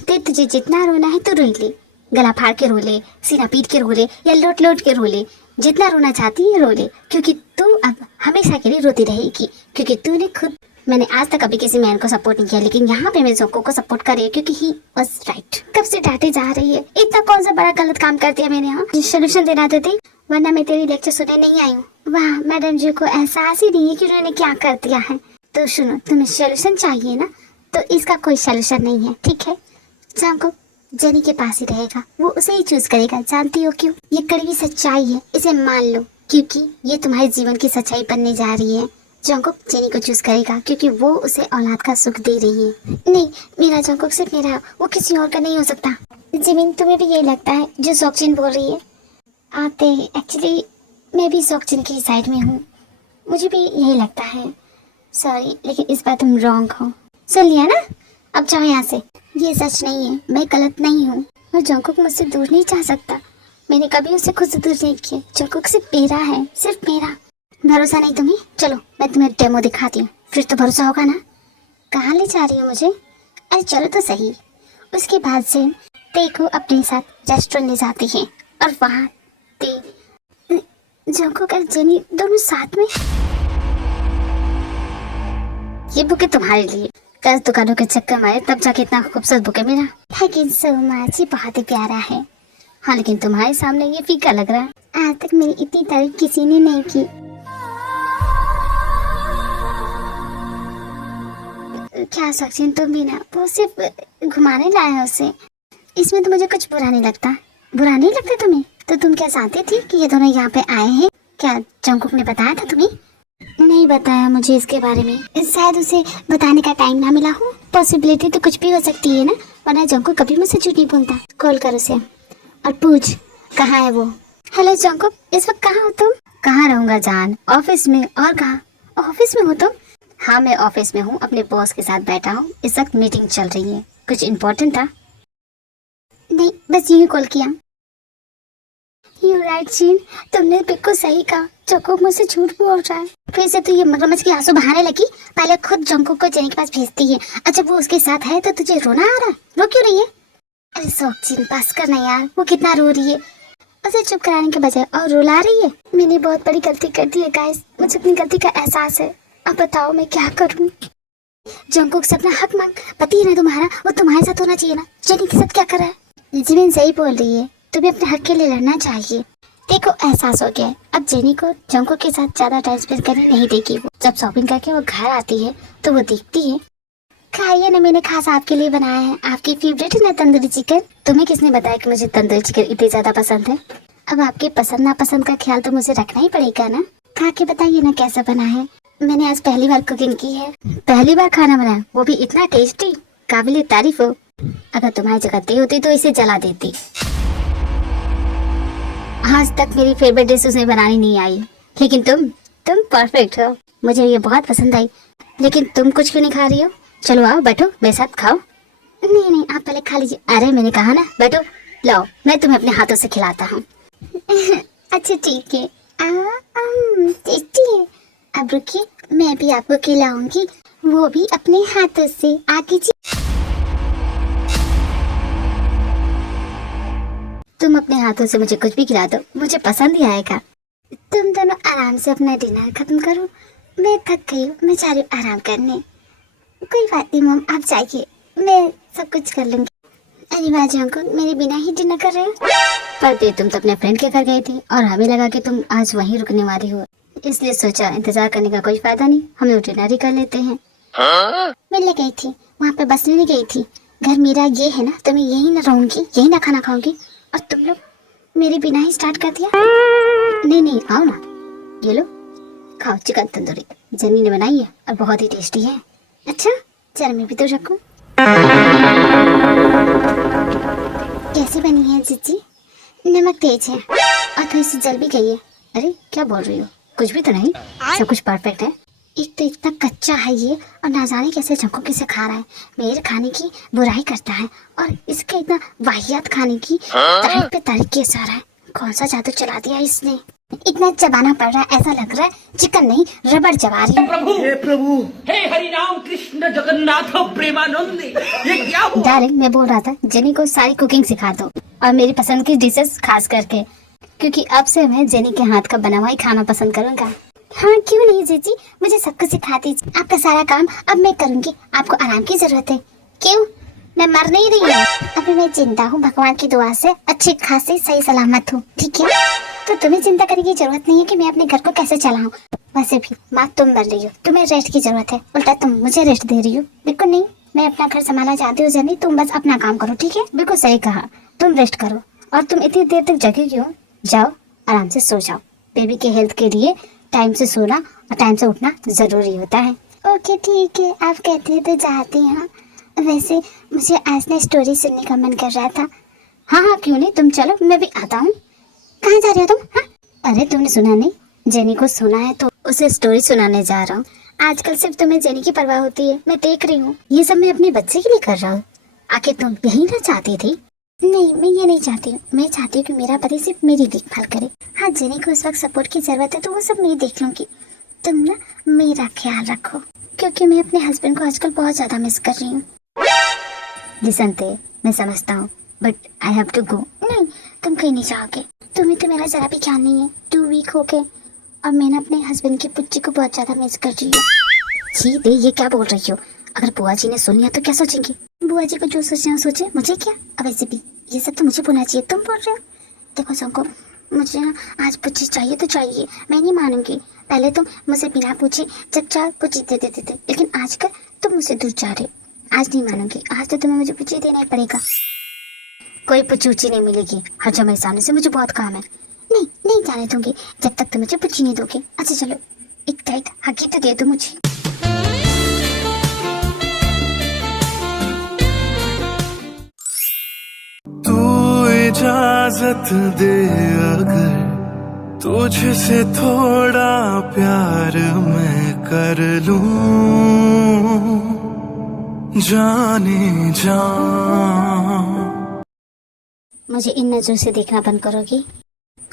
ते तुझे जितना रोना है तू रो ले, गला फाड़ के रो ले, सीना पीट के रो ले, या लोट लोट के रो ले, जितना रोना चाहती है रो ले, क्योंकि तू अब हमेशा के लिए रोती रहेगी। क्योंकि तूने खुद, मैंने आज तक कभी किसी मैन को सपोर्ट नहीं किया, लेकिन यहाँ पे मैं जंकुक को सपोर्ट कर रही है क्योंकि ही वाज राइट। कब से डांटे जा रही है? इतना कौन सा बड़ा गलत काम कर दिया मैंने? यहाँ सोल्यूशन देना देती, वरना मैं तेरी लेक्चर सुनने नहीं आई हूँ। वाह, मैडम जी को एहसास ही नहीं है कि उन्होंने क्या कर दिया है। तो सुनो, तुम्हें सोल्यूशन चाहिए ना, तो इसका कोई सोल्यूशन नहीं है, ठीक है? जंकुक जेनी के पास ही रहेगा, वो उसे ही चूज करेगा। जानती हो क्यों? ये कड़वी सच्चाई है, इसे मान लो, क्योंकि ये तुम्हारे जीवन की सच्चाई बनने जा रही है। जंकुक जेनी को चूज करेगा क्योंकि वो उसे औलाद का सुख दे रही है। नहीं, मेरा जंकुक सिर्फ मेरा है, वो किसी और का नहीं हो सकता। जिमिन, तुम्हें भी यही लगता है जो सोक्जिन बोल रही है? आते एक्चुअली मैं भी सोक्जिन की साइड में हूँ, मुझे भी यही लगता है। सॉरी, लेकिन इस बार तुम रॉन्ग हो। सुन लिया ना, अब जाओ यहाँ से। ये सच नहीं है, मैं गलत नहीं हूँ, और जंकुक मुझसे दूर नहीं जा सकता। मैंने कभी उसे खुद से दूर नहीं किया। जंकुक सिर्फ मेरा है, सिर्फ मेरा। भरोसा नहीं तुम्हें? चलो मैं तुम्हें डेमो दिखाती हूँ, फिर तो भरोसा होगा ना। कहाँ ले जा रही हो मुझे? अरे चलो तो सही। उसके बाद से ते को अपने साथ रेस्टोरेंट ले जाती है, और वहाँ ते जंकुक और जेनी दोनों साथ में। ये बुके तुम्हारे लिए, 10 दुकानों के चक्कर मारे तब जाके इतना खूबसूरत बुके मिला। थैंक यू सो मच, ये बहुत ही प्यारा है। हाँ, लेकिन तुम्हारे सामने ये फीका लग रहा है। आज तक मेरी इतनी तारीफ किसी ने नहीं की। क्या सचिन, तुम भी ना, वो सिर्फ घुमाने लाया है उसे। इसमें तो मुझे कुछ बुरा नहीं लगता। बुरा नहीं लगता तुम्हें? तो तुम क्या जानती थी कि ये दोनों यहाँ पे आए हैं? क्या जंगकुक ने बताया था तुम्हें? नहीं बताया मुझे इसके बारे में। शायद उसे बताने का टाइम ना मिला हो। पॉसिबिलिटी तो कुछ भी हो सकती है ना, वरना जंगकुक कभी मुझसे झूठ नहीं बोलता। कॉल कर उसे और पूछ कहाँ है वो। हेलो जंगकुक, इस वक्त कहाँ हो तुम? कहाँ रहूंगा जान, ऑफिस में। और कहाँ? ऑफिस में हो तुम? हाँ मैं ऑफिस में हूँ, अपने बॉस के साथ बैठा हूँ। इस वक्त मीटिंग चल रही है। कुछ इम्पोर्टेंट था? नहीं, बस यूँ कॉल किया। यू राइट जीन, तुमने बिल्कुल सही कहा। जंगकुक मुझसे झूठ बोल रहा है। फिर से तू ये मगरमच्छ के आंसू बहाने लगी। पहले खुद जंगकुक को जेनी के पास भेजती है, और जब वो उसके साथ है तो तुझे रोना आ रहा है। रो क्यों रही है? अरे सोक जीन, बस करना यार, वो कितना रो रही है। उसे चुप कराने के बजाय और रुला रही है। मैंने बहुत बड़ी गलती कर दी है गाइस, मुझे अपनी गलती का एहसास है। अब बताओ मैं क्या करूं? जंगकुक से अपना हक मांग। पति है ना तुम्हारा, वो तुम्हारे साथ होना चाहिए ना। जेनी के साथ क्या कर रहा है? जिमिन सही बोल रही है, तुम्हें अपने हक के लिए लड़ना चाहिए। देखो एहसास हो गया है, अब जेनी को जंगकुक के साथ ज्यादा टाइम स्पेंड करने नहीं देगी। वो जब शॉपिंग करके वो घर आती है तो वो देखती है। खाइए ना, मैंने खास आपके लिए बनाया है। आपकी फेवरेट है ना तंदूरी चिकन। तुम्हें किसने बताया कि मुझे तंदूरी चिकन इतनी ज्यादा पसंद है? अब आपके पसंद नापसंद का ख्याल तो मुझे रखना ही पड़ेगा ना। खा के बताइए ना कैसा बना है। मैंने आज पहली बार कुकिंग की है। पहली बार खाना बनाया, वो भी इतना टेस्टी, काबिले तारीफ हो। अगर तुम्हारी जगह दे होती तो इसे जला देती। आज तक मेरी फेवरेट डिश उसे बनानी नहीं आई, लेकिन तुम परफेक्ट हो। मुझे ये बहुत पसंद आई। लेकिन तुम कुछ क्यों नहीं खा रही हो? चलो आओ बैठो, मेरे साथ खाओ। नहीं नहीं, आप पहले खा लीजिए। अरे मैंने कहा ना बैठो, लाओ मैं तुम्हें अपने हाथों से खिलाता हूँ। अच्छा ठीक है। टेस्टी है। अब रुकिए, मैं भी आपको खिलाऊंगी, वो भी अपने हाथों से। आगे जी, तुम अपने हाथों से मुझे कुछ भी खिला दो, मुझे पसंद ही आएगा। तुम दोनों आराम से अपना डिनर खत्म करो। मैं थक गई हूँ, मैं जा रही हूँ आराम करने। कोई बात नहीं मॉम, आप जाइए, मैं सब कुछ कर लूंगी। अरे वाह जंगकुक, मेरे बिना ही डिनर कर रहे हो? पर तुम तो अपने फ्रेंड के घर गई थी और हमें लगा कि तुम आज वहीं रुकने वाली हो, इसलिए सोचा इंतजार करने का कोई फायदा नहीं, हम लोग डिनर ही कर लेते हैं। मिलने गई थी, वहाँ पे बसने नहीं गई थी। घर मेरा ये है ना, तो मैं यही ना रहूंगी, यही ना खाना खाऊंगी, और तुम लोग मेरे बिना ही स्टार्ट कर दिया। नहीं नहीं, आओ ना, ये लो खाओ। चिकन तंदूरी जेनी ने बनाई है और बहुत ही टेस्टी है। अच्छा चल मैं भी तो रखूं। कैसी बनी है जीजी? नमक तेज है और थोड़ी सी जल भी गई है। अरे क्या बोल रही हो? कुछ भी तो नहीं, सब कुछ परफेक्ट है। एक तो इतना कच्चा है ये, और ना जाने कैसे जंगकुक किसे खा रहा है। मेरे खाने की बुराई करता है और इसके इतना वाहियात खाने की तारीफ पे तारीफ कैसा रहा है। कौन सा जादू चला दिया इसने? इतना चबाना पड़ रहा है, ऐसा लग रहा है चिकन नहीं रबड़ चबा रही है। हे प्रभु, हे हरि राम कृष्ण जगन्नाथ प्रेमानंद, ये क्या हुआ? डार्लिंग मैं बोल रहा था जेनी को सारी कुकिंग सिखा दो, और मेरी पसंद की डिशेस खास करके, क्योंकि अब से मैं जेनी के हाथ का बना हुआ ही खाना पसंद करूंगा। हाँ क्यों नहीं जीजी, मुझे सब कुछ सिखा दीजिए। आपका सारा काम अब मैं करूंगी, आपको आराम की जरूरत है। क्यों, मैं मर नहीं रही हूँ, अभी मैं जिंदा हूँ, भगवान की दुआ से अच्छी खासी सही सलामत हूँ, ठीक है? तो तुम्हें चिंता करने की जरूरत नहीं है कि मैं अपने घर को कैसे चलाऊं। वैसे भी माँ तुम मर रही हो, तुम्हें रेस्ट की जरूरत है, उल्टा तुम मुझे रेस्ट दे रही हो। बिल्कुल नहीं, मैं अपना घर संभालना चाहती हूँ जेनी, तुम बस अपना काम करो, ठीक है? बिल्कुल सही कहा, तुम रेस्ट करो। और तुम इतनी देर तक जगी क्यों? जाओ आराम से सो जाओ। बेबी के हेल्थ के लिए टाइम से सोना और टाइम से उठना जरूरी होता है। ओके ठीक है, आप कहते हैं तो जाती हूँ। वैसे मुझे आज ना स्टोरी सुनने का मन कर रहा था। हाँ हाँ क्यों नहीं, तुम चलो मैं भी आता हूँ। कहाँ जा रहे हो तुम? हाँ? अरे तुमने सुना नहीं, जेनी को सुना है तो उसे स्टोरी सुनाने जा रहा हूँ। आजकल सिर्फ तुम्हें जेनी की परवाह होती है, मैं देख रही हूँ। ये सब मैं अपने बच्चे के लिए कर रहा हूँ। आखिर तुम यही ना चाहती थी? नहीं मैं ये नहीं चाहती हूँ, मैं चाहती हूँ कि मेरा पति सिर्फ मेरी देखभाल करे। हाँ जेनी को इस वक्त सपोर्ट की जरूरत है तो वो सब मैं देख लूंगी। तुम ना मेरा ख्याल रखो, क्योंकि मैं अपने हस्बैंड को आजकल बहुत ज्यादा मिस कर रही हूँ। लिसन ते, मैं समझता हूँ but I have to go. नहीं तुम कहीं नहीं जाओगे, तुम्हें तो मेरा जरा भी ख्याल नहीं है। 2 वीक हो गए और मैं ना अपने हस्बैंड की पुच्ची को बहुत ज्यादा मिस कर रही हूँ। जी दे, ये क्या बोल रही हो? अगर बुआ जी ने सुन लिया तो क्या सोचेंगे? बुआ जी को जो सोचना सोचे, मुझे क्या। अब वैसे भी ये सब तो मुझे बोलना चाहिए, तुम बोल रहे हो। देखो सबको, मुझे ना आज पुच्ची चाहिए तो चाहिए, मैं नहीं मानूंगी। पहले तुम मुझसे बिना पूछे चुपचाप पुच्ची दे देते थे, लेकिन आजकल तुम मुझसे दूर जा रहे। आज नहीं मानूंगी, आज तो तुम्हें मुझे पुच्ची देना ही पड़ेगा। कोई पुचूची नहीं मिलेगी। हट जाओ मेरे सामने से, मुझे बहुत काम है। नहीं नहीं जाने दूंगी जब तक तुम मुझे पुची नहीं दोगे। अच्छा चलो, एक टाइट हकी तो दे दो मुझे। तू इजाजत दे अगर तुझसे थोड़ा प्यार मैं कर लूं, जाने जा। मुझे इन नजरों से देखना बंद करोगी?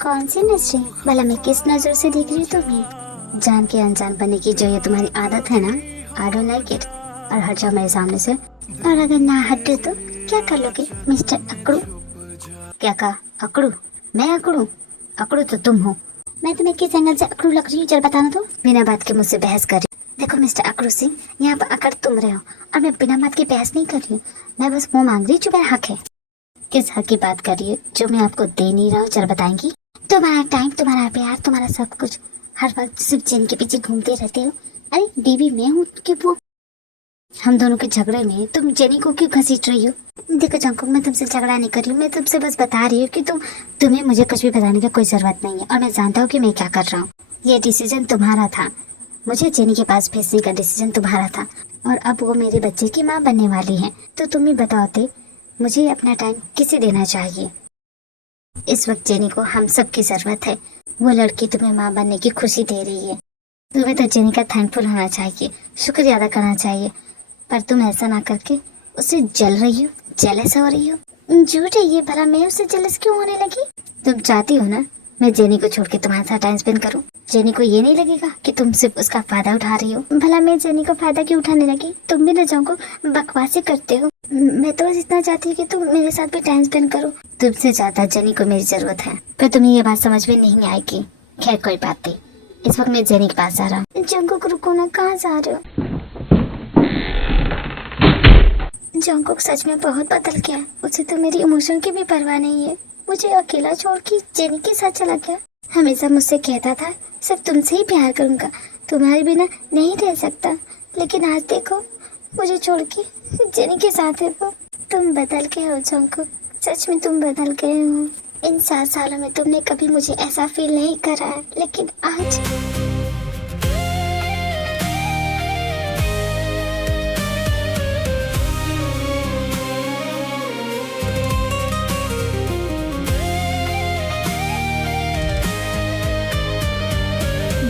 कौन सी नजरें? भला मैं किस नजर से देख रही हूँ तुम्हें? जान के अनजान बनने की जो ये तुम्हारी आदत है ना, आई डोंट लाइक इट। और हट जाओ मेरे सामने से। और अगर ना हटे तो क्या कर लोगे मिस्टर अकड़ू? क्या कहा? अकड़ू? मैं अकड़ू? अकड़ू तो तुम हो। मैं तुम्हें किस एंगल से अकड़ू लग रही हूँ जरा बताना तो। बिना बात के मुझसे बहस कर रही। देखो मिस्टर अकड़ू सिंह, यहाँ पर अकड़ तुम रहे हो और मैं बिना बात की बहस नहीं कर रही हूँ। मैं बस मुँह मांग रही हूँ जो मेरा हक है। किस हक की बात कर रही है जो मैं आपको दे नहीं रहा हूँ? जरा बताएंगी? तुम्हारा टाइम, तुम्हारा प्यार, तुम्हारा सब कुछ, हर वक्त सिर्फ जेनी के पीछे घूमते रहते हो। अरे बीवी मैं हूँ कि वो? हम दोनों के झगड़े में तुम जेनी को क्यों घसीट रही हो? देखो जंकुक, मैं तुमसे झगड़ा नहीं कर रही हूँ, मैं तुमसे बस बता रही हूँ कि तुम्हें मुझे कुछ भी बताने की कोई जरूरत नहीं है। और मैं जानता हूँ कि मैं क्या कर रहा हूँ। ये डिसीजन तुम्हारा था, मुझे जेनी के पास भेजने का डिसीजन तुम्हारा था। और अब वो मेरे बच्चे की माँ बनने वाली है, तो तुम ही बताओ मुझे अपना टाइम किसे देना चाहिए? इस वक्त जेनी को हम सब की जरूरत है। वो लड़की तुम्हें माँ बनने की खुशी दे रही है। तुम्हें तो जेनी का थैंकफुल होना चाहिए, शुक्रिया अदा करना चाहिए। पर तुम ऐसा ना करके उससे जल रही हो, जेलस हो रही हो। झूठ है ये, भला मैं उससे जेलस क्यों होने लगी? तुम चाहती हो ना मैं जेनी को छोड़ के तुम्हारे साथ टाइम स्पेंड करूं? जेनी को ये नहीं लगेगा कि तुम सिर्फ उसका फायदा उठा रही हो? भला मैं जेनी को फायदा क्यों उठाने लगी? तुम भी ना जाओ बकवासी करते हो। मैं तो बस इतना चाहती हूँ कि तुम मेरे साथ भी टाइम स्पेंड करो। तुमसे ज्यादा जेनी को मेरी जरूरत है, पर तुम्हें ये बात समझ में नहीं आएगी। खैर कोई बात नहीं, इस वक्त मैं जेनी के पास आ रहा हूँ। जंकुक रुको ना, कहाँ जा रहे हो? जंकुक सच में बहुत बदल गया। उसे तो मेरी इमोशन की भी परवाह नहीं है। मुझे अकेला छोड़ के जेनी के साथ चला गया। हमेशा मुझसे कहता था सिर्फ तुमसे ही प्यार करूंगा, तुम्हारे बिना नहीं रह सकता। लेकिन आज देखो मुझे छोड़ के जेनी के साथ है वो। तुम बदल गए हो जंकुक, सच में तुम बदल गए हो। इन 7 सालों में तुमने कभी मुझे ऐसा फील नहीं करा है, लेकिन आज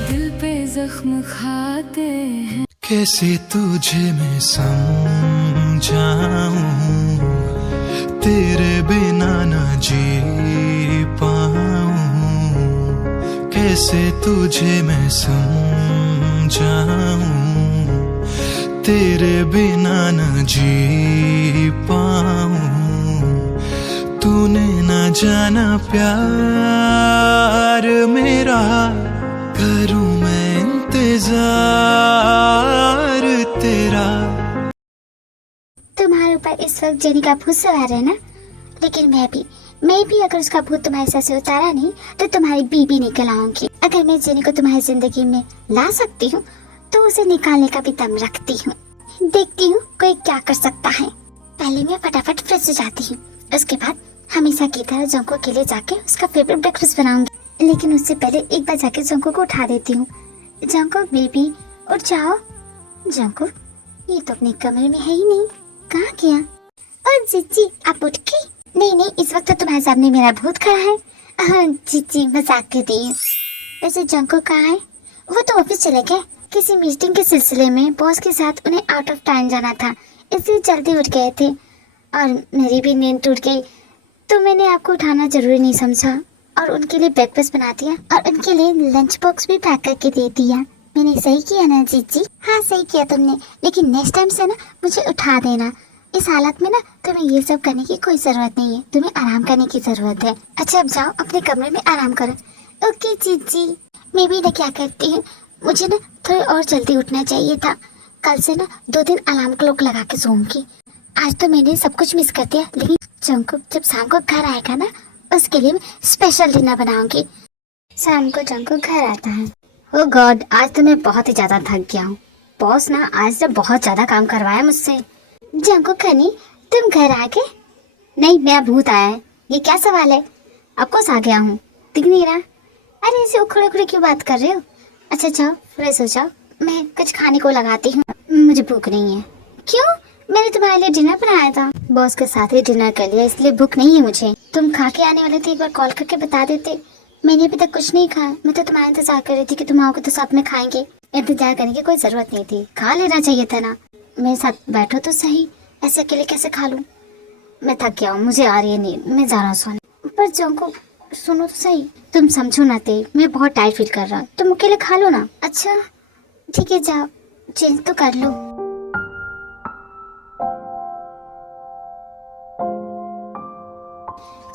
दिल पे जख्म खाते हैं। कैसे तुझे मैं समझाऊं, तेरे बिना ना जी पाऊं। कैसे तुझे मैं समझाऊं, तेरे बिना ना जी पाऊं। तूने ना जाना प्यार मेरा, करूं मैं इंतजार तेरा। तुम्हारे ऊपर इस वक्त जेनी का भूत सवार है ना, लेकिन मैं भी अगर उसका भूत तुम्हारे सर से उतारा नहीं तो तुम्हारी बीबी निकल आऊंगी। अगर मैं जेनी को तुम्हारी जिंदगी में ला सकती हूँ तो उसे निकालने का भी दम रखती हूँ। देखती हूँ कोई क्या कर सकता है। पहले मैं फटाफट फ्रेश हो जाती हूँ, उसके बाद हमेशा की तरह जंकुक के लिए जाके उसका फेवरेट ब्रेकफास्ट बनाऊंगी। लेकिन उससे पहले एक बार जाके जंकुक को उठा देती हूँ। जंकुक बेबी उठ जाओ। जंकुक ये तो अपने कमरे में है ही नहीं, कहाँ गया? और जीजी आप उठ गई? नहीं, इस वक्त तो तुम्हारे सामने मेरा भूत खड़ा है। जीजी मजाक कर रही है। वैसे जंकुक कहाँ है? वो तो ऑफिस चले गए, किसी मीटिंग के सिलसिले में बॉस के साथ उन्हें आउट ऑफ टाइम जाना था, इसलिए जल्दी उठ गए थे। और मेरी भी नींद टूट गई तो मैंने आपको उठाना जरूरी नहीं समझा और उनके लिए ब्रेकफास्ट बना दिया और उनके लिए लंच बॉक्स भी पैक करके दे दिया। मैंने सही किया ना जीजी? हाँ सही किया तुमने, लेकिन नेक्स्ट टाइम से ना मुझे उठा देना। इस हालत में ना तुम्हें ये सब करने की कोई जरूरत नहीं है, तुम्हें आराम करने की जरूरत है। अच्छा अब जाओ अपने कमरे में आराम करो। ओके जीजी। मैं भी ना क्या करती हूँ, मुझे ना थोड़ी और जल्दी उठना चाहिए था। कल से ना 2 दिन अलार्म क्लॉक लगा के सोऊंगी। आज तो मैंने सब कुछ मिस कर दिया, लेकिन जंकुक जब शाम को घर आएगा ना उसके लिए मैं स्पेशल डिनर बनाऊंगी। शाम को जंकुक घर आता है। ओ गॉड, आज तो मैं बहुत ही ज्यादा थक गया हूँ। बॉस ना आज तो बहुत ज्यादा काम करवाया मुझसे। जंकुक हनी तुम घर आ गए? नहीं, मेरा भूत आया है। ये क्या सवाल है? आपको आ गया हूँ, दिख नहीं रहा? अरे ऐसे उखड़े उखड़े क्यों बात कर रहे हो? अच्छा जाओ, फ्रेश हो जाओ, मैं कुछ खाने को लगाती हूँ, मुझे भूख नहीं है। क्यों? मैंने तुम्हारे लिए डिनर बनाया था, बॉस के साथ ही डिनर कर लिया, इसलिए भूख नहीं है मुझे। तुम खा के आने वाले थे, एक बार कॉल करके बता देते। मैंने अभी तक कुछ नहीं खाया, मैं तो तुम्हारा इंतजार कर रही थी कि तुम आओगे तो साथ में खाएंगे। इंतजार करने की कोई जरूरत नहीं थी, खा लेना चाहिए था ना। मेरे साथ बैठो तो सही, ऐसे अकेले कैसे खा लूं? मैं थक गया हूँ, मुझे आ रही है नींद, मैं जा रहा हूँ सोने। पर जोंको सुनो तो सही, तुम समझो ना ते, मैं बहुत टाइट फील कर रहा हूँ, तुम अकेले खा लो ना। अच्छा ठीक है, जाओ चेंज तो कर लो।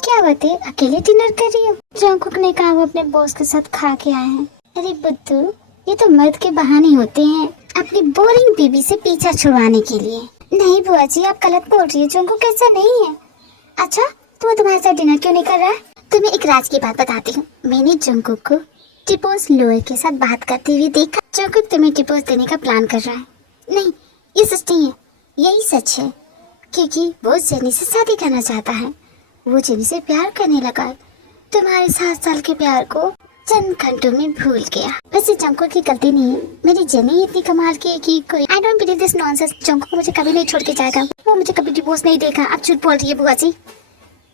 क्या बात है, अकेले डिनर कर रही हो? जोंकुक ने कहा वो अपने बॉस के साथ खा के आए हैं। अरे बुद्धू, ये तो मर्द के बहाने होते हैं अपनी बोरिंग बीबी से पीछा छुड़वाने के लिए। नहीं बुआ जी, आप गलत बोल रही है, जोंकुक ऐसा नहीं है। अच्छा तो वो तुम्हारे साथ डिनर क्यों नहीं कर रहा है? तुम्हें एक राज की बात बताती हूँ, मैंने जोंकुक को टिपोस लोअर के साथ बात करते हुए देखा। जोंकुक तुम्हें टिपोस देने का प्लान कर रहा है। नहीं, ये सच नहीं है, यही सच है, क्योंकि वो जेनी से शादी करना चाहता है। वो जेनी से प्यार करने लगा, तुम्हारे 7 साल के प्यार को चंद घंटों में भूल गया। वैसे जोंकुक की गलती नहीं है, मेरी जेनी इतनी कमाल की है कि कोई I don't believe this nonsense. Jungkook मुझे कभी नहीं छोड़ के जाएगा, वो मुझे कभी डिवोर्स नहीं देगा। अब झूठ बोल रही है बुआ जी,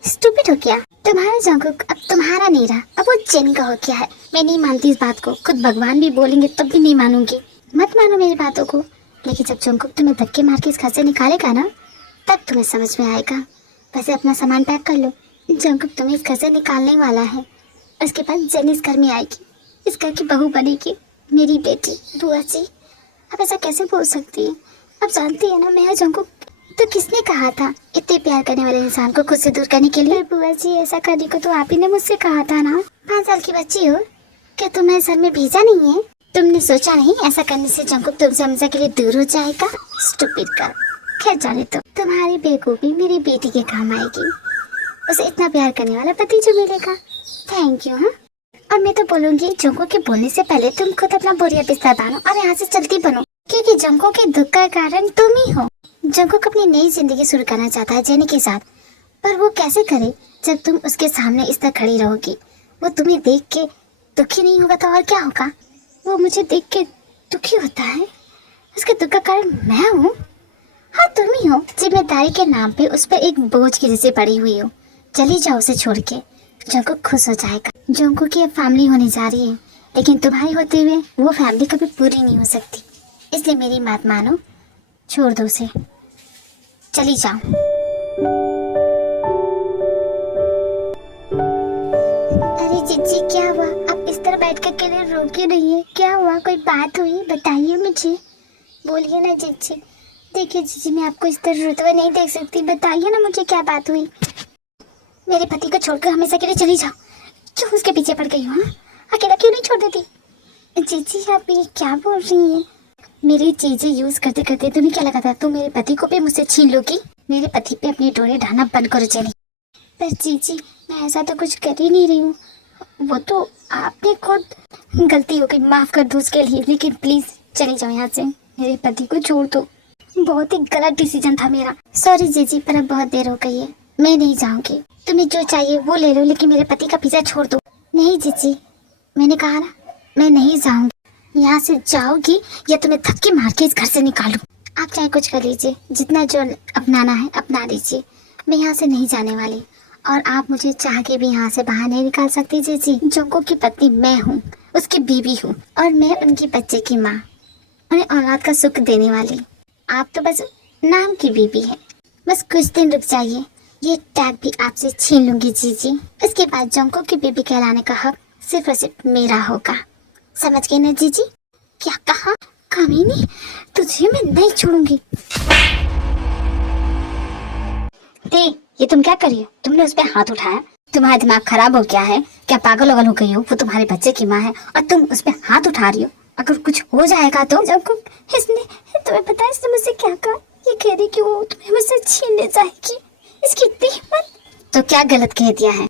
स्टूपिड हो क्या? तुम्हारा जोंकुक अब तुम्हारा नहीं रहा, अब वो जेनी का हो गया है। मैं नहीं मानती इस बात को, खुद भगवान भी बोलेंगे तब भी नहीं मानूंगी। मत मानो मेरी बातों को, लेकिन जब जोंकुक तुम्हें धक्के मार के इस घर से निकालेगा ना, तब तुम्हें समझ में आएगा। वैसे अपना सामान पैक कर लो, जोंकुक तुम्हें इस घर से निकालने वाला है। उसके बाद जेनी इस घर में आएगी, इस घर की बहू बनेगी, मेरी बेटी। बुआ जी अब ऐसा कैसे बोल सकती है? अब जानती है ना मैं जोंकुक। तो किसने कहा था इतने प्यार करने वाले इंसान को खुद से दूर करने के लिए? बुआ जी ऐसा करने को तो आप ही ने मुझसे कहा था ना। 5 साल की बच्ची हो, क्या तुम्हें सर में भेजा नहीं है? तुमने सोचा नहीं ऐसा करने से जोंकुक तुमसे हमेशा के लिए दूर हो जाएगा? Stupid girl. खैर जाने तो, तुम्हारी बेवकूफी मेरी बेटी के काम आएगी, उसे इतना प्यार करने वाला पति जो मिलेगा। Thank you. हाँ, और मैं तो बोलूंगी जोंकुक के बोलने से पहले तुम खुद अपना बोरिया बिस्तर बांधो और यहाँ से चलती बनो, क्योंकि जोंकुक के दुख का कारण तुम ही हो। जोंकुक अपनी नई जिंदगी शुरू करना चाहता है जेनी के साथ, पर वो कैसे करे जब तुम उसके सामने इस तरह खड़ी रहोगी? वो तुम्हें देख के दुखी नहीं होगा तो और क्या होगा? वो मुझे देख के दुखी होता है, उसके दुख का कारण मैं हूँ। हाँ तुम ही हो, जिम्मेदारी के नाम पे उस पर एक बोझ की जैसे पड़ी हुई हो। चली जाओ उसे छोड़ के, जोंकुक खुश हो जाएगा। जोंकुक की अब फैमिली होने जा रही है, लेकिन तुम्हारी होते हुए वो फैमिली कभी पूरी नहीं हो सकती। इसलिए मेरी बात मानो, छोड़ दो उसे, चली जाओ। अरे जीजी क्या हुआ? आप इस तरह बैठ कर के रो क्यों रही है? क्या हुआ, कोई बात हुई? बताइए मुझे, बोलिए ना जीजी। देखिए जीजी मैं आपको इस तरह रोते हुए नहीं देख सकती, बताइए ना मुझे क्या बात हुई। मेरे पति को छोड़कर हमेशा के लिए चली जाओ। क्यों उसके पीछे पड़ गई हो? अकेला क्यों नहीं छोड़ देती? जीजी आप ये क्या बोल रही हैं? मेरी चीजें यूज करते करते तुम्हें क्या लगा था तुम मेरे पति को भी मुझसे छीन लोगी? मेरे पति पे अपनी डोरे ढाना बंद करो जेनी। पर जीजी मैं ऐसा तो कुछ कर ही नहीं रही हूँ, वो तो आपने खुद, गलती हो गई, माफ कर दो उसके लिए, लेकिन प्लीज चले जाओ यहाँ से, मेरे पति को छोड़ दो। बहुत ही गलत डिसीजन था मेरा। सॉरी जीजी, पर अब बहुत देर हो गई है, मैं नहीं जाऊंगी। तुम्हें जो चाहिए वो ले लो, लेकिन मेरे पति का पीछा छोड़ दो। नहीं जीजी, मैंने कहा ना मैं नहीं जाऊंगी। यहाँ से जाओगी या तुम्हें धक्के मार के इस घर से निकालूं। आप चाहे कुछ कर लीजिए, जितना जो अपनाना है अपना लीजिए, मैं यहाँ से नहीं जाने वाली। और आप मुझे चाह के भी यहाँ से बाहर नहीं निकाल सकती जीजी। जोंकुक की पत्नी मैं हूँ, उसकी बीवी हूँ, और मैं उनकी बच्चे की माँ, उन्हें औलाद का सुख देने वाली। आप तो बस नाम की बीवी है। बस कुछ दिन रुक जाइए, ये टैग भी आपसे छीन लूंगी जीजी। इसके बाद जोंकुक की बीवी कहलाने का हक सिर्फ और सिर्फ मेरा होगा, समझ गए ना जीजी? क्या कहा? कमीनी, तुझे मैं नहीं छोड़ूंगी। ये तुम क्या कर रही हो? तुमने उस पर हाथ उठाया? तुम्हारा दिमाग खराब हो गया है क्या? पागल वगल हो गई हो? वो तुम्हारे बच्चे की माँ है और तुम उस पर हाथ उठा रही हो। अगर कुछ हो जाएगा तो? जोंकुक, इसने तुम्हें पता है इसने मुझसे क्या कहा? ये कह रही कि वो तुम्हें मुझसे छीनने जाएगी। इसकी इतनी हिम्मत! तो क्या गलत कह दिया है?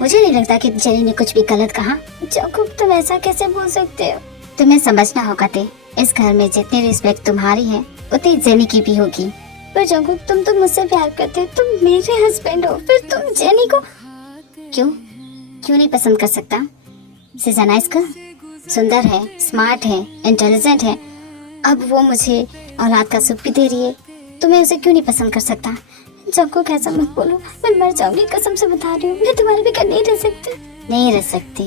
मुझे नहीं लगता कि जेनी ने कुछ भी गलत कहा। जोंकुक तुम ऐसा कैसे बोल सकते हो? तुम्हें समझना होगा ते, इस घर में जितनी रिस्पेक्ट तुम्हारी है उतनी जेनी की भी होगी। पर जंकुक तुम तो मुझसे प्यार करते हो, तुम मेरे हस्बैंड हो, फिर तुम जेनी को क्यों नहीं पसंद कर सकता? शी नाइस गर्ल, सुंदर है, स्मार्ट है, इंटेलिजेंट है। अब वो मुझे औलाद का सुख भी दे रही है, तो मैं उसे क्यों नहीं पसंद कर सकता? जंकुक ऐसा मत बोलो, मैं मर जाऊंगी, कसम से बता रही हूँ। मैं तुम्हारे बगैर नहीं रह सकती,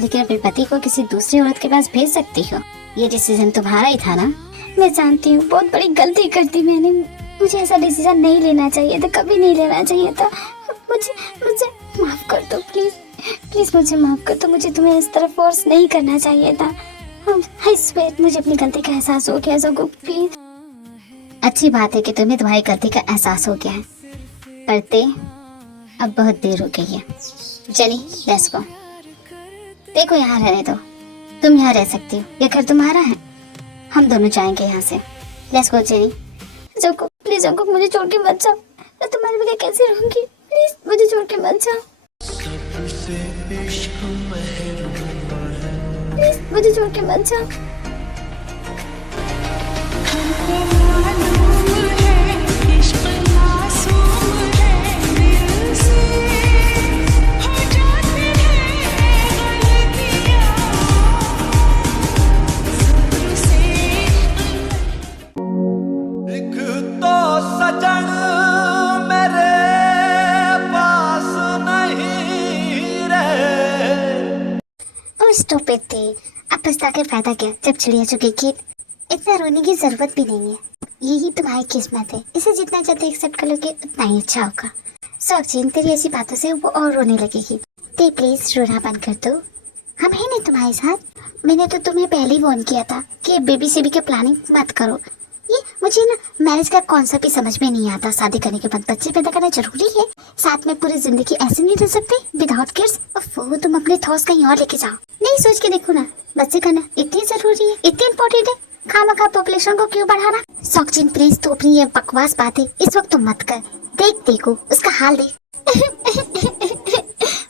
लेकिन अपने पति को किसी दूसरी औरत के पास भेज सकती हो। ये डिसीजन तुम्हारा ही था ना? मैं जानती हूँ, बहुत बड़ी गलती कर दी मैंने। मुझे ऐसा डिसीजन नहीं लेना चाहिए था, कभी नहीं लेना चाहिए था। मुझे माफ कर दो प्लीज मुझे माफ कर दो। मुझे तुम्हें इस तरह फोर्स नहीं करना चाहिए था। आई स्वेयर, मुझे अपनी गलती का एहसास हो गया जंकुक, प्लीज। अच्छी बात है कि तुम्हें तुम्हारी गलती का एहसास हो गया है, पर अब बहुत देर हो गई है। Jenny, let's go. देखो, यहाँ रहने दो, तुम यहाँ रह सकती हो, ये घर तुम्हारा है, हम दोनों जाएंगे यहाँ से। Let's go jenny. Jungkook please, Jungkook मुझे छोड़ के मत जाओ, मैं तुम्हारे बगैर कैसे रहूंगी? प्लीज मुझे छोड़ के मत जाओ, प्लीज मुझे छोड़ के मत जाओ। एक तो सजन मेरे पास नहीं रहे। ओ स्टॉप इट थे, अब पछता के फायदा क्या जब चिड़िया चुके खेत। इतना रोने की जरूरत भी नहीं है, यही तुम्हारी किस्मत है। इसे जितना जल्दी एक्सेप्ट कर लोगे उतना ही अच्छा होगा। सौचिन, तेरी ऐसी बातों से वो और रोने लगेगी। ते प्लीज रोना बंद कर दो, हम हैं नहीं तुम्हारे साथ। मैंने तो तुम्हें पहले ही वार्न किया था कि बेबी सेबी की प्लानिंग मत करो। ये मुझे ना मैरिज का कॉन्सेप्ट ही समझ में नहीं आता। शादी करने के बाद बच्चे पैदा करना जरूरी है, साथ में पूरी जिंदगी ऐसे नहीं रह सकते विदाउट किड्स। वो तुम अपने थॉट्स कहीं और लेके जाओ। नहीं, सोच के देखो ना, बच्चे करना इतनी जरूरी है, इतनी इम्पोर्टेंट है। खामखा पॉपुलेशन को क्यों बढ़ाना? सौचिन प्लीज, तो अपनी ये बकवास बातें इस वक्त तुम मत कर। देखो उसका हाल देख।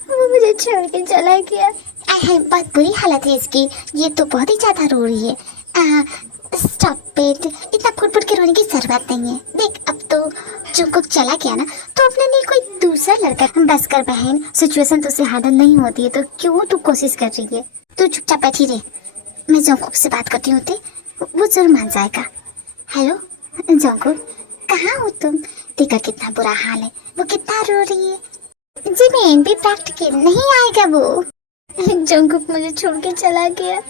वो मुझे छोड़ के चला गया। बहुत बुरी हालत है इसकी, ये तो बहुत ही ज्यादा रो रही है। स्टॉप इट, इतना फुट के रोने की जरूरत नहीं है। देख, अब तो जंकुक चला गया ना, तो अपने लिए कोई दूसरा लड़का। बस कर बहन, सिचुएशन तुझसे हैंडल नहीं होती है तो क्यों तू कोशिश कर रही है? तू चुपचाप बैठी रहे, मैं जंकुक से बात करती हूँ, वो जरूर मान जाएगा। हेलो जंकुक, कहाँ हो तुम? देखा कितना बुरा हाल है, वो कितना रो रही है। जी मैं भी प्रैक्टिकल नहीं आएगा वो। जंकुक मुझे छोड़ के चला गया।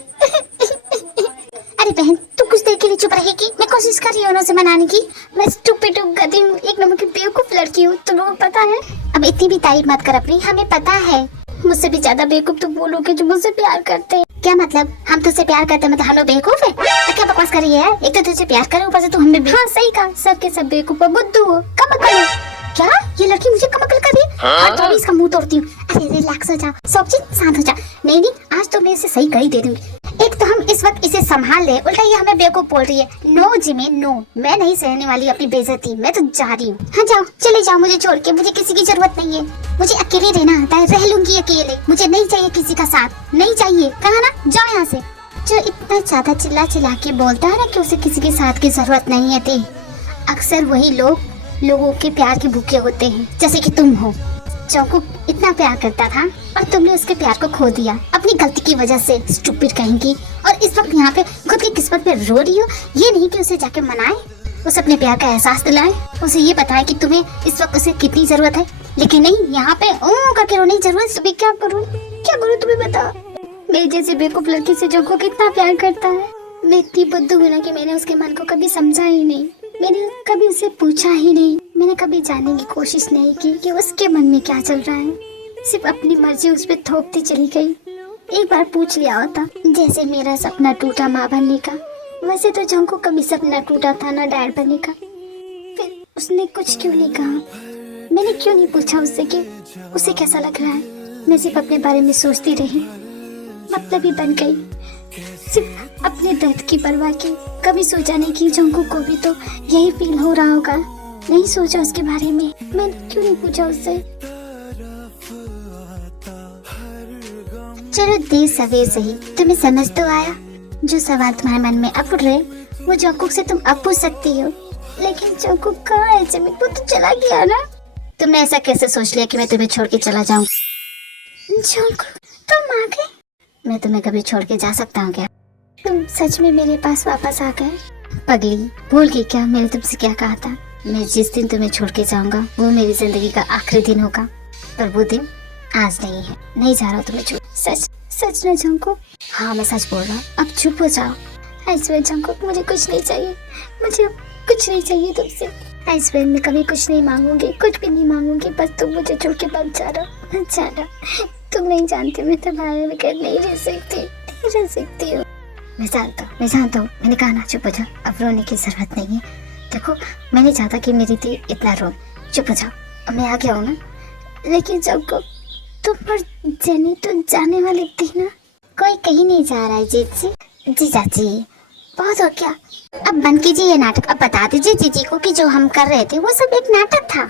अरे बहन, तू कुछ देर के लिए चुप रहेगी? मैं कोशिश कर रही हूँ उसे मनाने की। मैं स्टूपिड गधी हूँ, एक नंबर की बेवकूफ लड़की हूँ, तुम लोगों को पता है। अब इतनी भी तारीफ मत कर अपनी, हमें पता है। मुझसे भी ज्यादा बेवकूफ तो वो लोग हैं जो मुझसे प्यार करते हैं। क्या मतलब? हम तुझसे प्यार करते हैं मतलब हम लोग बेवकूफ है? क्या बकवास कर रही है यार? एक तो तुझसे प्यार करे, ऊपर से तू हमें भी। हाँ सही कहा, सबके सब बेवकूफ बुद्धू हो, कमकल हो। क्या ये लड़की मुझे कमकल कर रही है? और तो इसका मुंह तोड़ती हूँ। अरे रिलैक्स हो जाओ, सब चीज शांत हो जा। नहीं, आज तो मैं इसे सही कर ही दे दूंगी। एक तो हम इस वक्त इसे संभाल ले, उल्टा ये हमें बेवकूफ बोल रही है। नो जिमी नो, मैं नहीं सहने वाली अपनी बेइज्जती, मैं तो जा रही हूँ। हाँ जाओ, चले जाओ मुझे छोड़ के, मुझे किसी की जरूरत नहीं है। मुझे अकेले रहना आता है, रह लूंगी अकेले, मुझे नहीं चाहिए किसी का साथ, नहीं चाहिए। कहा ना, जाओ यहाँ से। जो इतना ज्यादा चिल्ला के बोलता है ना कि उसे किसी के साथ की जरूरत नहीं है, अक्सर वही लोगों के प्यार के भूखे होते हैं, जैसे कि तुम हो। जंकुक इतना प्यार करता था और तुमने उसके प्यार को खो दिया अपनी गलती की वजह से, स्टूपिड कहेंगी। और इस वक्त यहाँ पे खुद की किस्मत पे रो रही हो। ये नहीं कि उसे जाके मनाए, उसे अपने प्यार का एहसास दिलाए, उसे ये बताए कि तुम्हें इस वक्त उसे कितनी जरूरत है। लेकिन नहीं, यहाँ पे ओ करके रोने की जरूरत। तो क्या करूँ तुम्हें बता। मेरी जैसी बेवकूफ लड़की से जंकुक कितना प्यार करता है। मैं इतनी बुद्धू हूँ ना कि मैंने उसके मन को कभी समझा ही नहीं, मैंने कभी उसे पूछा ही नहीं, मैंने कभी जानने की कोशिश नहीं की कि उसके मन में क्या चल रहा है। सिर्फ अपनी मर्जी उस पर थोपती चली गई। एक बार पूछ लिया होता, जैसे मेरा सपना टूटा माँ बनने का, वैसे तो जंकुक को कभी सपना टूटा था ना डैड बनने का। फिर उसने कुछ क्यों नहीं कहा? मैंने क्यों नहीं पूछा उससे कि उसे कैसा लग रहा है? मैं सिर्फ अपने बारे में सोचती रही, मतलब ही बन गई, सिर्फ अपने दर्द की परवाह की। कभी सोचा नहीं कि जंकुक को भी तो यही फील हो रहा होगा। नहीं सोचा उसके बारे में, मैंने क्यों नहीं पूछा उससे। चलो देर सवेर सही, तुम्हें समझ तो आया। जो सवाल तुम्हारे मन में अब उठ रहे वो जंकुक से तुम अब पूछ सकती हो। लेकिन जंकुक कहाँ है जिमी? वो तो चला गया ना। तुमने ऐसा कैसे सोच लिया कि मैं तुम्हें छोड़ के चला जाऊं? जंकुक तुम आ गए? मैं तुम्हें कभी छोड़ के जा सकता हूँ क्या? तुम सच में मेरे पास वापस आ गए? पगली, भूल गई क्या मैंने तुमसे क्या कहा था? मैं जिस दिन तुम्हें छोड़ के जाऊंगा वो मेरी जिंदगी का आखिरी दिन होगा, पर वो दिन आज नहीं है। नहीं जा रहा हूँ तुम्हें छोड़। सच सच ना जंकुक? हाँ मैं सच बोल रहा हूँ, अब चुप हो जाओ। आई स्वेयर जंकुक, मुझे कुछ नहीं चाहिए, मुझे अब कुछ नहीं चाहिए तुमसे। आई स्वेयर मैं कभी कुछ नहीं मांगूंगी, कुछ भी नहीं मांगूंगी, बस तुम मुझे छोड़ के मत जाना। तुम नहीं जानते मैं तुम्हारे बगैर नहीं रह सकती हूँ। मैं जानता हूँ, मैंने कहा ना चुप हो जाओ, अब रोने की जरूरत नहीं है। देखो मैं नहीं चाहता कि मेरी दिल इतना रो, चुप हो जाओ, अब मैं आ गया हूँ ना। लेकिन जब तुम और जेनी तो जाने वाली थी ना? कोई कहीं नहीं जा रहा है जी चाची, बहुत हो गया, अब बंद कीजिए ये नाटक। अब बता दीजिए जीजी को कि जो हम कर रहे थे वो सब एक नाटक था।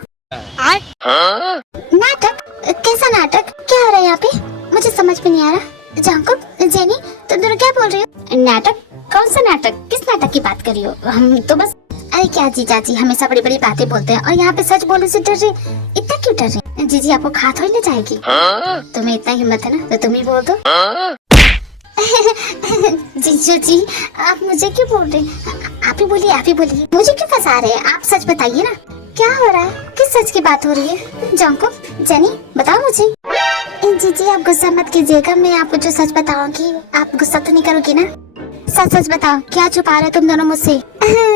नाटक? कैसा नाटक? क्या हो रहा है यहाँ पे? मुझे समझ में नहीं आ रहा। जंकुक, जेनी, तुम दोनों क्या बोल रही हो? नाटक? कौन सा नाटक? किस नाटक की बात कर रही हो? हम तो बस। अरे क्या जी चाची, हमेशा बड़ी बड़ी बातें बोलते हैं और यहाँ पे सच बोलने से डर रहे, इतना क्यों डर रहे? जीजी आपको खा थोड़ी ले जाएगी। तुम्हें इतना हिम्मत है ना तो तुम ही बोल दो। जीजू जी आप मुझे क्यों बोल रहे हैं? आप ही बोलिए, मुझे क्यों फंसा रहे हैं? आप सच बताइए ना, क्या हो रहा है? किस सच की बात हो रही है? जंकुक, जेनी, बताओ मुझे। जीजी आप गुस्सा मत कीजिएगा, मैं आपको जो सच बताऊंगी आप गुस्सा तो नहीं करोगी ना? सच बताओ, क्या छुपा रहे तुम दोनों मुझसे?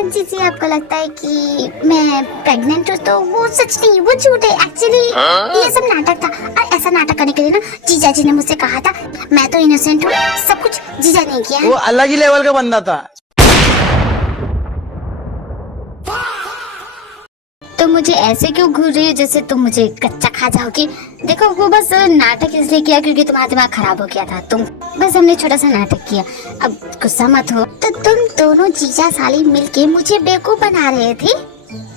जीजी आपको लगता है कि मैं प्रेग्नेंट हूँ तो वो सच नहीं, वो झूठ है। एक्चुअली ये सब नाटक था और ऐसा नाटक करने के लिए ना जीजा जी ने मुझसे कहा था। मैं तो इनोसेंट हूँ, सब कुछ जीजा ने किया है। वो अलग ही लेवल का बंदा था। तो मुझे ऐसे क्यों घूर रही हो जैसे तुम मुझे कच्चा खा जाओगी? देखो वो बस नाटक इसलिए किया क्योंकि तुम्हारा दिमाग खराब हो गया था। तुम बस हमने छोटा सा नाटक किया, अब गुस्सा मत हो। तो तुम दोनों जीजा साली मिलके मुझे बेवकूफ बना रहे थे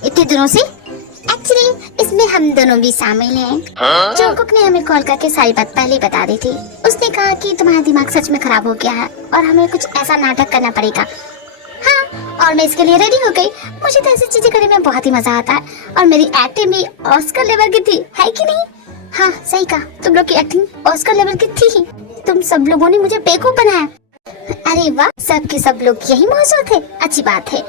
इतने दिनों से। एक्चुअली इसमें हम दोनों भी शामिल हैं। जंकुक ने हमें कॉल करके सारी बात पहले ही बता दी थी। उसने कहा कि तुम्हारा दिमाग सच में खराब हो गया है और हमें कुछ ऐसा नाटक करना पड़ेगा। हाँ, और मैं इसके लिए रेडी हो गई। मुझे तो ऐसी चीजें करने में बहुत ही मजा आता है और मेरी एक्टिंग भी ऑस्कर लेवल की थी, है कि नहीं? हाँ सही कहा, तुम लोग की एक्टिंग ऑस्कर लेवल की थी ही। तुम सब लोगों ने मुझे बेवकूफ बनाया। अरे वाह, सब के सब लोग यही मौजूद थे, अच्छी बात है।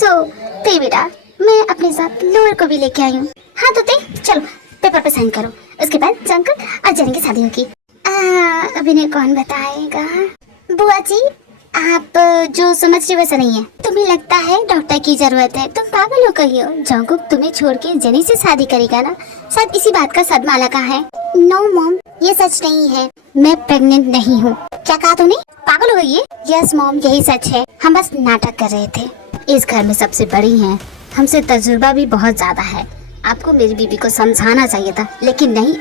तो ते बेटा, मैं अपने साथ लोअर को भी लेके आई हूँ। हाँ तो ते चलो पेपर पे साइन करो, उसके बाद जंकुक और जेनी की शादी होगी। अभी ने कौन बताएगा? बुआ जी आप जो समझ रहे वैसा नहीं है। तुम्हें लगता है डॉक्टर की जरूरत है, तुम पागल हो गई हो। जंकुक तुम्हें छोड़ के जेनी से शादी करेगा ना, शायद इसी बात का सदमा लगा है। नो मॉम, ये सच नहीं है, मैं प्रेग्नेंट नहीं हूँ। क्या कहा तुमने? पागल हो गई है? यस मॉम, यही सच है, हम बस नाटक कर रहे थे। इस घर में सबसे बड़ी हैं, हमसे तजुर्बा भी बहुत ज्यादा है। आपको मेरी बीबी को समझाना चाहिए था, लेकिन नहीं,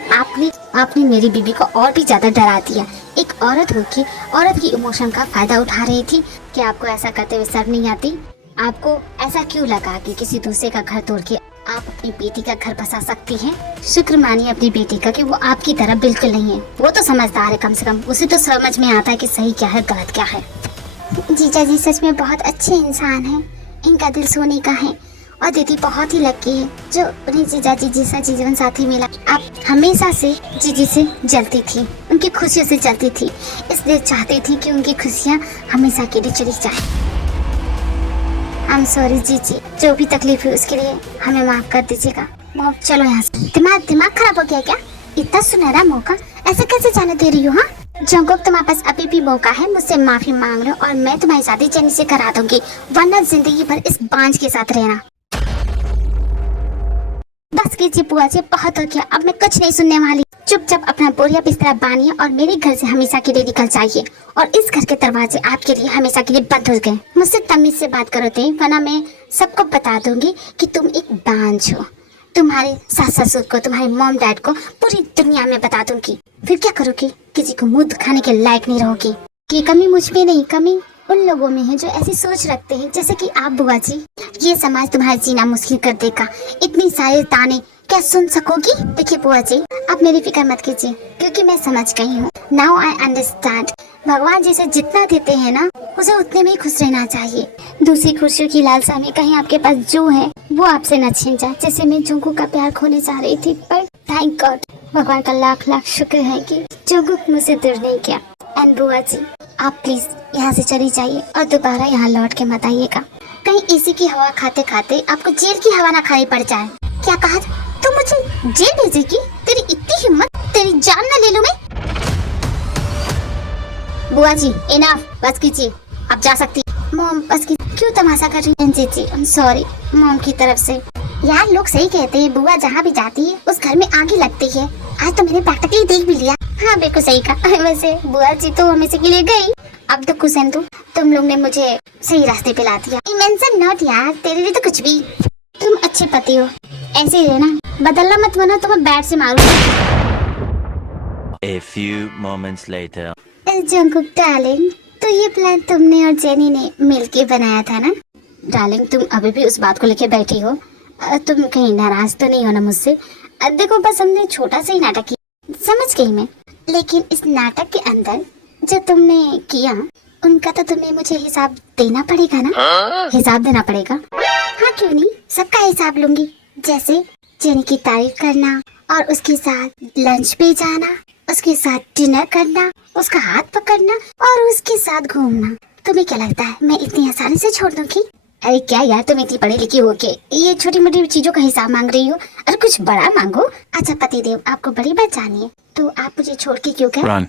आपने मेरी बीबी को और भी ज्यादा डरा दिया। एक औरत होकर औरत की इमोशन का फायदा उठा रही थी। क्या आपको ऐसा करते हुए शर्म नहीं आती? आपको ऐसा क्यों लगा कि किसी दूसरे का घर तोड़ के आप अपनी बेटी का घर बसा सकती हैं? शुक्र मानिए अपनी बेटी का कि वो आपकी तरह बिल्कुल नहीं है। वो तो समझदार है, कम से कम उसे तो समझ में आता है कि सही क्या है गलत क्या है। जीजा जी सच में बहुत अच्छे इंसान हैं, इनका दिल सोने का है और दीदी बहुत ही लकी है जो उन्हें जीजा जी जैसा जीवन साथी मिला। आप हमेशा से जीजी से जलती थी, उनकी खुशियों से जलती थी, इसलिए चाहती थी कि उनकी खुशियाँ हमेशा के लिए चली जाए। आई एम सॉरी जीजी, जो भी तकलीफ है उसके लिए हमें माफ कर दीजिएगा। मॉम चलो यहाँ से। दिमाग खराब हो गया क्या? इतना सुनहरा मौका ऐसे कैसे जाने दे रही हो? हाँ जंकुक, तुम्हारे पास अभी भी मौका है, मुझसे माफी मांग लो और मैं तुम्हारी शादी जेनी से करा दूंगी, वरना जिंदगी भर इस बांझ के साथ रहना। बस कीजिए बुआ जी, बहुत हो गया, अब मैं कुछ नहीं सुनने वाली। चुपचाप अपना बोरिया बिस्तरा बांधिए और मेरे घर से हमेशा के लिए निकल जाइए और इस घर के दरवाजे आपके लिए हमेशा के लिए बंद हो गए। मुझसे तमीज से बात करो थे, वरना मैं सबको बता दूंगी कि तुम एक बांझ हो। तुम्हारे सास ससुर को, तुम्हारे मॉम डैड को पूरी दुनिया में बता दूंगी। फिर क्या करोगी? किसी को मुंह दिखाने के लायक नहीं रहोगी। कि कमी मुझ में नहीं, कमी उन लोगों में है जो ऐसी सोच रखते हैं जैसे कि आप बुआ जी। ये समाज तुम्हारा जीना मुश्किल कर देगा। इतनी सारे ताने क्या सुन सकोगी? देखिए बुआ जी, आप मेरी फिक्र मत कीजिए, क्योंकि मैं समझ गई हूँ। Now I understand. भगवान जिसे जितना देते हैं ना, उसे उतने में ही खुश रहना चाहिए। दूसरी खुशियों की लालसा में कहीं आपके पास जो है वो आपसे न छीन जाए। जैसे मैं जंगू का प्यार खोने जा रही थी, पर थैंक गॉड, भगवान का लाख लाख शुक्र है कि जंगू मुझसे दूर नहीं किया। एंड बुआ जी, आप प्लीज यहाँ से चली जाइए और दोबारा यहाँ लौट के मत आइएगा। कहीं एसी की हवा खाते खाते आपको जेल की हवा ना खानी पड़ जाए। क्या कहा? तुम मुझे जेल भेजेगी? तेरी इतनी हिम्मत, तेरी जान ना ले लूं मैं? बुआ जी इनफ, बस कीजिए, आप जा सकती। मॉम बस की क्यों तमाशा कर रही हैं? जी आई एम सॉरी मॉम की तरफ से। यार लोग सही कहते हैं, बुआ जहाँ भी जाती है उस घर में आग ही लगती है। आज तो मैंने प्रैक्टिकली देख भी लिया। हाँ बिल्कुल सही कहा। वैसे बुआ जी तो हमेशा के लिए गई, अब तो खुश हैं तुम लोग ने मुझे सही रास्ते पे ला दिया। इमेंशन नॉट यार, तेरे लिए तो कुछ भी। तुम अच्छे पति हो, ऐसे ही रहना, बदलना मत वरना तुम्हें बैट से मारूंगी। A few moments later. Jungkook darling, तो ये प्लान तुमने और जेनी ने मिलके बनाया था ना? डार्लिंग तुम अभी भी उस बात को लेके बैठी हो? तुम कहीं नाराज तो नहीं हो ना मुझसे? देखो बस हमने छोटा सा ही नाटक किया, समझ गई मैं। लेकिन इस नाटक के अंदर जो तुमने किया उनका तो तुम्हें मुझे हिसाब देना पड़ेगा ना? हिसाब देना पड़ेगा? हाँ क्यों नहीं, सबका हिसाब लूंगी। जैसे जेनी की तारीफ करना और उसके साथ लंच पे जाना, उसके साथ डिनर करना, उसका हाथ पकड़ना और उसके साथ घूमना। तुम्हें क्या लगता है मैं इतनी आसानी से छोड़ दूंगी? अरे क्या यार, तुम इतनी पढ़ी लिखी हो के ये छोटी मोटी चीजों का हिसाब मांग रही हो? अरे कुछ बड़ा मांगो। अच्छा पतिदेव, आपको बड़ी बात जानी है तो आप मुझे छोड़ के क्यों गए? Run.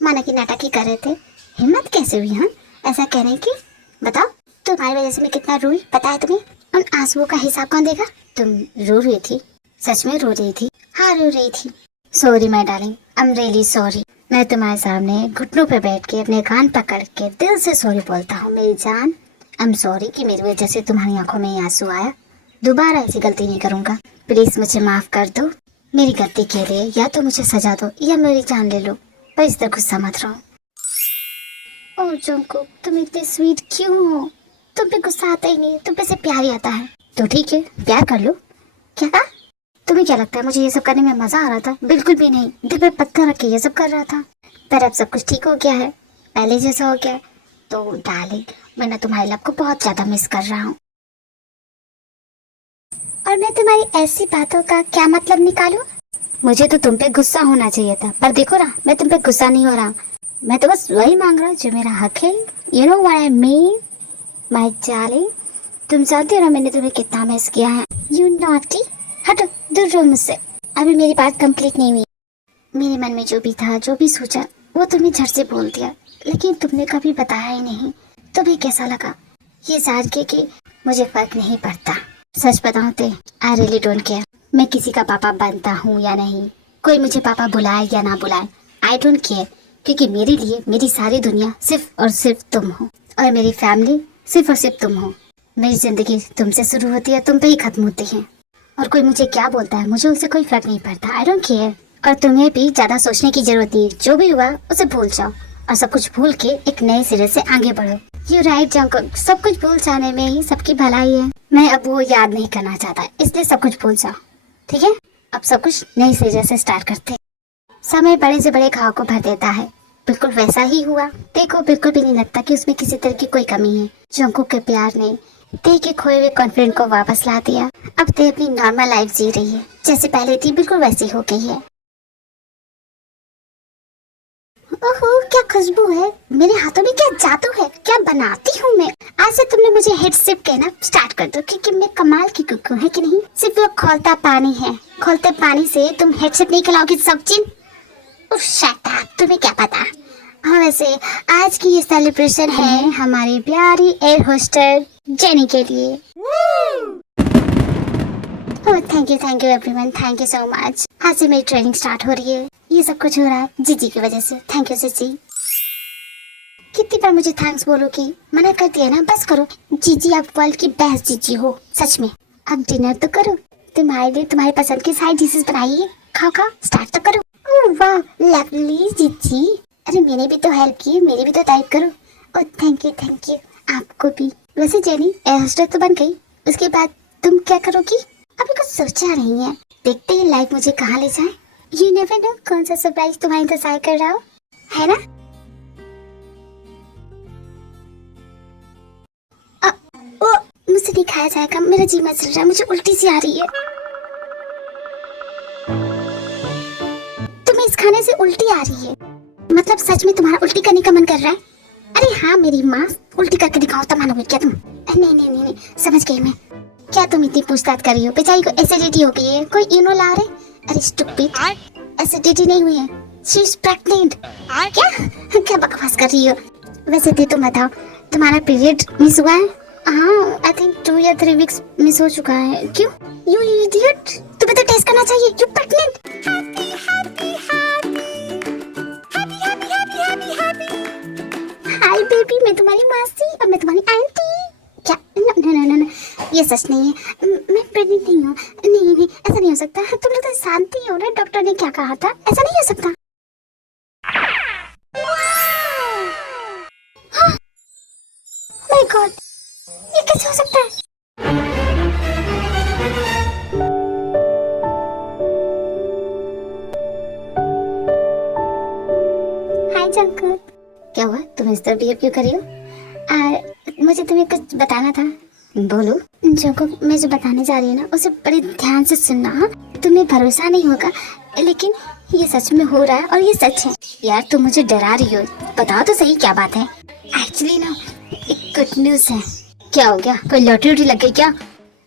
माना कि नाटक ही कर रहे थे, हिम्मत कैसे हुई? हाँ ऐसा कहने की? बताओ, तुम्हारी वजह से मैं कितना रोई पता है तुम्हें? उन आंसुओं का हिसाब कौन देगा? तुम रो रही थी, सच में रो रही थी? हाँ रो रही थी। Sorry my darling, I am really sorry. मैं तुम्हारे सामने घुटनों पे बैठ के अपने कान पकड़ के दिल से सॉरी बोलता हूँ मेरी जान। आई एम सॉरी कि मेरी वजह से तुम्हारी आंखों में आंसू आया। दोबारा ऐसी गलती नहीं करूँगा, प्लीज मुझे माफ कर दो। मेरी गलती के लिए या तो मुझे सजा दो या मेरी जान ले लो, पर इस तरह गुस्सा मत रहो। ओह जंकुक, तुम इतने स्वीट क्यों हो? तुम पे गुस्सा आता ही नहीं, तुम पे से प्यार ही आता है। तो ठीक है, प्यार कर लो। क्या कहा? तुम्हें क्या लगता है मुझे ये सब करने में मजा आ रहा था? बिल्कुल भी नहीं, दिल पे पत्थर रख के ये सब कर रहा था। पर अब सब कुछ ठीक हो गया है, पहले जैसा हो गया है। तो डार्लिंग, मैं तुम्हारे लव को बहुत ज्यादा मिस कर रहा हूँ। और मैं तुम्हारी ऐसी बातों का क्या मतलब निकालूं? मुझे तो तुम पे गुस्सा होना चाहिए था, पर देखो ना, मैं तुम पे गुस्सा नहीं हो रहा। मैं तो बस वही मांग रहा जो मेरा हक है। You know what I mean my darling. तुम जानते हो ना मैंने तुम्हें कितना मिस किया है। यू नॉटी, हटो दूर रहो मुझसे। अभी मेरी बात कंप्लीट नहीं हुई। मेरे मन में जो भी था, जो भी सोचा, वो तुम्हें झट से बोल दिया, लेकिन तुमने कभी बताया ही नहीं। तुम्हें कैसा लगा ये जान के कि मुझे फर्क नहीं पड़ता? सच बताऊं तो आई रियली डोंट केयर मैं किसी का पापा बनता हूँ या नहीं, कोई मुझे पापा बुलाए या ना बुलाए, आई डोंट केयर। क्योंकि मेरे लिए मेरी सारी दुनिया सिर्फ और सिर्फ तुम हो, और मेरी फैमिली सिर्फ और सिर्फ तुम हो। मेरी जिंदगी तुमसे शुरू होती है, तुम पे ही खत्म होती है। और कोई मुझे क्या बोलता है, मुझे उससे कोई फर्क नहीं पड़ता। I don't care. और तुम्हें भी ज्यादा सोचने की जरूरत नहीं, जो भी हुआ उसे भूल जाओ और सब कुछ भूल के एक नए सिरे से आगे बढ़ो। यू राइट जंकुक, सब कुछ भूल जाने में ही सबकी भलाई है। मैं अब वो याद नहीं करना चाहता, इसलिए सब कुछ भूल जाओ, ठीक है? अब सब कुछ नए सिरे से स्टार्ट करते हैं। समय बड़े से बड़े घाव को भर देता है, बिल्कुल वैसा ही हुआ। देखो, बिल्कुल भी नहीं लगता कि उसमें किसी तरह की कोई कमी है। जंकुक के प्यार ने ते के खोए हुए कॉन्फिडेंस को वापस ला दिया। अब ते अपनी नॉर्मल लाइफ जी रही है, जैसे पहले थी बिल्कुल वैसी हो गई है। ओहो, क्या खुशबू है, मेरे हाथों में क्या जादू है, क्या बनाती हूँ मैं। आज से तुमने मुझे हेड सिप कहना स्टार्ट कर दो, क्योंकि मैं कमाल की कुक हूँ, है कि नहीं? सिर्फ वो खोलता पानी है, खोलते पानी से तुम हेड सिप नहीं खिलाओगी सचिन। शट अप, तुम्हें क्या पता। हाँ वैसे आज की ये सेलिब्रेशन है हमारी प्यारी एयर होस्टर जेनी के लिए। Oh thank you everyone, thank you so much. आज से मेरी ट्रेनिंग स्टार्ट हो रही है। ये सब कुछ हो रहा है जीजी की वजह से। थैंक यू जीजी। कितनी बार मुझे थैंक्स बोलोगी? मना कर दिया ना, बस करो। जीजी आप वर्ल्ड की बेस्ट जीजी हो, सच में। अब डिनर तो करो, तुम्हारे लिए तुम्हारी पसंद की सारी डिशेस बनाइए, खाओ खाओ, स्टार्ट तो करो। ओह वाह, लवली जीजी। अरे मैंने भी तो हेल्प की, मेरी भी तो तारीफ करो। ओह थैंक यू आपको भी। वैसे जेनी एयर होस्टेस तो बन गई, उसके बाद तुम क्या करोगी? अभी कुछ सोचा नहीं है, देखते हैं लाइफ मुझे कहाँ ले जाए। यू नेवर नो कौन सा सरप्राइज तुम्हारा इंतजार कर रहा हो, है ना? ओ मुझसे नहीं खाया जाएगा, मेरा जी मचल रहा है, मुझे उल्टी सी आ रही है। तुम्हें इस खाने से उल्टी आ रही है? मतलब सच में तुम्हारा उल्टी करने का मन कर रहा है? अरे हाँ मेरी माँ, उल्टी करके दिखाओ तब मानोगे क्या तुम? नहीं, समझ गई मैं। क्या तुम इतनी पूछताछ कर रही हो? बेचारी को एसिडिटी हो गई है, कोई इनो ला रहे? अरे स्टूपिड, एसिडिटी नहीं हुई है, शी इज प्रेग्नेंट। क्या बकवास कर रही हो? वैसे तुम बताओ, तुम्हारा पीरियड मिस हुआ है? हाँ आई थिंक 2 या 3 वीक्स मिस हो चुका है। क्यों? यू इडियट, तुम्हें तो टेस्ट करना चाहिए। You pregnant. हाय बेबी, मैं तुम्हारी मासी और मैं तुम्हारी आंटी। क्या? नो, ये सच नहीं है, मैं प्रेग्नेंट नहीं हूँ। नहीं, ऐसा नहीं हो सकता। तुम लोग तो शांति हो ना, डॉक्टर ने क्या कहा था? ऐसा नहीं हो सकता। माय गॉड, ये कैसे हो सकता है? हाय जंकुक, क्या हुआ? तुम इस तरह बिहेव क्यों कर रही हो? मुझे तुम्हें कुछ बताना था। बोलो। जंकुक, मैं जो बताने जा रही हूँ ना, उसे बड़े ध्यान से सुनना। हाँ? तुम्हें भरोसा नहीं होगा, लेकिन ये सच में हो रहा है और ये सच है। यार तुम मुझे डरा रही हो, बताओ तो सही क्या बात है? एक्चुअली ना एक गुड न्यूज है। क्या हो गया? कोई लॉटरी लग गई क्या?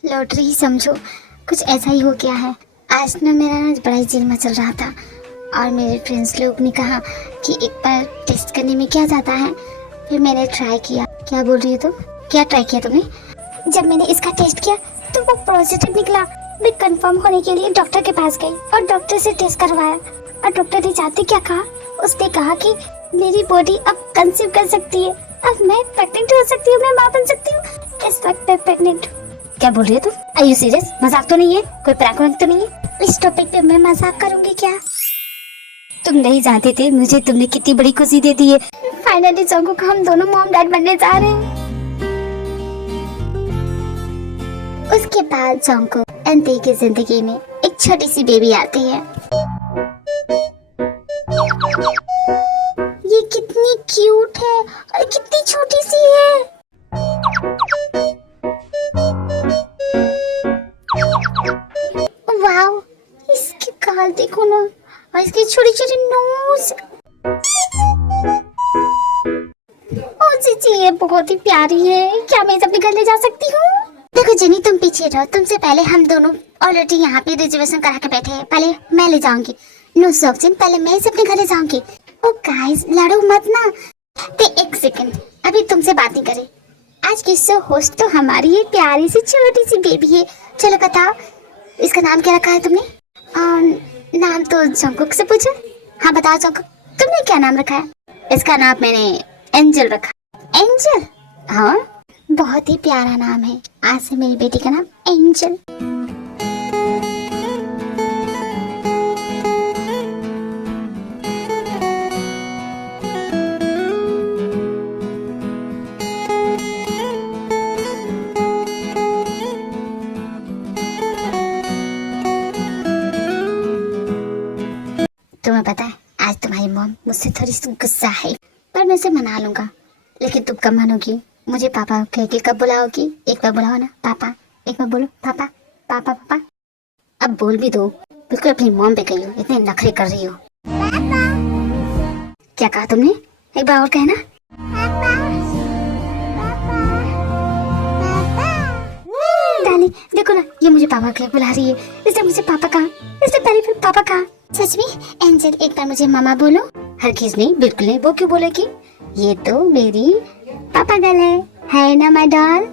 लॉटरी ही समझो, कुछ ऐसा ही हो गया है। आज ना मेरा ना बड़ा ही दिल मचल रहा था और मेरे फ्रेंड्स लोग ने कहा कि एक बार टेस्ट करने में क्या जाता है। फिर मैंने ट्राई किया। क्या बोल रही हो तुम? क्या ट्राई किया तुमने? जब मैंने इसका टेस्ट किया तो वो पॉजिटिव निकला। मैं कंफर्म होने के लिए डॉक्टर के पास गई और डॉक्टर से टेस्ट करवाया और डॉक्टर ने जानते क्या कहा? उसने कहा कि मेरी बॉडी अब कंसीव कर सकती है, अब मैं प्रेग्नेंट हो सकती हूँ, मैं माँ बन सकती हूँ। इस वक्त मैं प्रेग्नेंट। क्या बोल रही हो तुम? Are you serious? मजाक तो नहीं है? कोई प्रैंक तो नहीं है? इस टॉपिक पे मैं मजाक करूंगी क्या? तुम नहीं जानते थे मुझे तुमने कितनी बड़ी खुशी दे दी है। फाइनली जंकुक, हम दोनों मॉम डैड बनने जा रहे हैं। उसके बाद जंकुक एंटी की जिंदगी में एक छोटी सी बेबी आती है। ये कितनी क्यूट है और कितनी छोटी सी है। वाओ, इसके गाल देखो ना और इसकी छोटी छोटी नोज। ओ जीजी, ये बहुत ही प्यारी है। क्या मैं इसे अपने घर ले जा सकती हूँ? देखो जेनी, तुम पीछे रहो, तुमसे पहले हम दोनों ऑलरेडी यहाँ पे रिजर्वेशन करा के बैठे हैं। पहले मैं ले जाऊंगी। नो सोक्सिन, पहले मैं इसे अपने घर ले जाऊंगी। ओ गाइस, लड़ो मत ना। एक सेकंड, अभी तुमसे बात नहीं करे। आज की शो होस्ट तो हमारी ये प्यारी सी छोटी सी बेबी है। चलो बताओ, इसका नाम क्या रखा है तुमने? नाम तो जंकुक से पूछो। हाँ बताओ जंकुक, तुमने क्या नाम रखा है? इसका नाम मैंने एंजल रखा। एंजल? हाँ, बहुत ही प्यारा नाम है। आज से मेरी बेटी का नाम एंजल। तुम्हें पता है, आज तुम्हारी मॉम मुझसे थोड़ी सी गुस्सा है, पर मैं उसे मना लूंगा। लेकिन तुम कब मानोगी? मुझे पापा कह के कब बुलाओगी? एक बार बुलाओ ना पापा, एक बार बोलो पापा पापा पापा। अब बोल भी दो, बिल्कुल अपनी मॉम पे गई हो, इतने नखरे कर रही हो। पापा। क्या कहा तुमने? एक बार और कहना। डाली, देखो ना, ये मुझे पापा कह बुला रही है। इसने मुझे पापा कहा, इसने पहले फिर पापा कहा। सच में एंजल, एक बार मुझे मामा बोलो। हरगिज नहीं, बिल्कुल नहीं। वो क्यों बोलेगी? ये तो मेरी पापा गर्ल है ना माय डॉल?